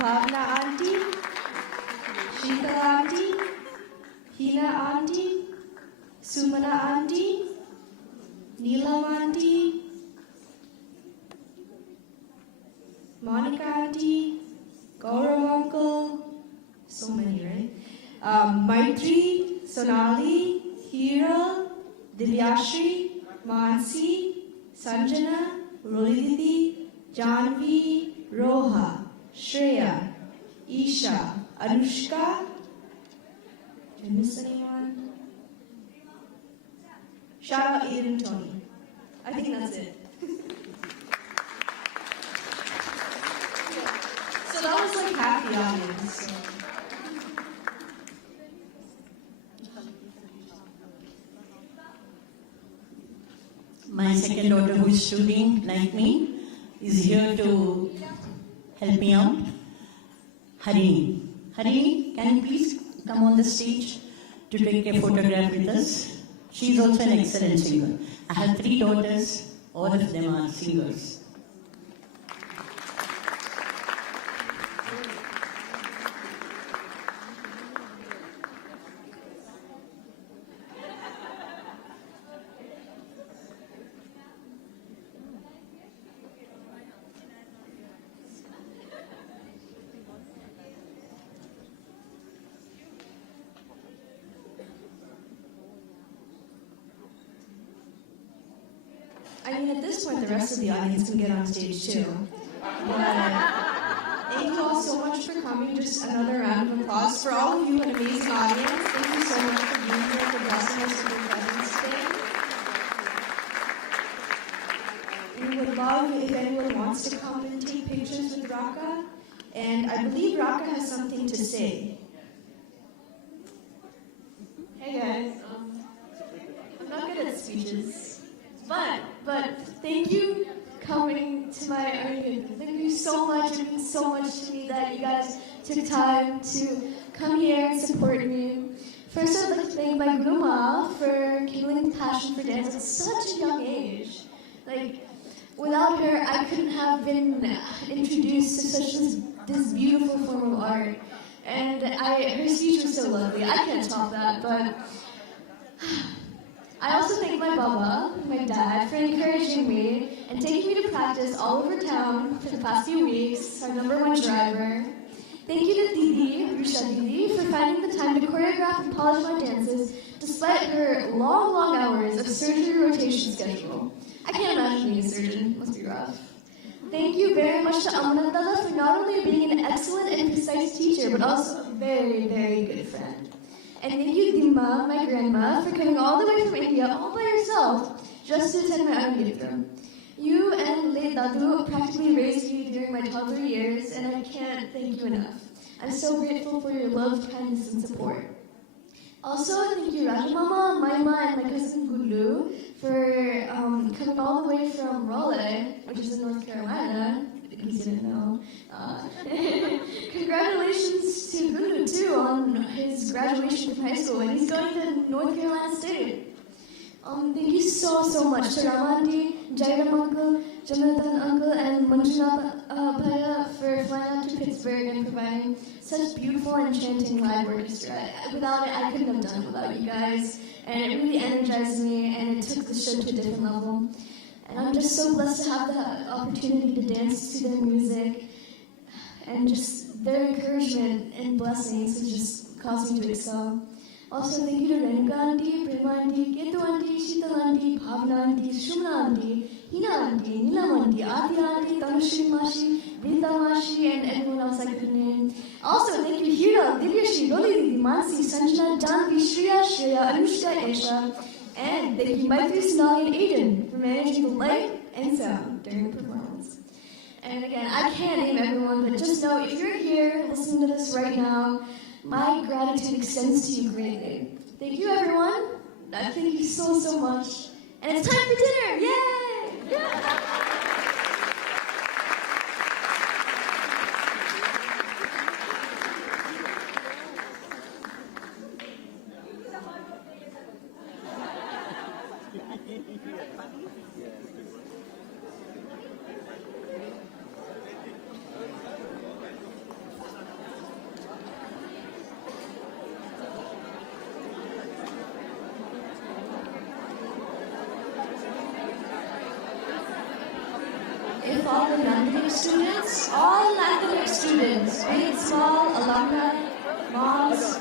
Bhavna Auntie, Sheetala Auntie, Hina Auntie, Sumana Auntie, Neelam Auntie, Monica Auntie, Gaurav Uncle, so many, right? Maitri, Sonali, Hira, Divyashri, Mansi, Sanjana, Rolididi, Janvi, Roha, Shreya, Isha, Anushka. Did I miss anyone? Shout out Ian and Tony. I think that's it. So that was like half the audience. My second daughter, who is shooting like me, is here to help me out. Harini. Harini, can you please come on the stage to take a photograph with us? She is also an excellent singer. I have 3 daughters, all of them are singers. I mean, at this point, the rest of the audience can get on stage too. But thank you all so much for coming. Just another round of applause for all of you, an amazing audience. Thank you so much for being here, for blessing us with your presence today. We would love if anyone wants to come and take pictures with Raka. And I believe Raka has something to say. Hey guys, I'm not good at speeches, but thank you coming to my Arangetram. Thank you so much. It means so much to me that you guys took time to come here and support me. First, I'd like to thank my Guru Ma for kindling passion for dance at such a young age. Like, without her, I couldn't have been introduced to such this beautiful form of art. And her speech was so lovely. I can't top that, but I also thank my Baba, my dad, for encouraging me and taking me to practice all over town for the past few weeks, our #1 driver. Thank you to Didi, Rusha Didi, for finding the time to choreograph and polish my dances despite her long hours of surgery rotation schedule. I can't imagine being a surgeon, must be rough. Thank you very much to Mandal for not only being an excellent and precise teacher, but also a very, very good friend. And thank you, Dimma, my grandma, for coming all the way from India all by herself just to attend my Arangetram. You and late Dadu practically raised me during my toddler years, and I can't thank you enough. I'm so grateful for your love, kindness, and support. Also, thank you, Rajamama, Maima, and my cousin Gulu for coming all the way from Raleigh, which is in North Carolina, in case you didn't know. Congratulations to Gulu, too, on his graduation from high school, and he's going to North Carolina State. Thank you so much to Ramandi, Jairam Uncle, Jonathan Uncle, and Manjunath Bhaiya for flying out to Pittsburgh and providing such beautiful and enchanting live orchestra. Without it, I couldn't have done it without you guys. And it really energized me, and it took the show to a different level. And I'm just so blessed to have the opportunity to dance to their music, and just their encouragement and blessings has just caused me to excel. Also, thank you to Renuka Auntie, Prema Auntie, Ketu Auntie, Sheetal Auntie, Bhavna Auntie, Shumna Auntie, Hina Auntie, Neelam Auntie, Adi Auntie, Tanushree Mashi, Vrita Mashi, and everyone else I could name. Also, thank you Hira, Divyashi, Loli Didi, Mansi, Sanjana, Janvi, Shreya, Anushka, Esha, and thank you Maitri, Sonali, and Aiden for managing the light and sound during the performance. And again, I can't name everyone, but just know if you're here listening to this right now, my gratitude extends to you greatly. Thank you, everyone. Thank you so much. And it's time for dinner! Yay! Yeah. If all the Nandini students, all Nandini students, big, small, alumni, moms,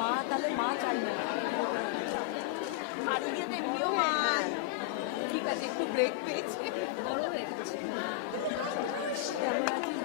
মা তাহলে মা চাই না হারিয়ে দেবিও মা ঠিক আছে একটু ব্রেক পেয়েছে বড় হয়ে গেছে কেমন আছিস